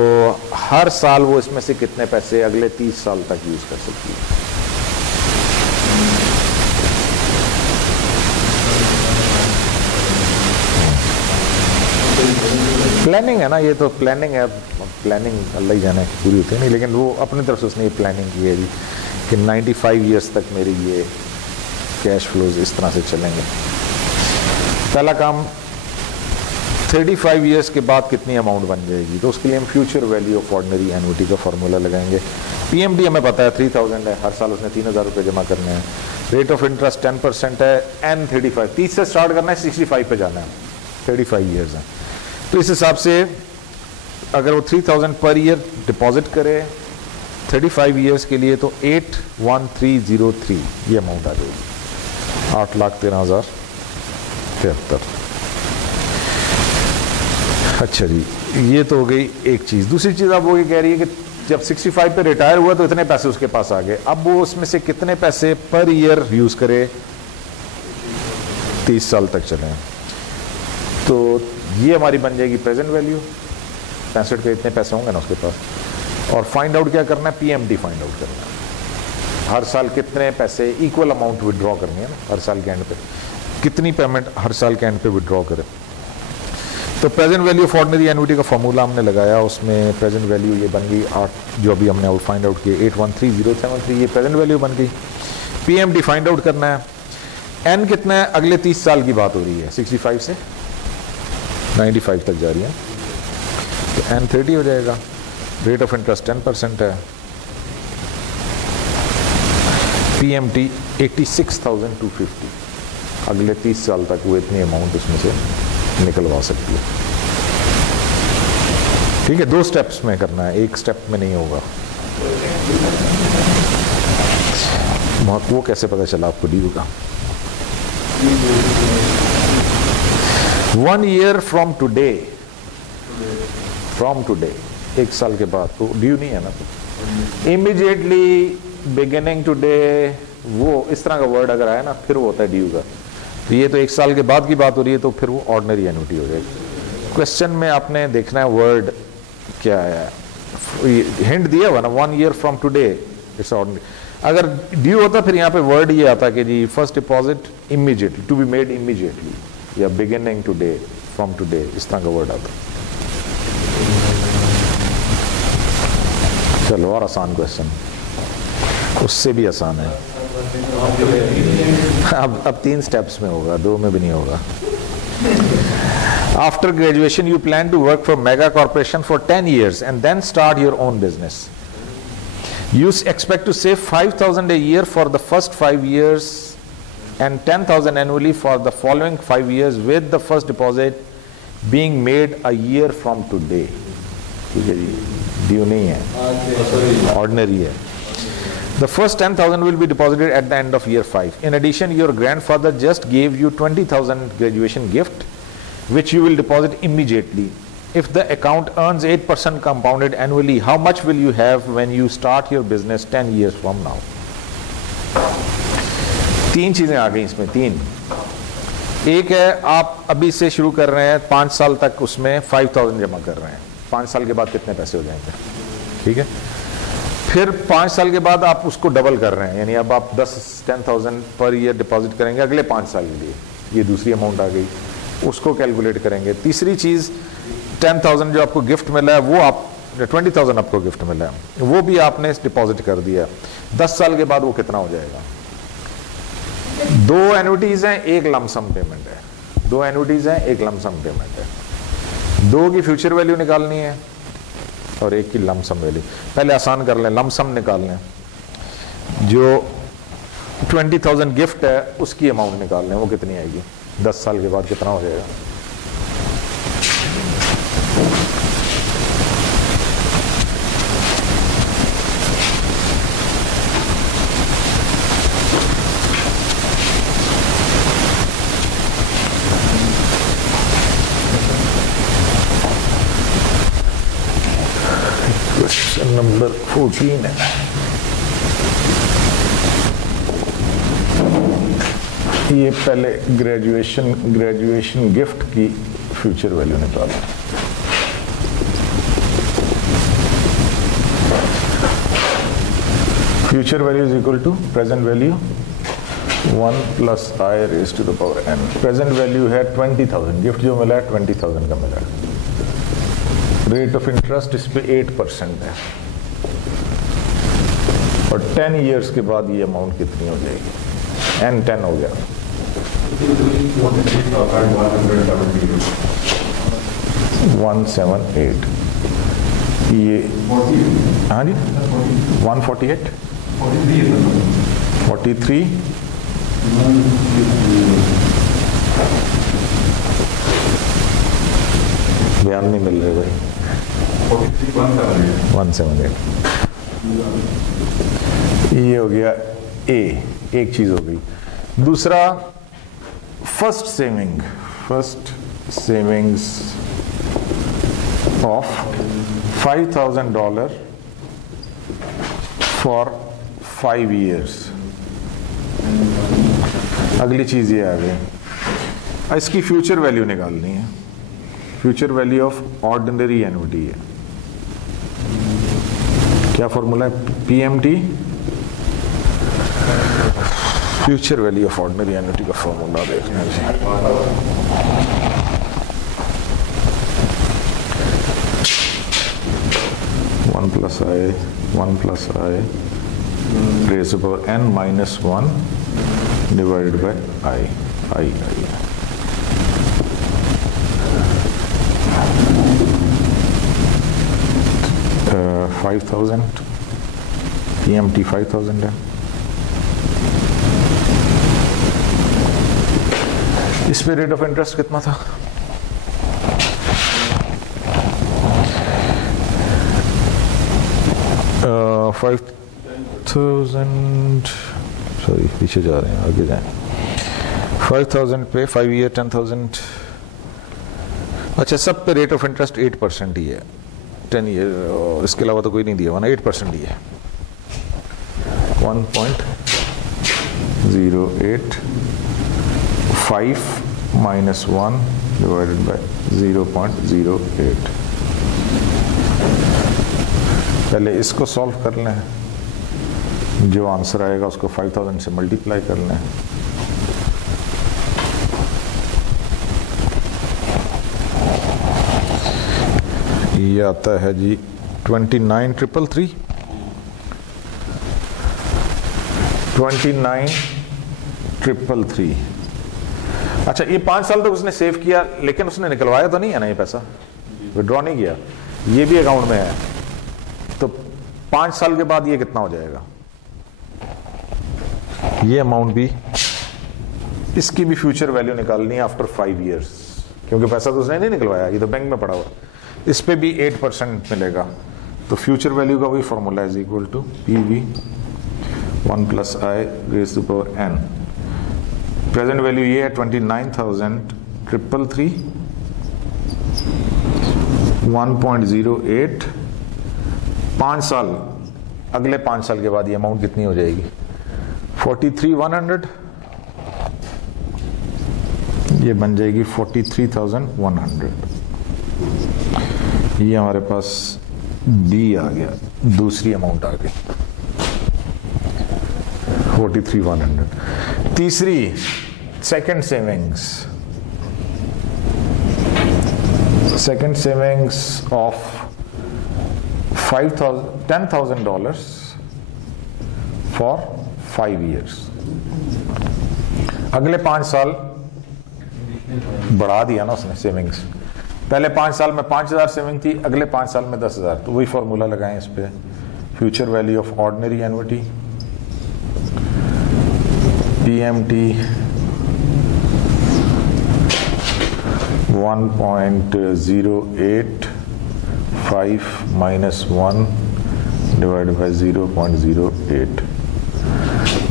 हर साल वो इसमें से कितने पैसे अगले 30 साल तक यूज कर सकती है। प्लानिंग है ना, ये तो प्लानिंग है, प्लानिंग अल्लाह ही जाने पूरी होती है नहीं, लेकिन वो अपनी तरफ से उसने ये प्लानिंग की है जी कि 95 ईयर्स तक मेरी ये कैश फ्लोज इस तरह से चलेंगे। पहला काम 35 ईयर्स के बाद कितनी अमाउंट बन जाएगी, तो उसके लिए हम future value of ordinary annuity का फार्मूला लगाएंगे। पीएमडी हमें पता है 3000 है, हर साल उसने 3000 रुपये जमा करने हैं। रेट ऑफ इंटरेस्ट 10% है, एन 35, 30 से स्टार्ट करना है, 65 पे जाना है, 35 ईयर्स है। तो इस हिसाब से अगर वो 3000 पर ईयर डिपॉजिट करे 35 ईयर्स के लिए तो 81303 ये अमाउंट आ जाएगी, 8,13,073। अच्छा जी, ये तो हो गई एक चीज़। दूसरी चीज़ अब वो ये कह रही है कि जब 65 पे रिटायर हुआ तो इतने पैसे उसके पास आ गए, अब वो उसमें से कितने पैसे पर ईयर यूज़ करे 30 साल तक चले। तो ये हमारी बन जाएगी प्रेजेंट वैल्यू, 65 के इतने पैसे होंगे ना उसके पास। और फाइंड आउट क्या करना है, पीएमडी फाइंड आउट करना है, हर साल कितने पैसे इक्वल अमाउंट विड्रॉ करनी है ना, हर साल के एंड पे कितनी पेमेंट हर साल के एंड पे विड्रॉ करें। तो present value of ordinary annuity का फॉर्मूला हमने लगाया, उसमें प्रेजेंट वैल्यू ये बन गई 8, जो अभी हमने फाइंड आउट किए 813073, ये प्रेजेंट वैल्यू बन गई। पीएमडी फाइंड आउट करना है, एन कितना है, अगले 30 साल की बात हो रही है, 65 से 95 तक जा रही है, तो एन 30 हो जाएगा। रेट ऑफ इंटरेस्ट 10% है, पीएमटी 86,250, अगले 30 साल तक वो इतनी अमाउंट उसमें से निकलवा सकती है। ठीक है, 2 स्टेप्स में करना है, एक स्टेप में नहीं होगा। वो कैसे पता चला आपको ड्यू का? 1 year from today, 1 साल के बाद तो ड्यू नहीं है ना। तो इमीडिएटली, बिगिनिंग टुडे, वो इस तरह का वर्ड अगर आया ना फिर वो होता है ड्यू का। तो ये तो 1 साल के बाद की बात हो रही है, तो फिर वो ऑर्डिनरी एन्युटी हो जाएगी। क्वेश्चन में आपने देखना है वर्ड क्या है, हिंट दिया हुआ ना 1 year from today it's ordinary. अगर ड्यू होता फिर यहाँ पे वर्ड ये आता कि जी first deposit immediately, to be made immediately, या बिगिनिंग टुडे, फ्रॉम टुडे, इस तरह का वर्ड आता। चलो और आसान क्वेश्चन, उससे भी आसान है। अब 3 स्टेप्स में होगा, 2 में भी नहीं होगा। After graduation you plan to work for mega corporation for 10 years and then start your own business. You expect to save 5,000 a year for the first 5 years and 10,000 annually for the following 5 years, with the first deposit being made a year from today. ठीक है जी, due नहीं है, ordinary है। The first 10,000 will be deposited at the end of year 5. In addition, your grandfather just gave you 20,000 graduation gift, which you will deposit immediately. If the account earns 8% compounded annually, how much will you have when you start your business 10 years from now? 3 चीजें आ गई इसमें, 3। एक है आप अभी से शुरू कर रहे हैं 5 साल तक उसमें 5000 जमा कर रहे हैं, 5 साल के बाद कितने पैसे हो जाएंगे, ठीक है। फिर 5 साल के बाद आप उसको डबल कर रहे हैं, यानी अब आप 10,000 पर ईयर डिपॉजिट करेंगे अगले 5 साल के लिए, ये दूसरी अमाउंट आ गई, उसको कैलकुलेट करेंगे। तीसरी चीज़ 10,000 जो आपको गिफ्ट मिला है वो आप 20,000 आपको गिफ्ट मिला है वो भी आपने डिपॉजिट कर दिया, 10 साल के बाद वो कितना हो जाएगा। 2 एन्युटीज हैं, एक लमसम पेमेंट है, 2 एन्युटीज हैं, एक लमसम पेमेंट है। 2 की फ्यूचर वैल्यू निकालनी है और एक की लमसम वैल्यू। पहले आसान कर लें, लमसम निकाल लें, जो 20,000 गिफ्ट है उसकी अमाउंट निकाल लें, वो कितनी आएगी, 10 साल के बाद कितना हो जाएगा। क्वेश्चन नंबर 14 है, ये पहले ग्रेजुएशन गिफ्ट की फ्यूचर वैल्यू निकालो। Future value is equal to present value 1 plus i raise to the power n। Present value है 20,000, गिफ्ट जो मिला है 20,000 का मिला है। रेट ऑफ इंटरेस्ट इस पे 8% है और 10 इयर्स के बाद ये अमाउंट कितनी हो जाएगी, n10 हो गया। 178 ये, हाँ जी 148 43 बयान नहीं मिल रहे भाई, 178 ये हो गया ए, एक चीज हो गई। दूसरा first savings of $5,000 for 5 years। अगली चीज ये आ गई, इसकी फ्यूचर वैल्यू निकालनी है। Future value of ordinary annuity है, क्या फॉर्मूला है, PMT. Future value of ordinary annuity का फॉर्मूला देखना है। 1 plus I raise to power n minus 1 divided by i. 5,000 PMT 5,000 है। इस पे रेट ऑफ इंटरेस्ट कितना था, सॉरी पीछे जा रहे हैं, आगे जाएं। 5,000 पे 5 ईयर 10,000। अच्छा, सब पे रेट ऑफ इंटरेस्ट 8% ही है, 10 ईयर, इसके अलावा तो कोई नहीं दिया हुआ ना, 8% ही है। 1.085 माइनस 1 डिवाइडेड बाय 0.08। पहले इसको सॉल्व कर लें, जो आंसर आएगा उसको 5,000 से मल्टीप्लाई कर लें। ये आता है जी 29,333। 29,333। अच्छा, ये 5 साल तक उसने सेव किया, लेकिन उसने निकलवाया तो नहीं है ना, ये पैसा विड्रॉ नहीं किया, ये भी अकाउंट में है। तो 5 साल के बाद ये कितना हो जाएगा, ये अमाउंट भी, इसकी भी फ्यूचर वैल्यू निकालनी है आफ्टर 5 years, क्योंकि पैसा तो उसने नहीं निकलवाया, ये तो बैंक में पड़ा हुआ। इस पे भी 8% मिलेगा। तो फ्यूचर वैल्यू का वही formula is equal to PV 1 plus I raise to power n। Present value ये है 29,333, 1.08, 5 साल, अगले 5 साल के बाद ये अमाउंट कितनी हो जाएगी, 43,100। ये बन जाएगी 43,100। ये हमारे पास डी आ गया, दूसरी अमाउंट आ गई 43,100। तीसरी second savings, second savings of $10,000 for 5 years। अगले 5 साल बढ़ा दिया ना उसने सेविंग्स। पहले 5 साल में 5,000 सेविंग थी, अगले 5 साल में 10,000। तो वही फॉर्मूला लगाएं इस पे, future value of ordinary annuity PMT 1.085 - 1 divide by 0.08।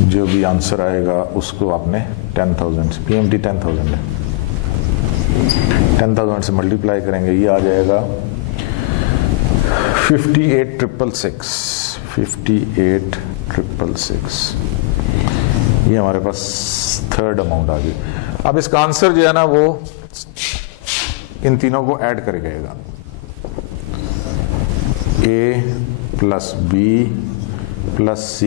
जो भी आंसर आएगा उसको आपने 10,000 पीएमटी 10,000 है, 10,000 से मल्टीप्लाई करेंगे, ये आ जाएगा 58,666। 58,666 ये हमारे पास थर्ड अमाउंट आ गई। अब इसका आंसर जो है ना वो इन तीनों को ऐड कर गएगा, A + B + C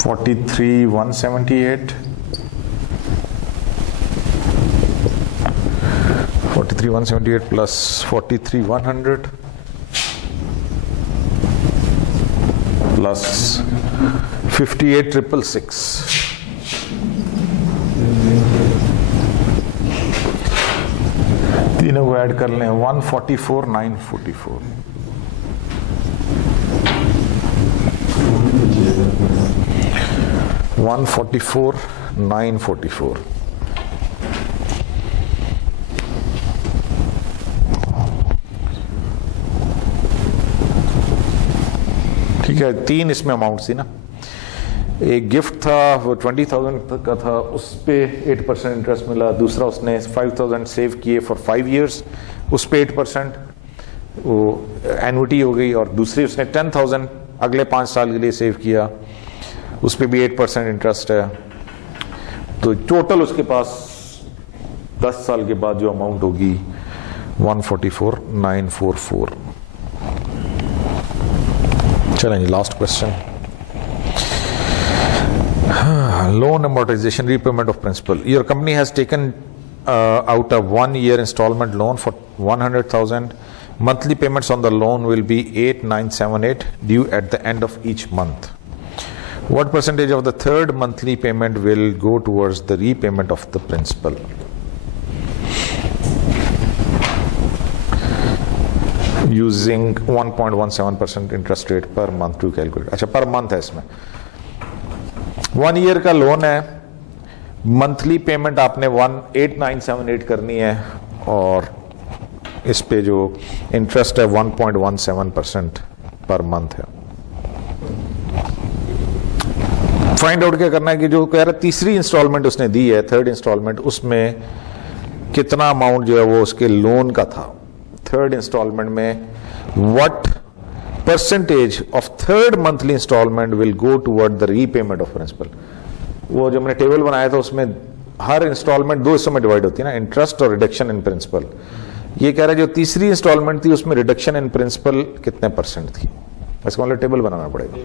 43,178 plus 43,100 plus 58,666। तीनों को ऐड कर लें 144,944। $144,944। ठीक है, 3 इसमें अमाउंट थी ना। एक गिफ्ट था वो 20,000 का था, उस पे 8% इंटरेस्ट मिला। दूसरा उसने 5,000 सेव किए फॉर 5 years, उस पे 8% वो एन्युटी हो गई। और दूसरी उसने 10,000 अगले 5 साल के लिए सेव किया, उस पे भी 8% इंटरेस्ट है। तो टोटल उसके पास 10 साल के बाद जो अमाउंट होगी 144,944। चलें जी, last question. Loan amortization, repayment of principal. Your company has taken out a 1-year installment loan for 100,000. Monthly payments on the loan will be 8,978 due at the end of each month. What percentage of the third monthly payment will go towards the repayment of the principal? Using 1.17% interest rate per month to calculate. अच्छा, per month है इसमें। 1 year का loan है, monthly payment आपने 18978 करनी है और इस पे जो इंटरेस्ट है 1.17% पर मंथ है। फाइंड आउट क्या करना है कि जो कह रहा है तीसरी इंस्टॉलमेंट उसने दी है, थर्ड इंस्टॉलमेंट, उसमें कितना अमाउंट जो है वो उसके लोन का था। थर्ड इंस्टॉलमेंट में what percentage of third monthly installment will go toward the repayment of principal. वो जो मैंने टेबल बनाया था उसमें हर इंस्टॉलमेंट 2 हिस्सों में डिवाइड होती है ना, इंटरेस्ट और रिडक्शन इन प्रिंसिपल। ये कह रहा है जो तीसरी इंस्टॉलमेंट थी उसमें रिडक्शन इन प्रिंसिपल कितने परसेंट थी। इसका मतलब टेबल बनाना पड़ेगा।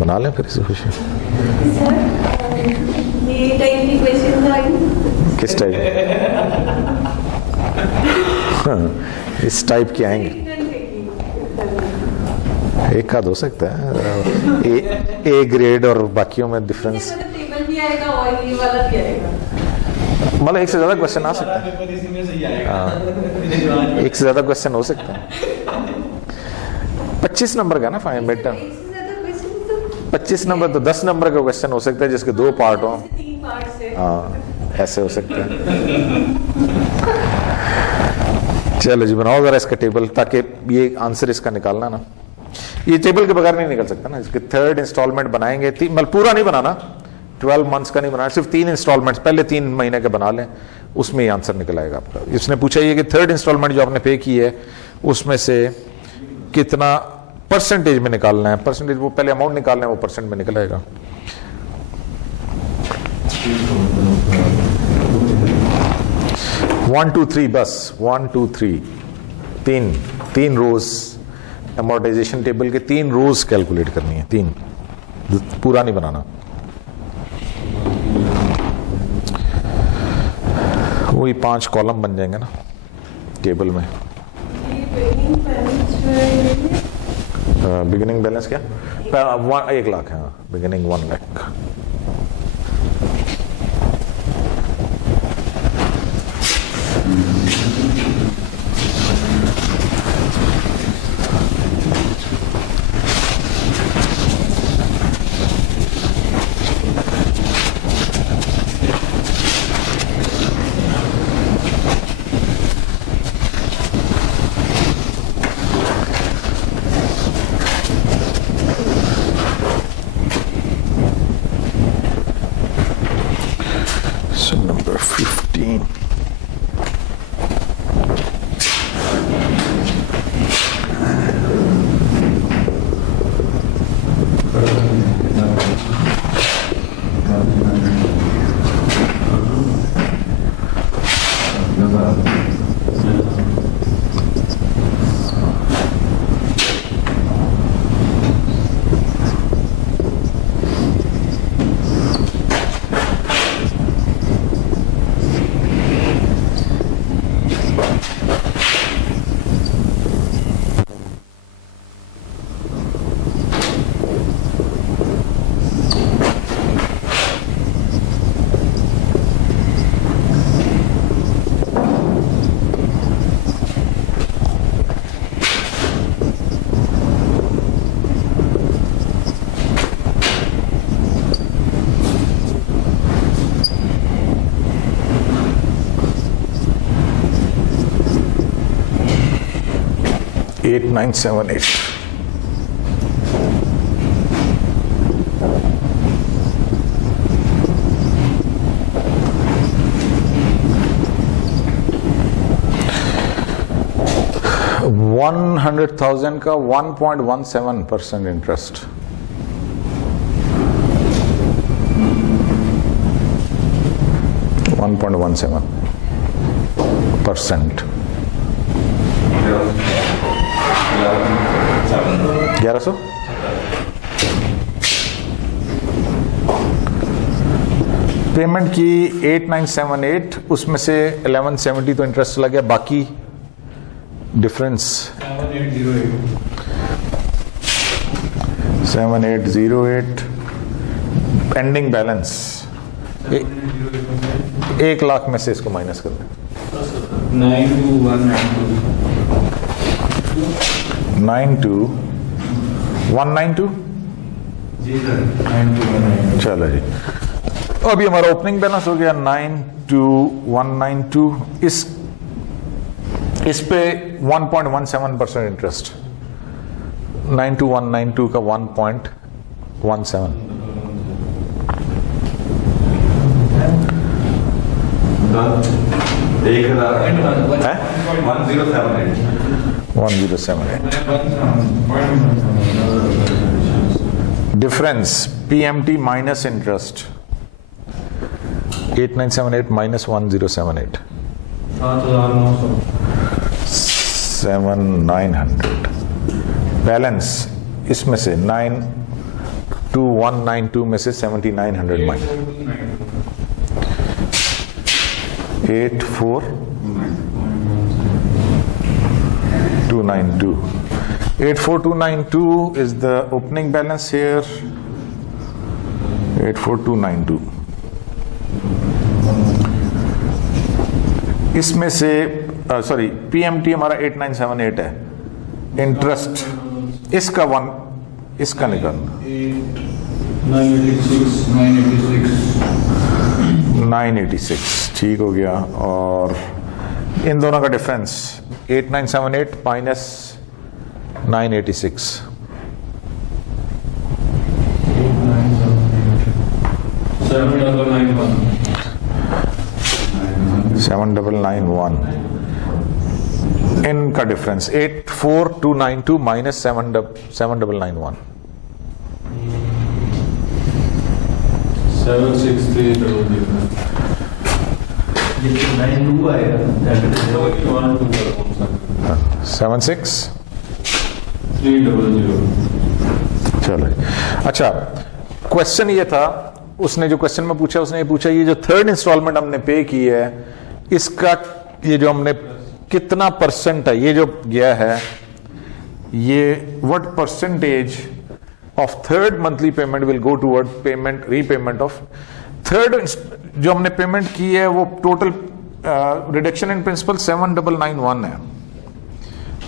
बना लें फिर इसे खुशी। ये टाइप की क्वेश्चन था। किस टाइप? इस टाइप के आएंगे, एक आध हो सकता है, ए ग्रेड और बाकियों में डिफरेंस। टेबल भी आएगा और ये वाला भी आएगा, मतलब एक से ज्यादा क्वेश्चन आ सकता है। एक से ज्यादा क्वेश्चन हो सकता है। 25 नंबर का ना फाइन मिड टर्म, 25 नंबर तो 10 नंबर का क्वेश्चन हो सकता है जिसके 2 पार्ट हो। हाँ, ऐसे हो सकते हैं। चलो जी, बनाओ जरा इसका टेबल, ताकि ये आंसर इसका निकालना ना, ये टेबल के बगैर नहीं निकल सकता ना। इसके थर्ड इंस्टॉलमेंट बनाएंगे, मतलब पूरा नहीं बनाना, 12 मंथ्स का नहीं बनाना, सिर्फ 3 इंस्टॉलमेंट्स पहले 3 महीने के बना लें, उसमें ही आंसर निकल आएगा आपका। इसने पूछा ये कि थर्ड इंस्टॉलमेंट जो आपने पे की है उसमें से कितना परसेंटेज में निकालना है। परसेंटेज वो पहले अमाउंट निकालना है, वो परसेंट में निकल आएगा। 1 2 3 बस 1 2 3 तीन रोज एमोर्टाइजेशन टेबल के 3 रोज कैलकुलेट करनी है, 3 पूरा नहीं बनाना। वही 5 कॉलम बन जाएंगे ना टेबल में। बिगिनिंग बैलेंस क्या 1 लाख है, beginning 1 lakh. So number 15. Eight, 9, 7, 8. $100,000 का 1.17% इंटरेस्ट। %1.17%। 1100 पेमेंट की 8978, उसमें से 1170 तो इंटरेस्ट चला गया, बाकी डिफरेंस 7808 पेंडिंग बैलेंस 1 लाख में से इसको माइनस कर दें। 92192 जी सर 92192। चलो जी, अभी हमारा ओपनिंग बैलेंस हो गया 92192। इस पे 1.17% इंटरेस्ट, 92192 का 1.17। एक 1078 difference PMT minus interest 8978 minus 1078 7900 balance इसमें से 92192 में से 7900 minus 84292 84292 is the opening balance here. 84292 इसमें से सॉरी पीएमटी हमारा 8978 है, इंटरेस्ट इसका इसका निकालना 986 ठीक हो गया। और इन दोनों का डिफरेंस 8978 माइनस 986 7991 इनका डिफरेंस 84292 माइनस 7991 76300 लेकिन 92 आएगा 76 300। चलो अच्छा, क्वेश्चन ये था, उसने जो क्वेश्चन में पूछा, उसने ये पूछा ये जो थर्ड इंस्टॉलमेंट हमने पे की है इसका ये जो हमने कितना परसेंट है, ये जो गया है ये what percentage of third monthly payment will go toward payment repayment of third, जो हमने पेमेंट की है वो टोटल रिडक्शन इन प्रिंसिपल 7991 है,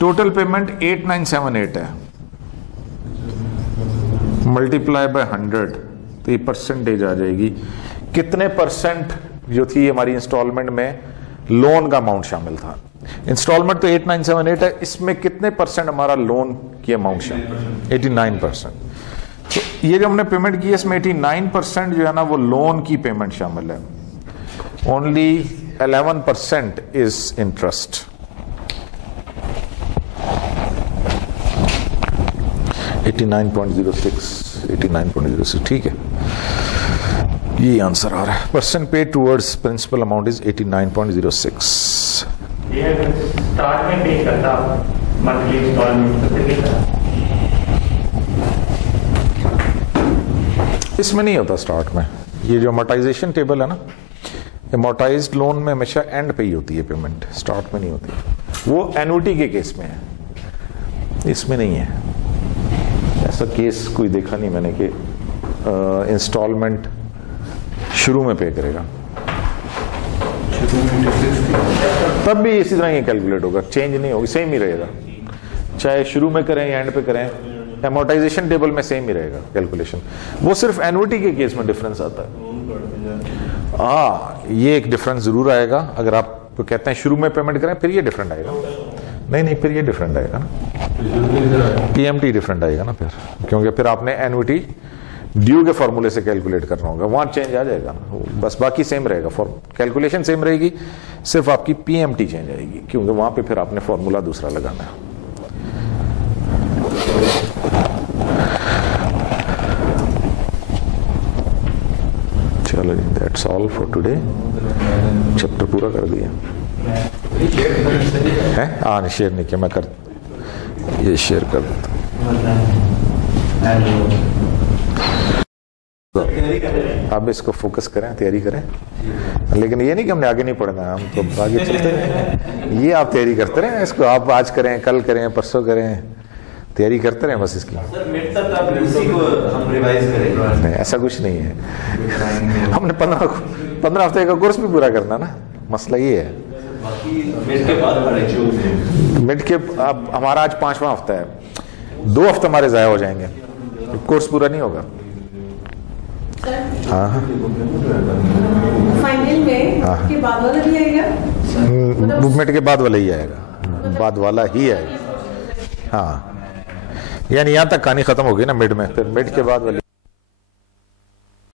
टोटल पेमेंट 8978 है, मल्टीप्लाई बाय 100 तो ये परसेंटेज आ जाएगी। कितने परसेंट जो थी हमारी इंस्टॉलमेंट में लोन का अमाउंट शामिल था? इंस्टॉलमेंट तो 8978 है, इसमें कितने परसेंट हमारा लोन की अमाउंट शामिल? 89%। तो ये जो हमने पेमेंट की है इसमें 89% जो है ना वो लोन की पेमेंट शामिल है, ओनली 11% इज इंटरेस्ट। 89.06 ठीक है, ये आंसर आ रहा है। Percent paid towards principal amount is 89.06। ये अगर स्टार्ट में पे करता मंथली इंस्टॉलमेंट तो फिर कितना? इसमें नहीं होता स्टार्ट में, ये जो अमोर्टाइजेशन टेबल है ना, अमोर्टाइज्ड लोन में हमेशा एंड पे ही होती है पेमेंट, स्टार्ट में नहीं होती, वो एन्युटी के केस में है, इसमें नहीं है। ऐसा केस कोई देखा नहीं मैंने कि इंस्टॉलमेंट शुरू में पे करेगा, तब भी इसी तरह ही कैलकुलेट होगा, चेंज नहीं होगी, सेम ही रहेगा, चाहे शुरू में करें या एंड पे करें, एमोर्टाइजेशन टेबल में सेम ही रहेगा कैलकुलेशन। वो सिर्फ एन्युटी के केस में डिफरेंस आता है। ये एक डिफरेंस जरूर आएगा, अगर आप तो कहते हैं शुरू में पेमेंट करें फिर ये डिफरेंट आएगा, नहीं फिर ये डिफरेंट आएगा ना, पीएमटी डिफरेंट आएगा ना फिर, क्योंकि फिर आपने एन्युटी ड्यू के फॉर्मूले से कैलकुलेट करना होगा, वहां चेंज आ जाएगा ना, बस बाकी सेम रहेगा, कैलकुलेशन सेम रहेगी, सिर्फ आपकी पीएमटी चेंज आएगी, क्योंकि वहां पे फिर आपने फॉर्मूला दूसरा लगाना है। चलो जी, that's all for today, chapter पूरा कर दिया है। हाँ शेयर नहीं किया, मैं कर ये शेयर कर देता हूँ। आप इसको फोकस करें, तैयारी करें, लेकिन ये नहीं कि हमने आगे नहीं पढ़ना है, हम तो आगे चलते हैं, ये आप तैयारी करते रहें, इसको आप आज करें, कल करें, परसों करें, तैयारी करते रहें बस इसकी। सर मिड तक आप इसी को हम रिवाइज करेंगे? नहीं ऐसा कुछ नहीं है, हमने 15 हफ्ते का कोर्स भी पूरा करना ना, मसला ये है। मिड के बाद मिड के अब हमारा आज 5वां हफ्ता है, 2 हफ्ते हमारे जाया हो जाएंगे, कोर्स पूरा नहीं होगा। हाँ फाइनल में के बाद वाला भी आएगा, मूवमेंट के बाद वाला ही आएगा, बाद वाला ही आएगा। हाँ यानी यहाँ तक कहानी खत्म होगी ना मिड में, फिर मिड के बाद वाली